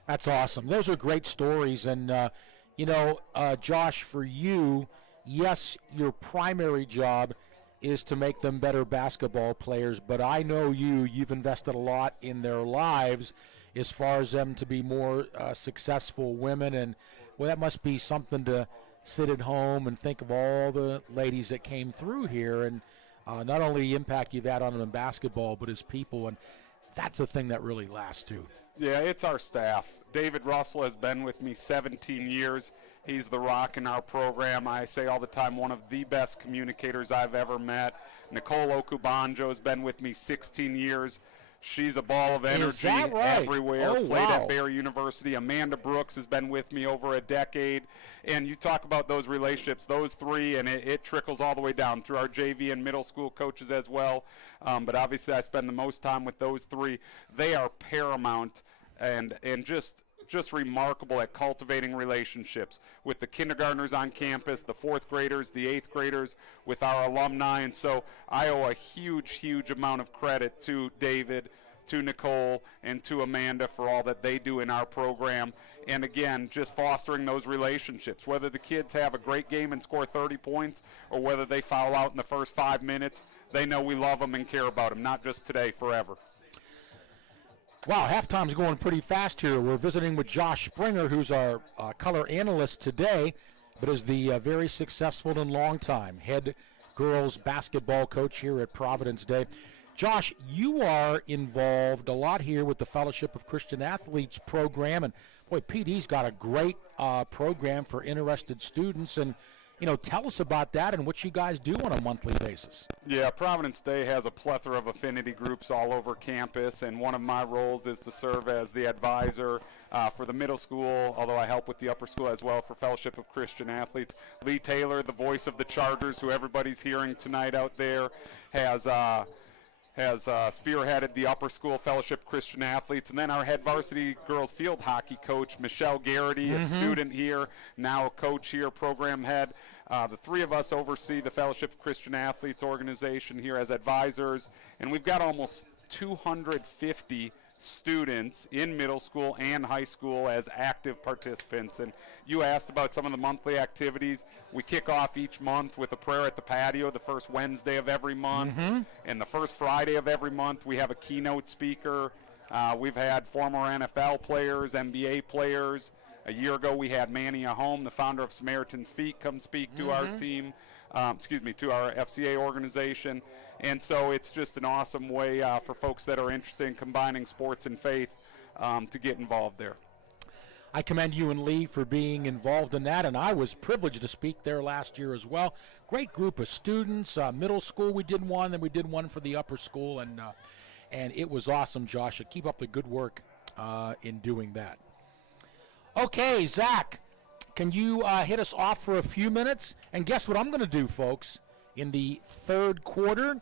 That's awesome. Those are great stories. And, Josh, for you, yes, your primary job is to make them better basketball players, but I know you've invested a lot in their lives as far as them to be more successful women. And, well, that must be something to sit at home and think of all the ladies that came through here and not only the impact you've had on them in basketball, but as people. And that's a thing that really lasts, too. Yeah, it's our staff. David Russell has been with me 17 years. He's the rock in our program. I say all the time, one of the best communicators I've ever met. Nicole Okubanjo has been with me 16 years. She's a ball of energy everywhere. Played at Barry University. Amanda Brooks has been with me over a decade. And you talk about those relationships, those three, and it trickles all the way down through our JV and middle school coaches as well. But obviously I spend the most time with those three. They are paramount and just remarkable at cultivating relationships with the kindergartners on campus, the fourth graders, the eighth graders, with our alumni. And so I owe a huge, huge amount of credit to David, to Nicole, and to Amanda for all that they do in our program. And again, just fostering those relationships, whether the kids have a great game and score 30 points or whether they foul out in the first 5 minutes, they know we love them and care about them, not just today, forever. Wow, halftime's going pretty fast here. We're visiting with Josh Springer, who's our color analyst today, but is the very successful and long-time head girls basketball coach here at Providence Day. Josh, you are involved a lot here with the Fellowship of Christian Athletes program, and boy, PD's got a great program for interested students. And tell us about that and what you guys do on a monthly basis. Yeah, Providence Day has a plethora of affinity groups all over campus, and one of my roles is to serve as the advisor for the middle school, although I help with the upper school as well for Fellowship of Christian Athletes. Lee Taylor, the voice of the Chargers, who everybody's hearing tonight out there, has spearheaded the upper school Fellowship Christian Athletes. And then our head varsity girls field hockey coach, Michelle Garrity, a student here, now a coach here, program head. The three of us oversee the Fellowship Christian Athletes organization here as advisors, and we've got almost 250 students in middle school and high school as active participants. And you asked about some of the monthly activities. We kick off each month with a prayer at the patio the first Wednesday of every month, and the first Friday of every month we have a keynote speaker. We've had former NFL players, NBA players. A year ago, we had Manny Ahome, the founder of Samaritan's Feet, come speak to our team, to our FCA organization. And so it's just an awesome way for folks that are interested in combining sports and faith to get involved there. I commend you and Lee for being involved in that, and I was privileged to speak there last year as well. Great group of students. Middle school, we did one, then we did one for the upper school, and it was awesome, Josh. Keep up the good work in doing that. Okay, Zach, can you hit us off for a few minutes? And guess what I'm going to do, folks? In the third quarter,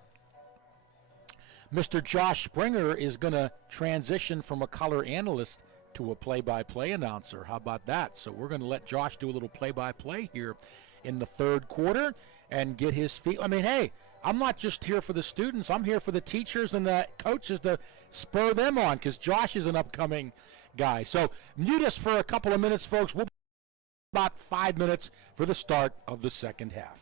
Mr. Josh Springer is going to transition from a color analyst to a play-by-play announcer. How about that? So we're going to let Josh do a little play-by-play here in the third quarter and get his feet. I mean, hey, I'm not just here for the students. I'm here for the teachers and the coaches to spur them on, because Josh is an upcoming guy. So mute us for a couple of minutes, folks. We'll be about 5 minutes for the start of the second half.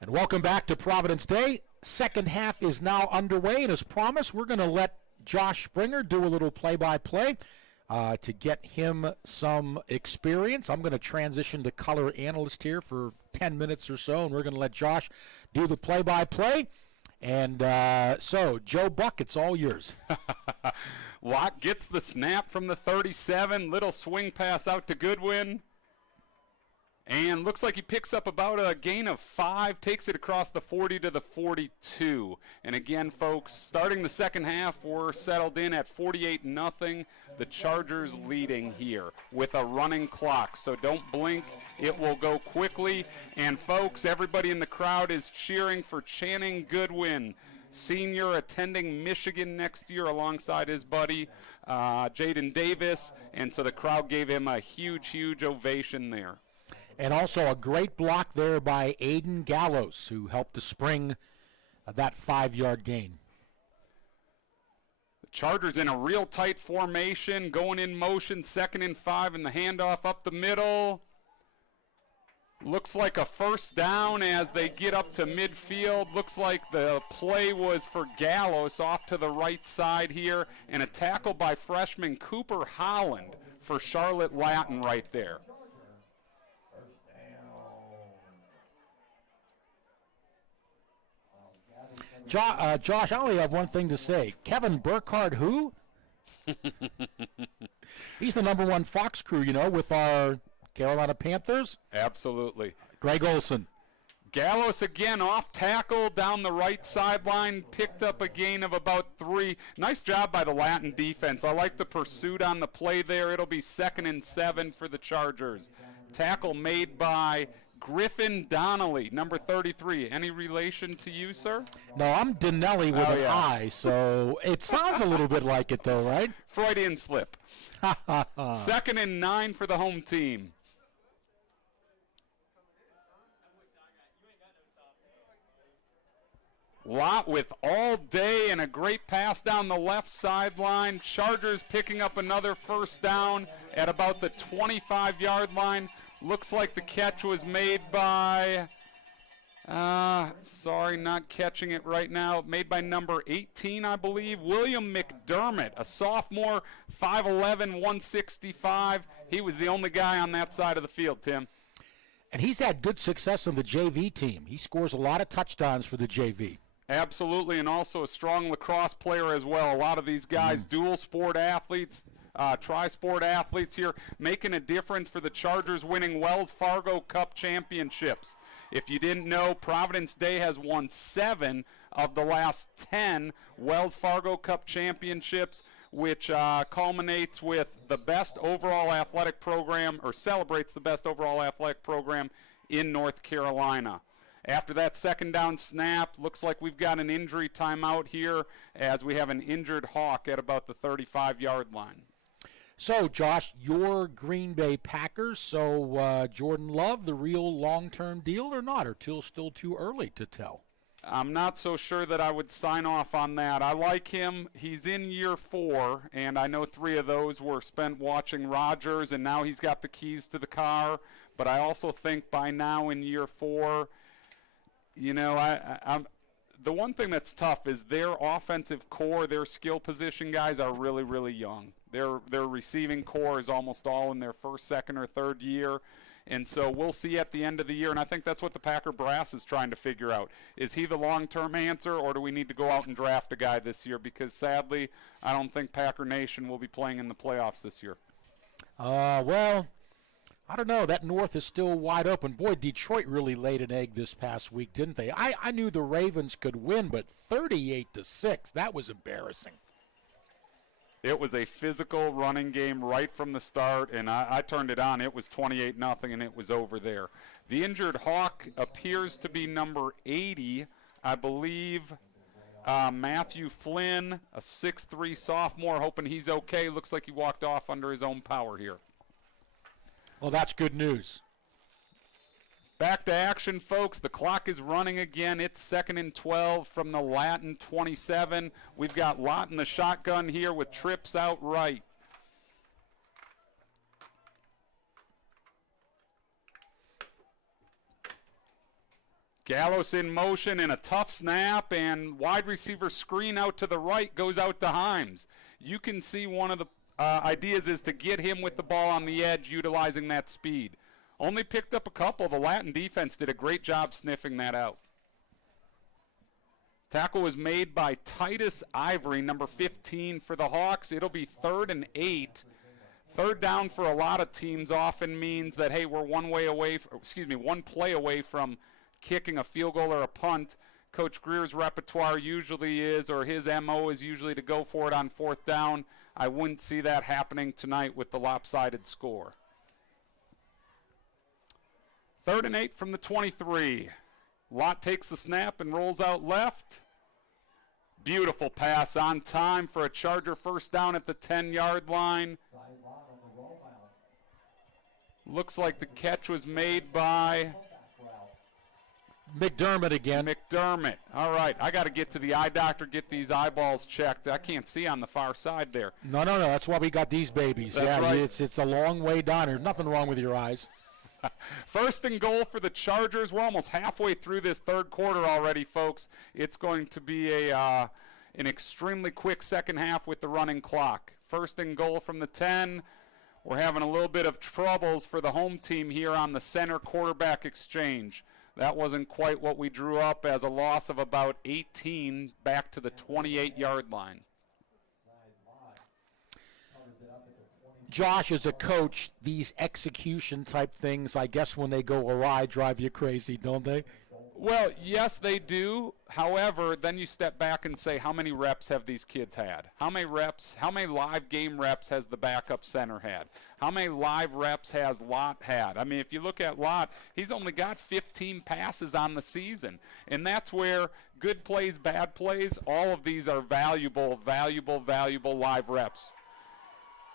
And welcome back to Providence Day. Second half is now underway, and as promised, we're going to let Josh Springer do a little play-by-play to get him some experience. I'm going to transition to color analyst here for 10 minutes or so, and we're going to let Josh do the play-by-play. And so, Joe Buck, it's all yours. Locke gets the snap from the 37. Little swing pass out to Goodwin. And looks like he picks up about a gain of 5, takes it across the 40 to the 42. And again, folks, starting the second half, we're settled in at 48-0. The Chargers leading here with a running clock. So don't blink. It will go quickly. And, folks, everybody in the crowd is cheering for Channing Goodwin, senior attending Michigan next year alongside his buddy Jaden Davis. And so the crowd gave him a huge, huge ovation there. And also a great block there by Aiden Gallos, who helped to spring that 5-yard gain. The Chargers in a real tight formation, going in motion, 2nd and 5, and the handoff up the middle. Looks like a first down as they get up to midfield. Looks like the play was for Gallos off to the right side here, and a tackle by freshman Cooper Holland for Charlotte Latin right there. Josh, I only have one thing to say. Kevin Burkhardt, who? He's the #1 Fox crew, you know, with our Carolina Panthers. Absolutely. Greg Olson. Gallos again off tackle down the right sideline, picked up a gain of about 3. Nice job by the Latin defense. I like the pursuit on the play there. It'll be 2nd and 7 for the Chargers. Tackle made by Griffin Donnelly, number 33. Any relation to you, sir? No, I'm Donnelly with an I, so it sounds a little bit like it, though, right? Freudian slip. 2nd and 9 for the home team. Lott with all day and a great pass down the left sideline. Chargers picking up another first down at about the 25-yard line. Looks like the catch was made by, sorry, not catching it right now, made by number 18, I believe, William McDermott, a sophomore, 5'11", 165. He was the only guy on that side of the field, Tim. And he's had good success on the JV team. He scores a lot of touchdowns for the JV. Absolutely, and also a strong lacrosse player as well. A lot of these guys, dual sport athletes, tri-sport athletes here, making a difference for the Chargers winning Wells Fargo Cup championships. If you didn't know, Providence Day has won 7 of the last 10 Wells Fargo Cup championships, which culminates with the best overall athletic program, or celebrates the best overall athletic program in North Carolina. After that second down snap, looks like we've got an injury timeout here as we have an injured Hawk at about the 35-yard line. So, Josh, your Green Bay Packers, so Jordan Love, the real long-term deal or not, or still too early to tell? I'm not so sure that I would sign off on that. I like him. He's in year 4, and I know 3 of those were spent watching Rodgers, and now he's got the keys to the car. But I also think by now in year 4, you know, I'm the one thing that's tough is their offensive core, their skill position guys are really, really young. Their receiving core is almost all in their first, second, or third year. And so we'll see at the end of the year, and I think that's what the Packer brass is trying to figure out. Is he the long-term answer, or do we need to go out and draft a guy this year? Because sadly, I don't think Packer Nation will be playing in the playoffs this year. Well, I don't know. That North is still wide open. Boy, Detroit really laid an egg this past week, didn't they? I knew the Ravens could win, but 38-6, that was embarrassing. It was a physical running game right from the start, and I turned it on. It was 28-0, and it was over there. The injured Hawk appears to be number 80, I believe. Matthew Flynn, a 6'3 sophomore, hoping he's okay. Looks like he walked off under his own power here. Well, that's good news. Back to action, folks. The clock is running again. It's 2nd and 12 from the Latin 27. We've got Lott in the shotgun here with trips out right. Gallos in motion and a tough snap, and wide receiver screen out to the right goes out to Himes. You can see one of the ideas is to get him with the ball on the edge, utilizing that speed. Only picked up a couple. The Latin defense did a great job sniffing that out. Tackle was made by Titus Ivory, number 15 for the Hawks. It'll be 3rd and 8. Third down for a lot of teams often means that, hey, we're one play away from kicking a field goal or a punt. Coach Greer's repertoire usually is, or his MO is usually to go for it on 4th down. I wouldn't see that happening tonight with the lopsided score. 3rd and 8 from the 23. Lott takes the snap and rolls out left. Beautiful pass on time for a Charger first down at the 10-yard line. Looks like the catch was made by McDermott again. McDermott. All right, I got to get to the eye doctor, get these eyeballs checked. I can't see on the far side there. No. That's why we got these babies. That's right. It's a long way down. There's nothing wrong with your eyes. 1st and goal for the Chargers. We're almost halfway through this 3rd quarter already, folks. It's going to be an extremely quick second half with the running clock. 1st and goal from the 10. We're having a little bit of troubles for the home team here on the center quarterback exchange. That wasn't quite what we drew up as a loss of about 18 back to the 28-yard line. Josh, as a coach, these execution type things, I guess when they go awry, drive you crazy, don't they? Well, yes, they do. However, then you step back and say, how many reps have these kids had? How many live game reps has the backup center had? How many live reps has Lott had? I mean, if you look at Lott, he's only got 15 passes on the season. And that's where good plays, bad plays, all of these are valuable live reps.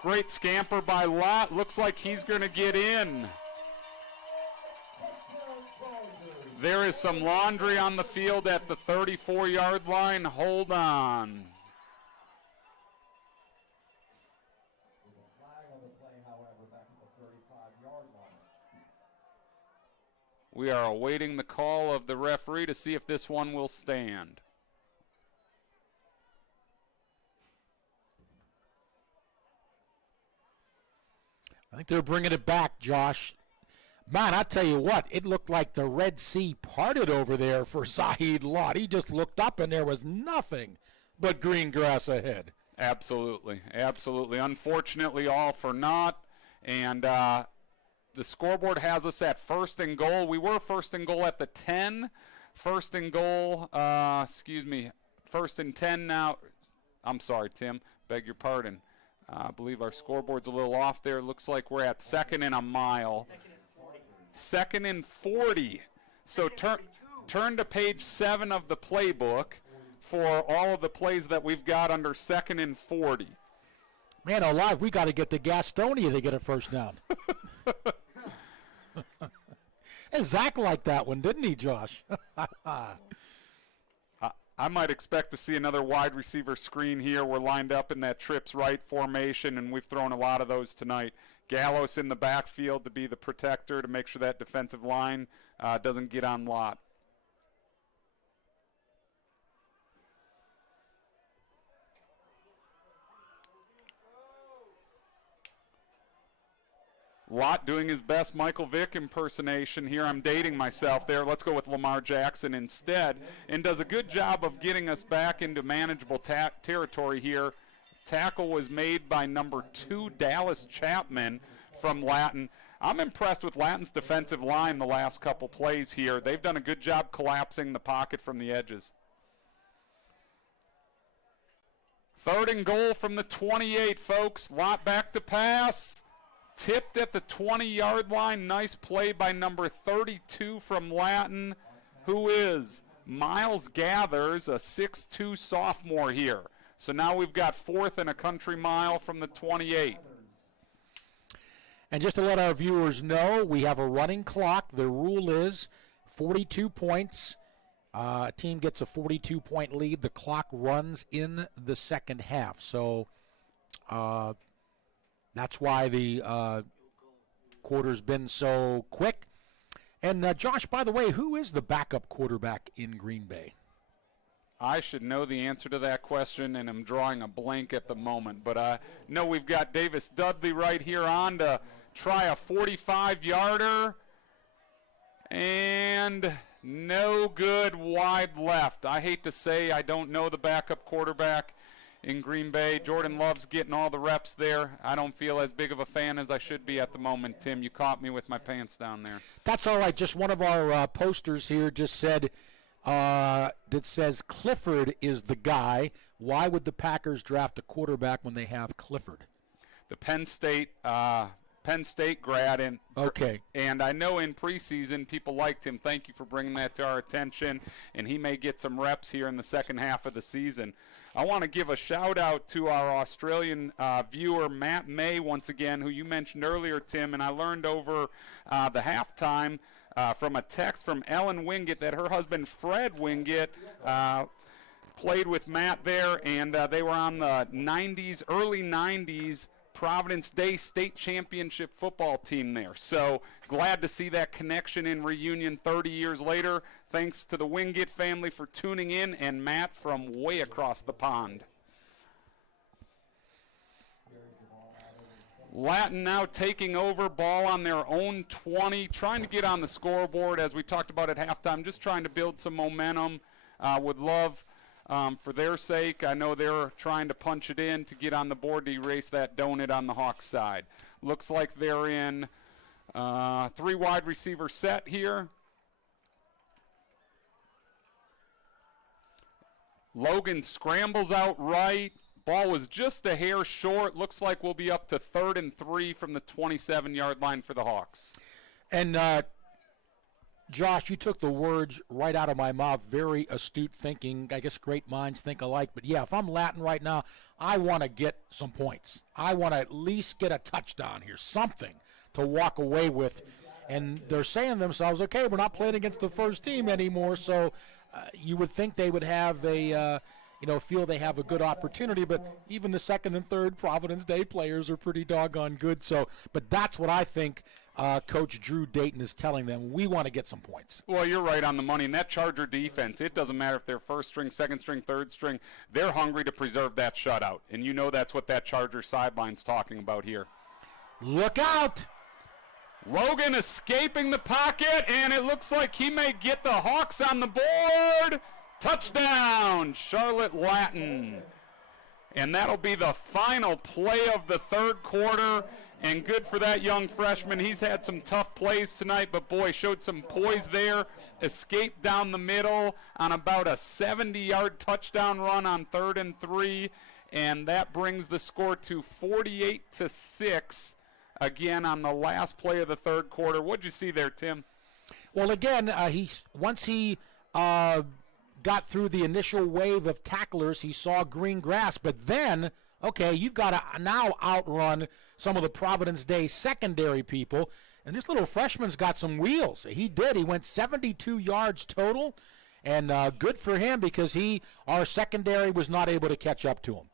Great scamper by Lott. Looks like he's going to get in. There is some laundry on the field at the 34-yard line. Hold on. We are awaiting the call of the referee to see if this one will stand. I think they're bringing it back, Josh. Man, I tell you what, it looked like the Red Sea parted over there for Zaid Lott. He just looked up and there was nothing but green grass ahead. Absolutely. Unfortunately, all for naught. And the scoreboard has us at 1st and goal. We were 1st and goal at the 10. 1st and goal, 1st and 10 now. I'm sorry, Tim. Beg your pardon. I believe our scoreboard's a little off there. Looks like we're at 2nd and a mile. 2nd and 40. So turn to page 7 of the playbook for all of the plays that we've got under 2nd and 40. Man alive, we got to get to Gastonia to get a first down. And Zach liked that one, didn't he, Josh? I might expect to see another wide receiver screen here. We're lined up in that trips right formation, and we've thrown a lot of those tonight. Gallos in the backfield to be the protector to make sure that defensive line doesn't get on Lott. Lott doing his best Michael Vick impersonation here. I'm dating myself there. Let's go with Lamar Jackson instead. And does a good job of getting us back into manageable territory here. Tackle was made by number 2, Dallas Chapman from Latin. I'm impressed with Latin's defensive line the last couple plays here. They've done a good job collapsing the pocket from the edges. 3rd and goal from the 28, folks. Lott back to pass. Tipped at the 20-yard line. Nice play by number 32 from Latin, who is Miles Gathers, a 6'2 sophomore here. So now we've got 4th and a country mile from the 28. And just to let our viewers know, we have a running clock. The rule is 42 points. A team gets a 42-point lead. The clock runs in the second half. So that's why the quarter's been so quick. And, Josh, by the way, who is the backup quarterback in Green Bay? I should know the answer to that question, and I'm drawing a blank at the moment. But no, we've got Davis Dudley right here on to try a 45-yarder. And no good, wide left. I hate to say I don't know the backup quarterback in Green Bay. Jordan Love's getting all the reps there. I don't feel as big of a fan as I should be at the moment, Tim. You caught me with my pants down there. That's all right. Just one of our posters here just said, that says Clifford is the guy. Why would the Packers draft a quarterback when they have Clifford? The Penn State grad, and I know in preseason people liked him. Thank you for bringing that to our attention, and he may get some reps here in the second half of the season. I want to give a shout out to our Australian viewer Matt May once again, who you mentioned earlier, Tim, and I learned over the halftime from a text from Ellen Wingett that her husband Fred Wingett played with Matt there, and they were on the early 90s Providence Day State Championship football team there. So glad to see that connection in reunion 30 years later. Thanks to the Wingett family for tuning in, and Matt from way across the pond. Latin now taking over, ball on their own 20, trying to get on the scoreboard as we talked about at halftime, just trying to build some momentum. Would love for their sake. I know they're trying to punch it in to get on the board to erase that donut on the Hawks side. Looks like they're in 3 wide receiver set here. Logan scrambles out right. Ball was just a hair short. Looks like we'll be up to 3rd and 3 from the 27-yard line for the Hawks. And Josh, you took the words right out of my mouth. Very astute thinking. I guess great minds think alike. But, yeah, if I'm Latin right now, I want to get some points. I want to at least get a touchdown here, something to walk away with. And they're saying to themselves, okay, we're not playing against the first team anymore, so you would think they would have feel they have a good opportunity. But even the second and third Providence Day players are pretty doggone good. So, but that's what I think Coach Drew Dayton is telling them. We want to get some points. Well, you're right on the money. And that Charger defense, it doesn't matter if they're first string, second string, third string. They're hungry to preserve that shutout. And you know that's what that Charger sideline's talking about here. Look out! Logan escaping the pocket, and it looks like he may get the Hawks on the board. Touchdown, Charlotte Latin. And that'll be the final play of the third quarter. And good for that young freshman. He's had some tough plays tonight, but boy, showed some poise there. Escaped down the middle on about a 70-yard touchdown run on 3rd and 3. And that brings the score to 48-6. Again, on the last play of the third quarter. What'd you see there, Tim? Well, again, once he got through the initial wave of tacklers, he saw green grass. But then, okay, you've got to now outrun some of the Providence Day secondary people. And this little freshman's got some wheels. He did. He went 72 yards total. And good for him because our secondary was not able to catch up to him.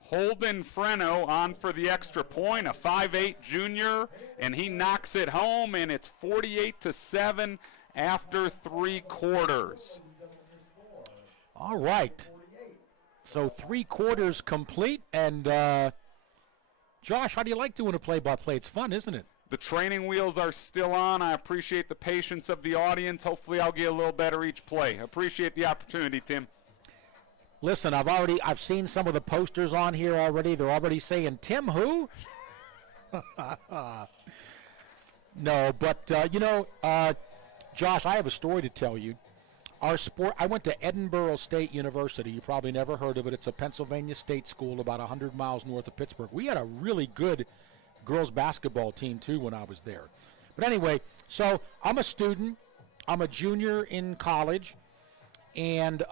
Holden Freno on for the extra point, a 5'8 junior, and he knocks it home, and it's 48-7 after 3 quarters. All right. So 3 quarters complete, and Josh, how do you like doing a play-by-play? It's fun, isn't it? The training wheels are still on. I appreciate the patience of the audience. Hopefully I'll get a little better each play. Appreciate the opportunity, Tim. Listen, I've seen some of the posters on here already. They're already saying, Tim who? No, but, Josh, I have a story to tell you. I went to Edinburgh State University. You probably never heard of it. It's a Pennsylvania state school about 100 miles north of Pittsburgh. We had a really good girls basketball team, too, when I was there. But anyway, so I'm a student. I'm a junior in college. And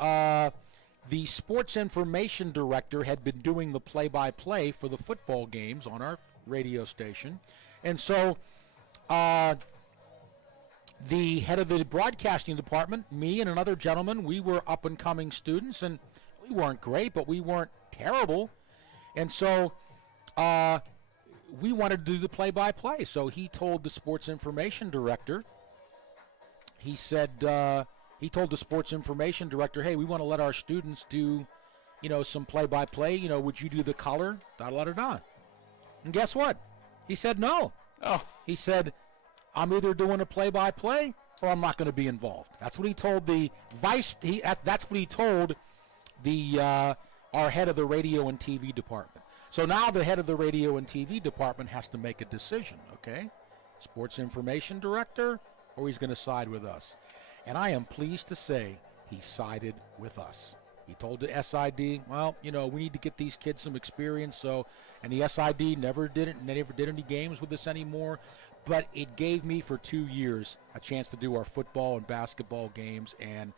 the sports information director had been doing the play-by-play for the football games on our radio station. And so the head of the broadcasting department, me and another gentleman, we were up-and-coming students, and we weren't great, but we weren't terrible. And so we wanted to do the play-by-play. So he told the sports information director he said he told the sports information director, hey, we want to let our students do, some play-by-play. Would you do the color? Da-da-da-da. And guess what? He said no. Oh. He said, I'm either doing a play-by-play or I'm not going to be involved. That's what he told the that's what he told the our head of the radio and TV department. So now the head of the radio and TV department has to make a decision, okay? Sports information director, or he's going to side with us. And I am pleased to say he sided with us. He told the SID, well, we need to get these kids some experience. And the SID never did any games with us anymore. But it gave me for 2 years a chance to do our football and basketball games, and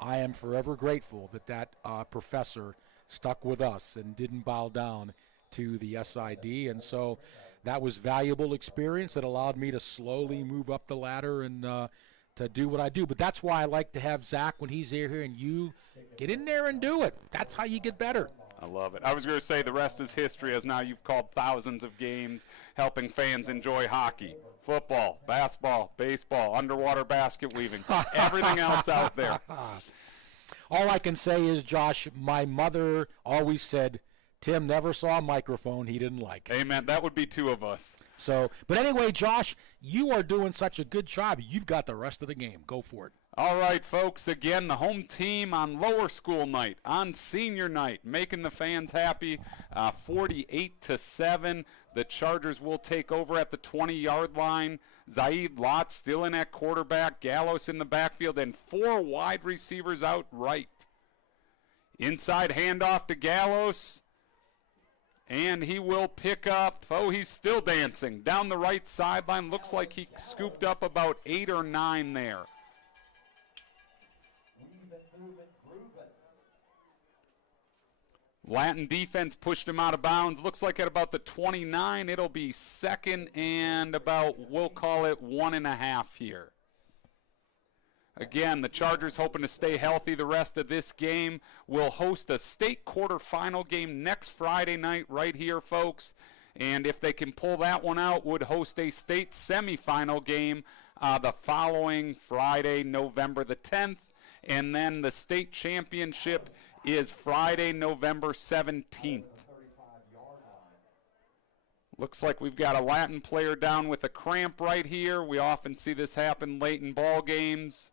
I am forever grateful that professor stuck with us and didn't bow down to the SID. And so that was valuable experience that allowed me to slowly move up the ladder and to do what I do. But that's why I like to have Zach when he's here, and you get in there and do it. That's how you get better. I love it. I was going to say the rest is history, as now you've called thousands of games, helping fans enjoy hockey, football, basketball, baseball, underwater basket weaving, everything else out there. All I can say is, Josh, my mother always said, Tim never saw a microphone he didn't like. Amen. That would be two of us. But anyway, Josh, you are doing such a good job. You've got the rest of the game. Go for it. All right, folks, again, the home team on lower school night, on senior night, making the fans happy, 48-7. The Chargers will take over at the 20-yard line. Zaid Lott still in at quarterback, Gallos in the backfield, and 4 wide receivers out right. Inside handoff to Gallos, and he will pick up, he's still dancing, down the right sideline. Looks like he scooped up about 8 or 9 there. Latin defense pushed him out of bounds. Looks like at about the 29, it'll be second and about, we'll call it 1.5 here. Again, the Chargers hoping to stay healthy the rest of this game. Will host a state quarterfinal game next Friday night right here, folks. And if they can pull that one out, would host a state semifinal game the following Friday, November the 10th. And then the state championship is Friday, November 17th. Looks like we've got a Latin player down with a cramp right here. We often see this happen late in ball games.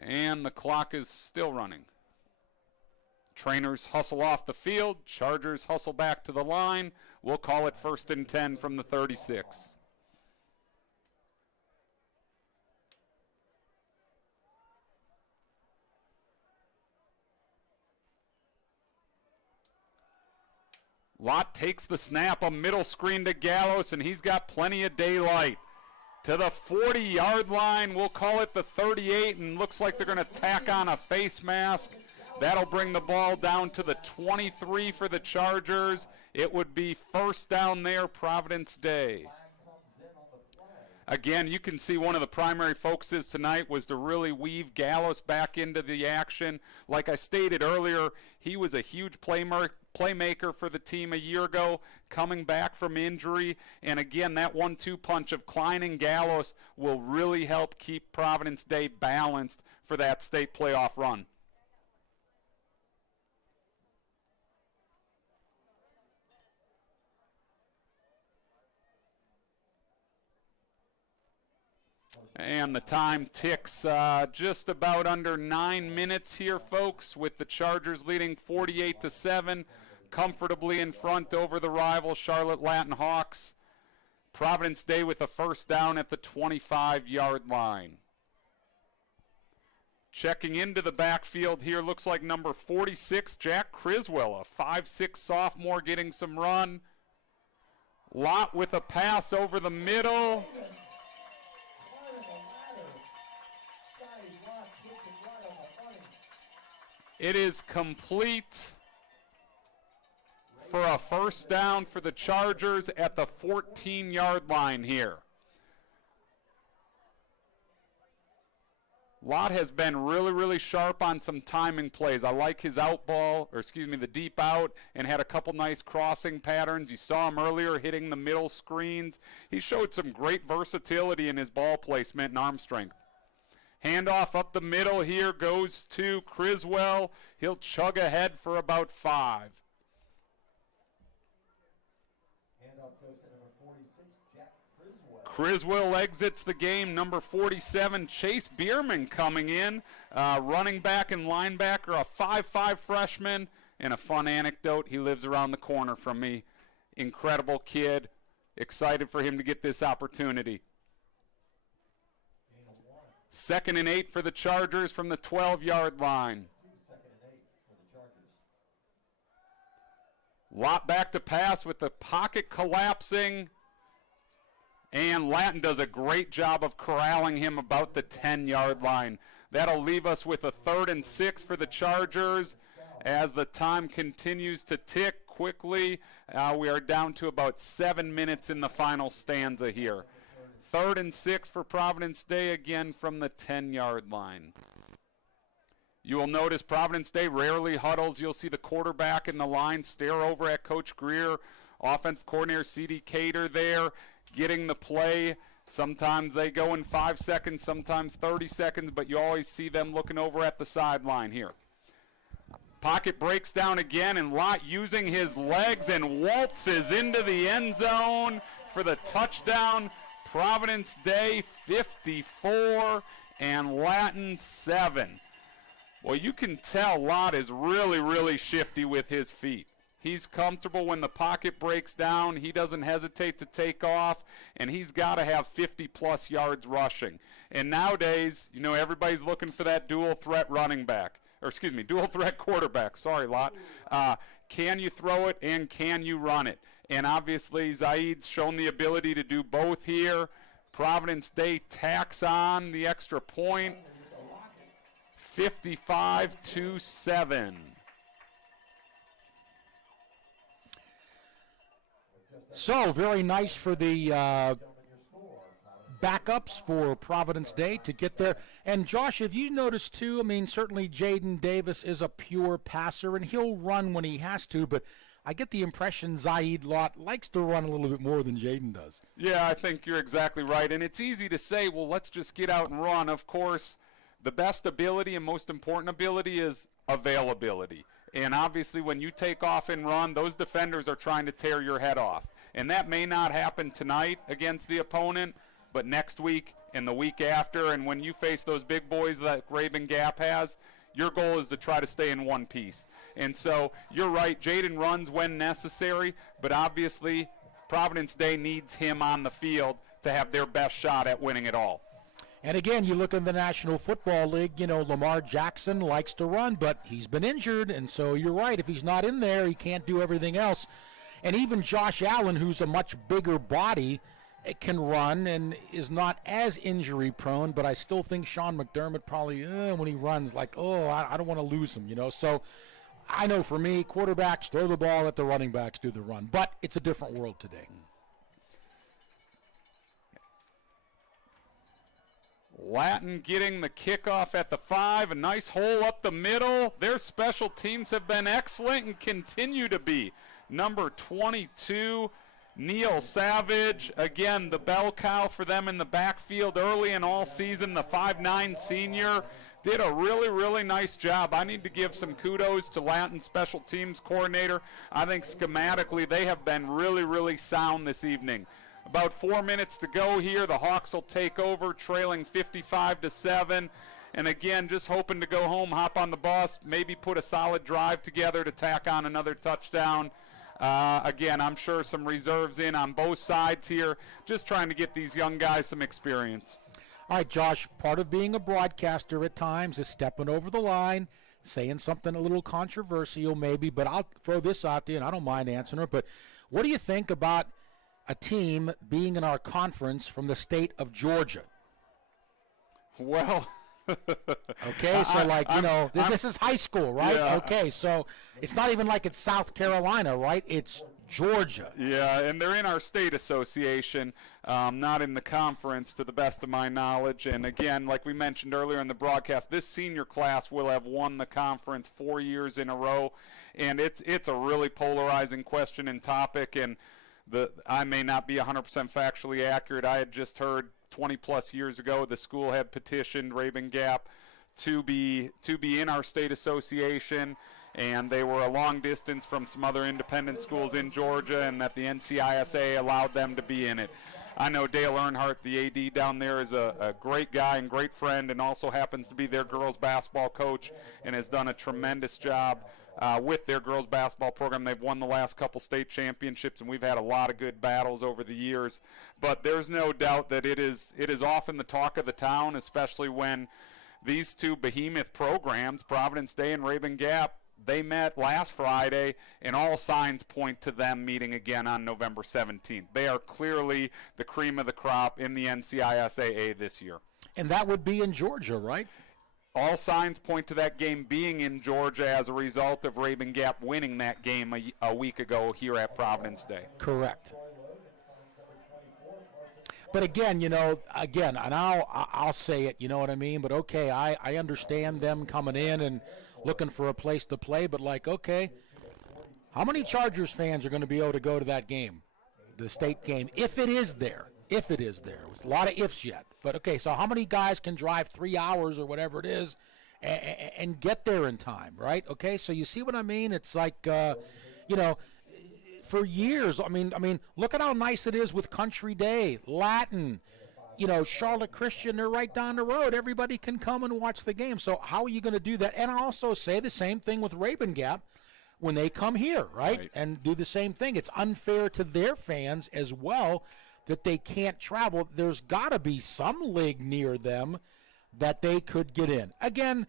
And the clock is still running. Trainers hustle off the field. Chargers hustle back to the line. We'll call it 1st and 10 from the 36. Lott takes the snap, a middle screen to Gallos, and he's got plenty of daylight. To the 40-yard line, we'll call it the 38, and looks like they're going to tack on a face mask. That'll bring the ball down to the 23 for the Chargers. It would be first down there, Providence Day. Again, you can see one of the primary focuses tonight was to really weave Gallos back into the action. Like I stated earlier, he was a huge playmaker for the team a year ago, coming back from injury. And again, that 1-2 punch of Klein and Gallos will really help keep Providence Day balanced for that state playoff run. And the time ticks just about under 9 minutes here, folks, with the Chargers leading 48-7, comfortably in front over the rival Charlotte Latin Hawks. Providence Day with a first down at the 25-yard line. Checking into the backfield here, looks like number 46, Jack Criswell, a 5'6" sophomore getting some run. Lott with a pass over the middle. It is complete for a first down for the Chargers at the 14-yard line here. Lott has been really, really sharp on some timing plays. I like his out ball, or excuse me, the deep out, and had a couple nice crossing patterns. You saw him earlier hitting the middle screens. He showed some great versatility in his ball placement and arm strength. Handoff up the middle here goes to Criswell. He'll chug ahead for about 5. Handoff goes to number 46, Jack Criswell. Criswell exits the game. Number 47, Chase Bierman coming in. Running back and linebacker, a 5'5 freshman. And a fun anecdote, he lives around the corner from me. Incredible kid. Excited for him to get this opportunity. 2nd and 8 for the Chargers from the 12-yard line. 2nd and 8 for the Chargers. Lott back to pass with the pocket collapsing. And Latin does a great job of corralling him about the 10-yard line. That'll leave us with a 3rd and 6 for the Chargers. As the time continues to tick quickly, we are down to about 7 minutes in the final stanza here. 3rd and 6 for Providence Day, again from the 10-yard line. You will notice Providence Day rarely huddles. You'll see the quarterback in the line stare over at Coach Greer, offensive coordinator C.D. Cater there, getting the play. Sometimes they go in 5 seconds, sometimes 30 seconds, but you always see them looking over at the sideline here. Pocket breaks down again, and Lott using his legs and waltzes into the end zone for the touchdown. Providence Day 54 and Latin 7. Well, you can tell Lott is really, really shifty with his feet. He's comfortable when the pocket breaks down. He doesn't hesitate to take off, and he's got to have 50-plus yards rushing. And nowadays, you know, everybody's looking for that dual-threat running back. Or, excuse me, dual-threat quarterback. Sorry, Lott. Can you throw it and can you run it? And obviously, Zaid's shown the ability to do both here. Providence Day tacks on the extra point. 55-7. So, very nice for the backups for Providence Day to get there. And, Josh, if you notice, too, I mean, certainly Jaden Davis is a pure passer, and he'll run when he has to, but I get the impression Zaid Lott likes to run a little bit more than Jaden does. Yeah, I think you're exactly right. And it's easy to say, well, let's just get out and run. Of course, the best ability and most important ability is availability. And obviously, when you take off and run, those defenders are trying to tear your head off. And that may not happen tonight against the opponent, but next week and the week after, and when you face those big boys that Raven Gap has, your goal is to try to stay in one piece. And so you're right, Jaden runs when necessary, but obviously Providence Day needs him on the field to have their best shot at winning it all. And again, you look in the National Football League, you know, Lamar Jackson likes to run, but he's been injured, and so you're right, if he's not in there, he can't do everything else. And even Josh Allen, who's a much bigger body, can run and is not as injury prone, but I still think Sean McDermott probably, when he runs, like, I don't want to lose him, you know. So I know for me, quarterbacks throw the ball, let the running backs do the run. But it's a different world today. Latin getting the kickoff at the 5, a nice hole up the middle. Their special teams have been excellent and continue to be. Number 22, Neil Savage, again, the bell cow for them in the backfield early and all season. The 5'9 senior did a really, really nice job. I need to give some kudos to Latin special teams coordinator. I think schematically they have been really, really sound this evening. About 4 minutes to go here. The Hawks will take over, trailing 55-7. And again, just hoping to go home, hop on the bus, maybe put a solid drive together to tack on another touchdown. Again, I'm sure some reserves in on both sides here, just trying to get these young guys some experience. All right, Josh, part of being a broadcaster at times is stepping over the line, saying something a little controversial maybe, but I'll throw this out there, and I don't mind answering it. But what do you think about a team being in our conference from the state of Georgia? Well, okay, so this is high school, right? Yeah. Okay, so it's not even like it's South Carolina, right? It's Georgia. Yeah, and they're in our state association, not in the conference to the best of my knowledge. And again, like we mentioned earlier in the broadcast, this senior class will have won the conference 4 years in a row. And it's a really polarizing question and topic. And I may not be 100% factually accurate. I had just heard 20-plus years ago the school had petitioned Rabun Gap to be in our state association, and they were a long distance from some other independent schools in Georgia, and that the NCISA allowed them to be in it. I know Dale Earnhardt, the AD down there, is a great guy and great friend, and also happens to be their girls basketball coach and has done a tremendous job with their girls basketball program. They've won the last couple state championships, and we've had a lot of good battles over the years. But there's no doubt that it is often the talk of the town, especially when these two behemoth programs, Providence Day and Rabun Gap, they met last Friday, and all signs point to them meeting again on November 17th. They are clearly the cream of the crop in the NCISAA this year. And that would be in Georgia, right? All signs point to that game being in Georgia as a result of Rabun Gap winning that game a week ago here at Providence Day. Correct. But again, and I'll say it, you know what I mean? But okay, I understand them coming in and looking for a place to play, but okay, how many Chargers fans are going to be able to go to that game, the state game, if it is there? If it is there. There's a lot of ifs yet. But okay, so how many guys can drive 3 hours or whatever it is and get there in time, right? Okay, so you see what I mean? It's like, for years, I mean, look at how nice it is with Country Day, Latin, Charlotte Christian, they're right down the road. Everybody can come and watch the game. So how are you going to do that? And I also say the same thing with Rabun Gap when they come here, right? And do the same thing. It's unfair to their fans as well that they can't travel. There's got to be some league near them that they could get in. Again,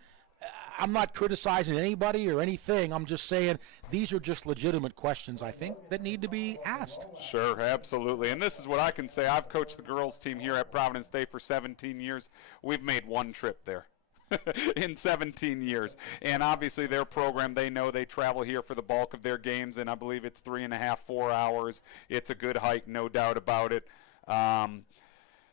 I'm not criticizing anybody or anything. I'm just saying these are just legitimate questions, I think, that need to be asked. Sure, absolutely. And this is what I can say. I've coached the girls team here at Providence Day for 17 years. We've made one trip there in 17 years. And obviously their program, they know they travel here for the bulk of their games, and I believe it's 3.5, 4 hours. It's a good hike, no doubt about it.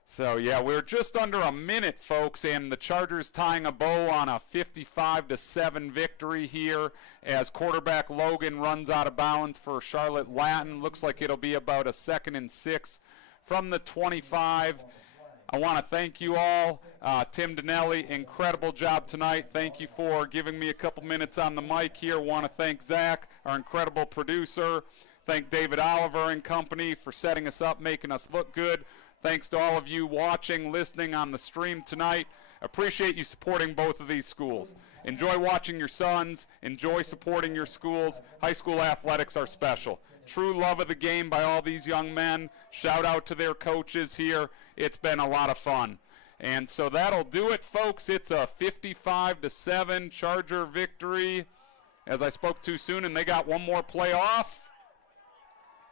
So, yeah, we're just under a minute, folks, and the Chargers tying a bow on a 55-7 victory here as quarterback Logan runs out of bounds for Charlotte Latin. Looks like it'll be about a 2nd and 6 from the 25. I want to thank you all. Tim Donnelly, incredible job tonight. Thank you for giving me a couple minutes on the mic here. Want to thank Zach, our incredible producer. Thank David Oliver and company for setting us up, making us look good. Thanks to all of you watching, listening on the stream tonight. Appreciate you supporting both of these schools. Enjoy watching your sons. Enjoy supporting your schools. High school athletics are special. True love of the game by all these young men. Shout out to their coaches here. It's been a lot of fun. And so that'll do it, folks. It's a 55-7 Charger victory. As I spoke too soon, and they got one more play off.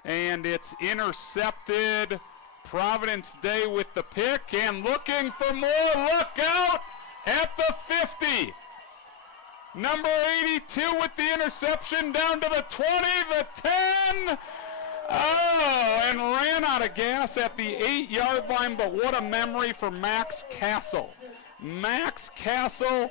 And it's intercepted. Providence Day with the pick and looking for more. Look out at the 50. Number 82 with the interception down to the 20, the 10. Oh, and ran out of gas at the 8-yard line, but what a memory for Max Castle. Max Castle,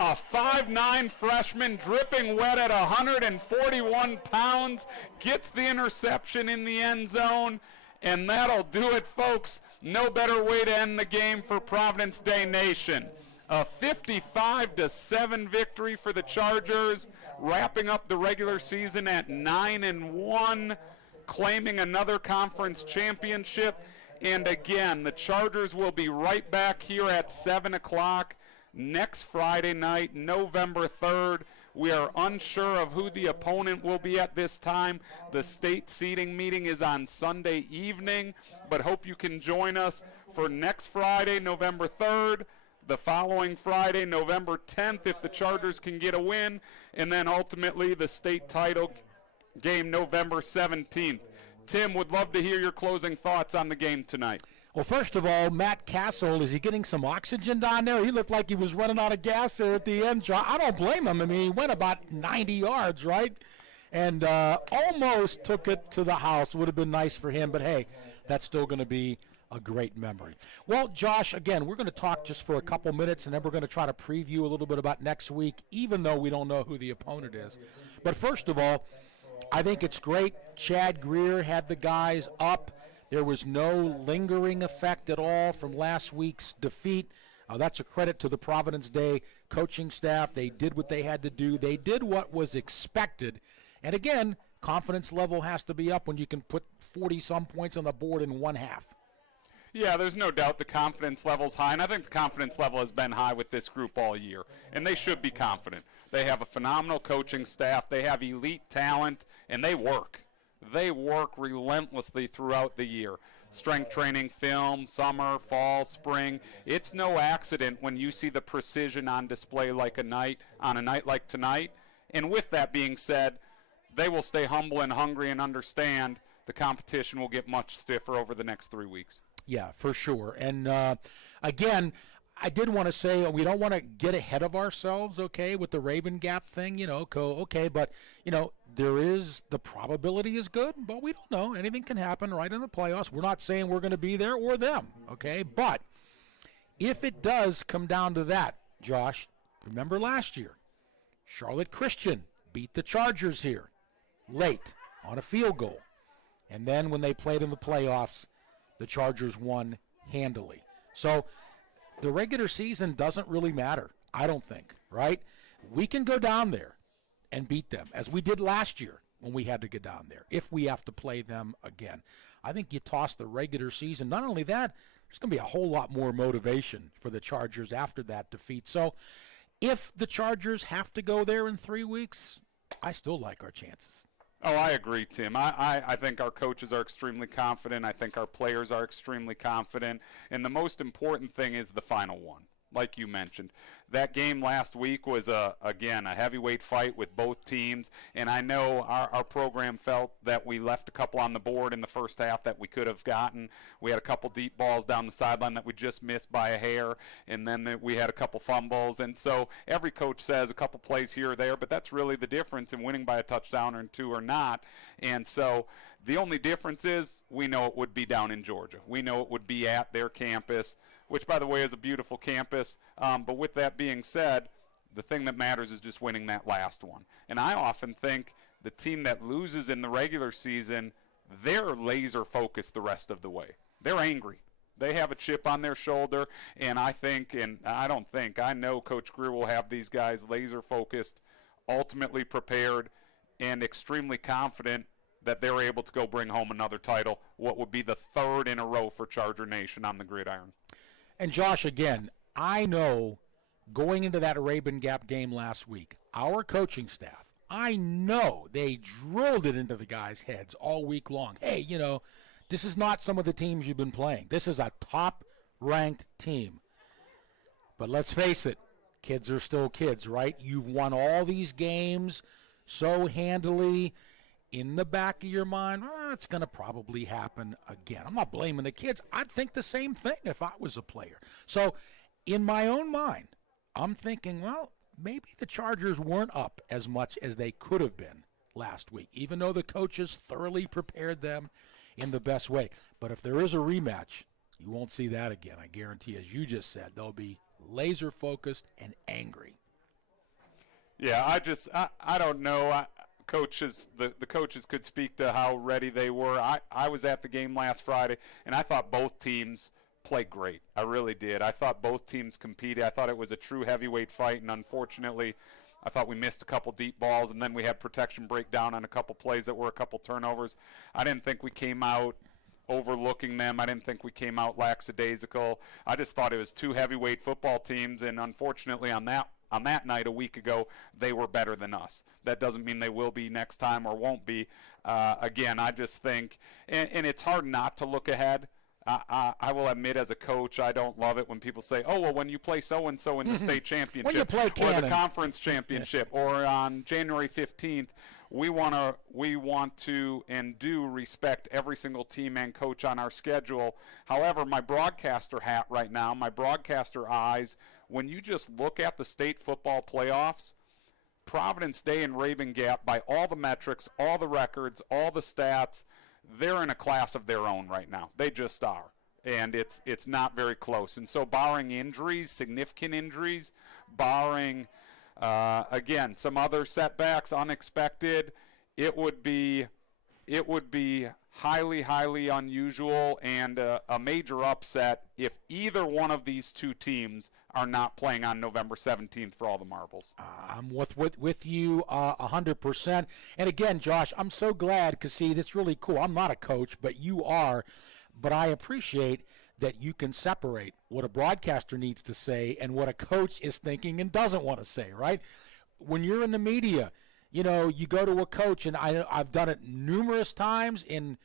a 5'9" freshman, dripping wet at 141 pounds, gets the interception in the end zone. And that'll do it, folks. No better way to end the game for Providence Day Nation. A 55-7 victory for the Chargers, wrapping up the regular season at 9-1, claiming another conference championship. And again, the Chargers will be right back here at 7 o'clock next Friday night, November 3rd. We are unsure of who the opponent will be at this time. The state seating meeting is on Sunday evening, but hope you can join us for next Friday, November 3rd, the following Friday, November 10th, if the Chargers can get a win, and then ultimately the state title game November 17th. Tim, would love to hear your closing thoughts on the game tonight. Well, first of all, Matt Castle, is he getting some oxygen down there? He looked like he was running out of gas there at the end. I don't blame him. I mean, he went about 90 yards, right? and almost took it to the house. Would have been nice for him, but hey, that's still going to be a great memory. Well, Josh, again, we're going to talk just for a couple minutes, and then we're going to try to preview a little bit about next week, even though we don't know who the opponent is. But first of all, I think it's great. Chad Greer had the guys up. There was no lingering effect at all from last week's defeat. That's a credit to the Providence Day coaching staff. They did what they had to do. They did what was expected. And again, confidence level has to be up when you can put 40-some points on the board in one half. Yeah, there's no doubt the confidence level's high, and I think the confidence level has been high with this group all year, and they should be confident. They have a phenomenal coaching staff. They have elite talent, and they work. They work relentlessly throughout the year. Strength training, film, summer, fall, spring. It's no accident when you see the precision on display on a night like tonight. And with that being said, they will stay humble and hungry and understand the competition will get much stiffer over the next 3 weeks. Yeah, for sure. And again, I did want to say we don't want to get ahead of ourselves, okay, with the Raven Gap thing, okay, but, the probability is good, but we don't know. Anything can happen right in the playoffs. We're not saying we're going to be there or them, okay, but if it does come down to that, Josh, remember last year, Charlotte Christian beat the Chargers here late on a field goal, and then when they played in the playoffs, the Chargers won handily. So the regular season doesn't really matter, I don't think, right? We can go down there and beat them, as we did last year when we had to get down there, if we have to play them again. I think you toss the regular season. Not only that, there's going to be a whole lot more motivation for the Chargers after that defeat. So if the Chargers have to go there in 3 weeks, I still like our chances. Oh, I agree, Tim. I think our coaches are extremely confident. I think our players are extremely confident. And the most important thing is the final one, like you mentioned. That game last week was, again, a heavyweight fight with both teams. And I know our program felt that we left a couple on the board in the first half that we could have gotten. We had a couple deep balls down the sideline that we just missed by a hair. And then we had a couple fumbles. And so every coach says a couple plays here or there, but that's really the difference in winning by a touchdown or two or not. And so the only difference is we know it would be down in Georgia. We know it would be at their campus, which, by the way, is a beautiful campus. But with that being said, the thing that matters is just winning that last one. And I often think the team that loses in the regular season, they're laser focused the rest of the way. They're angry. They have a chip on their shoulder, and I know Coach Greer will have these guys laser focused, ultimately prepared, and extremely confident that they're able to go bring home another title, what would be the third in a row for Charger Nation on the gridiron. And Josh, again, I know going into that Arabian Gap game last week, our coaching staff, I know they drilled it into the guys' heads all week long. Hey, this is not some of the teams you've been playing. This is a top-ranked team. But let's face it, kids are still kids, right? You've won all these games so handily. In the back of your mind, it's going to probably happen again. I'm not blaming the kids. I'd think the same thing if I was a player. So in my own mind, I'm thinking, well, maybe the Chargers weren't up as much as they could have been last week, even though the coaches thoroughly prepared them in the best way. But if there is a rematch, you won't see that again. I guarantee, as you just said, they'll be laser focused and angry. Yeah, I don't know. The coaches could speak to how ready they were. I was at the game last Friday, and I thought both teams played great. I really did. I thought both teams competed. I thought it was a true heavyweight fight, and unfortunately, I thought we missed a couple deep balls, and then we had protection breakdown on a couple plays that were a couple turnovers. I didn't think we came out overlooking them. I didn't think we came out lackadaisical. I just thought it was two heavyweight football teams, and unfortunately on that night a week ago, they were better than us. That doesn't mean they will be next time or won't be. Again, I just think, and it's hard not to look ahead. I will admit, as a coach, I don't love it when people say, oh, well, when you play so-and-so in the state championship when you play or the conference championship or on January 15th, we want to and do respect every single team and coach on our schedule. However, my broadcaster hat right now, my broadcaster eyes, when you just look at the state football playoffs, Providence Day and Raven Gap, by all the metrics, all the records, all the stats, they're in a class of their own right now. They just are. And it's not very close. And so barring injuries, significant injuries, barring, again, some other setbacks, unexpected, it would be highly, highly unusual and a major upset if either one of these two teams are not playing on November 17th for all the marbles. I'm with you 100%. And again, Josh, I'm so glad because, see, that's really cool. I'm not a coach, but you are. But I appreciate that you can separate what a broadcaster needs to say and what a coach is thinking and doesn't want to say, right? When you're in the media, you know, you go to a coach, and I've done it numerous times in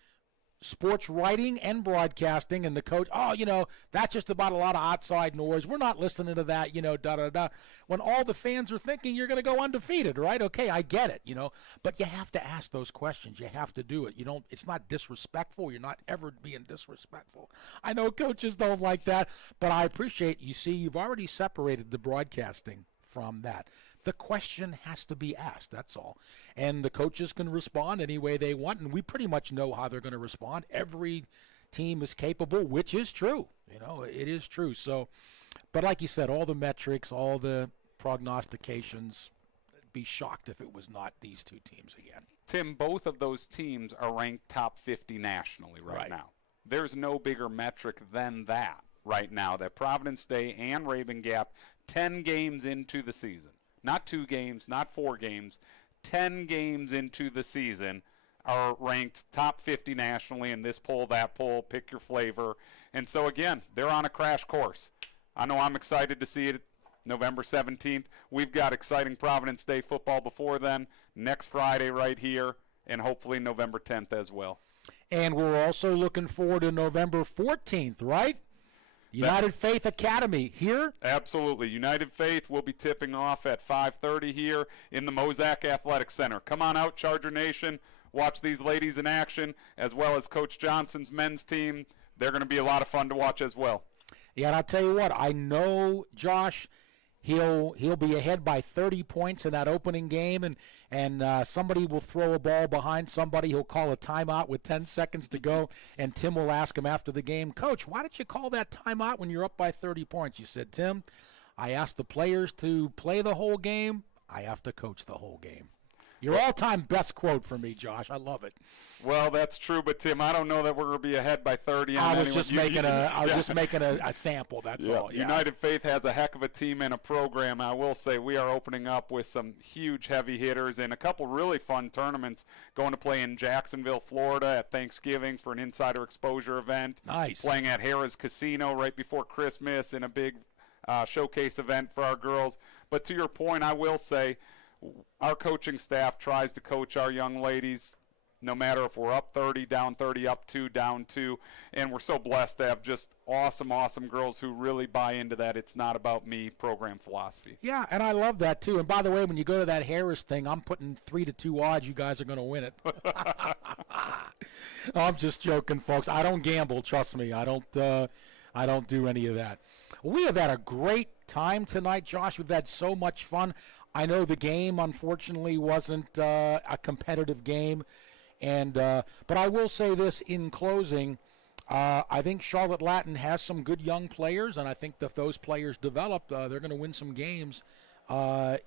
sports writing and broadcasting, and the coach, oh, you know, that's just about a lot of outside noise. We're not listening to that, you know, da-da-da. When all the fans are thinking you're going to go undefeated, right? Okay, I get it, you know. But you have to ask those questions. You have to do it. You don't. It's not disrespectful. You're not ever being disrespectful. I know coaches don't like that, but I appreciate, you see, you've already separated the broadcasting from that. The question has to be asked, that's all. And the coaches can respond any way they want, and we pretty much know how they're going to respond. Every team is capable, which is true. You know, it is true. So, but like you said, all the metrics, all the prognostications, I'd be shocked if it was not these two teams again. Tim, both of those teams are ranked top 50 nationally right now. There's no bigger metric than that right now, that Providence Day and Raven Gap, 10 games into the season. Not 2 games, not 4 games, 10 games into the season are ranked top 50 nationally in this poll, that poll, pick your flavor. And so, again, they're on a crash course. I know I'm excited to see it November 17th. We've got exciting Providence Day football before then, next Friday right here, and hopefully November 10th as well. And we're also looking forward to November 14th, right? United Faith Academy here? Absolutely. United Faith will be tipping off at 5:30 here in the Mozak Athletic Center. Come on out, Charger Nation. Watch these ladies in action, as well as Coach Johnson's men's team. They're going to be a lot of fun to watch as well. Yeah, and I'll tell you what, I know, Josh, he'll be ahead by 30 points in that opening game, and somebody will throw a ball behind somebody. He'll call a timeout with 10 seconds to go, and Tim will ask him after the game, Coach, why did you call that timeout when you're up by 30 points? You said, Tim, I asked the players to play the whole game. I have to coach the whole game. Your all-time best quote for me, Josh. I love it. Well, that's true, but Tim, I don't know that we're going to be ahead by 30. I was just making a sample. That's all. Yeah. United Faith has a heck of a team and a program. I will say we are opening up with some huge heavy hitters and a couple really fun tournaments. Going to play in Jacksonville, Florida at Thanksgiving for an insider exposure event. Nice. Playing at Harrah's Casino right before Christmas in a big showcase event for our girls. But to your point, I will say our coaching staff tries to coach our young ladies no matter if we're up 30, down 30, up 2, down 2. And we're so blessed to have just awesome, awesome girls who really buy into that. It's not about me program philosophy. Yeah, and I love that, too. And by the way, when you go to that Harris thing, I'm putting 3-2 odds you guys are going to win it. I'm just joking, folks. I don't gamble, trust me. I don't do any of that. We have had a great time tonight, Josh. We've had so much fun. I know the game, unfortunately, wasn't a competitive game. And but I will say this in closing, I think Charlotte Latin has some good young players, and I think that if those players develop, they're going to win some games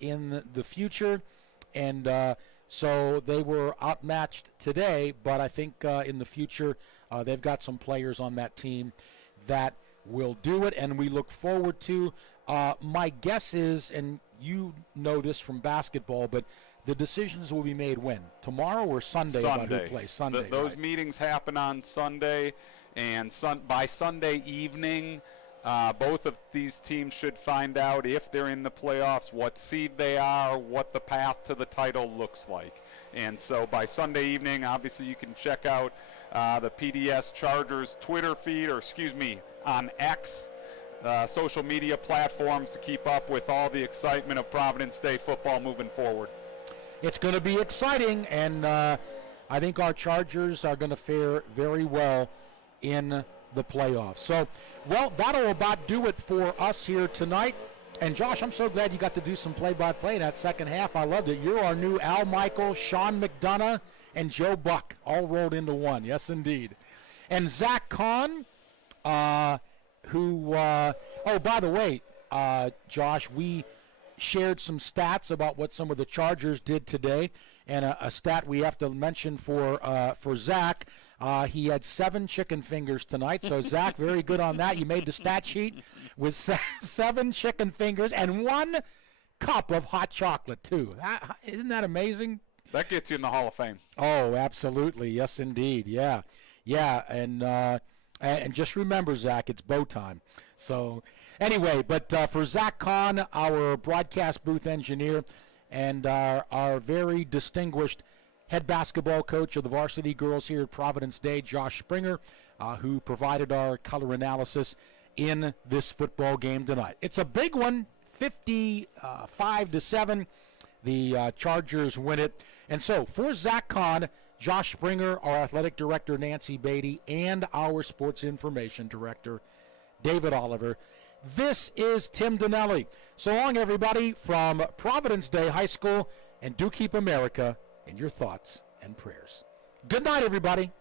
in the future. And so they were outmatched today, but I think in the future they've got some players on that team that will do it, and we look forward to. My guess is, and you know this from basketball, but the decisions will be made when? Tomorrow or Sunday? About who plays Sunday. Those meetings happen on Sunday, and by Sunday evening, both of these teams should find out if they're in the playoffs, what seed they are, what the path to the title looks like. And so by Sunday evening, obviously you can check out the PDS Chargers Twitter feed, on X, social media platforms to keep up with all the excitement of Providence Day football moving forward. It's going to be exciting, and I think our Chargers are going to fare very well in the playoffs. So, well, that'll about do it for us here tonight And Josh, I'm so glad you got to do some play-by-play in that second half. I loved it. You're our new Al Michaels, Sean McDonough, and Joe Buck all rolled into one. Yes, indeed. And Zach Kahn, by the way, Josh, we shared some stats about what some of the Chargers did today, and a stat we have to mention for Zach. He had 7 chicken fingers tonight, so Zach, very good on that. You made the stat sheet with 7 chicken fingers and 1 cup of hot chocolate, too. Isn't that amazing? That gets you in the Hall of Fame. Oh, absolutely. Yes, indeed. Yeah. And just remember, Zach, it's bow time. So anyway, but for Zach Kahn, our broadcast booth engineer, and our very distinguished head basketball coach of the varsity girls here at Providence Day, Josh Springer, who provided our color analysis in this football game tonight. It's a big one, 55-7. The Chargers win it. And so for Zach Kahn, Josh Springer, our athletic director, Nancy Beatty, and our sports information director, David Oliver, this is Tim Donnelly. So long, everybody, from Providence Day High School, and do keep America in your thoughts and prayers. Good night, everybody.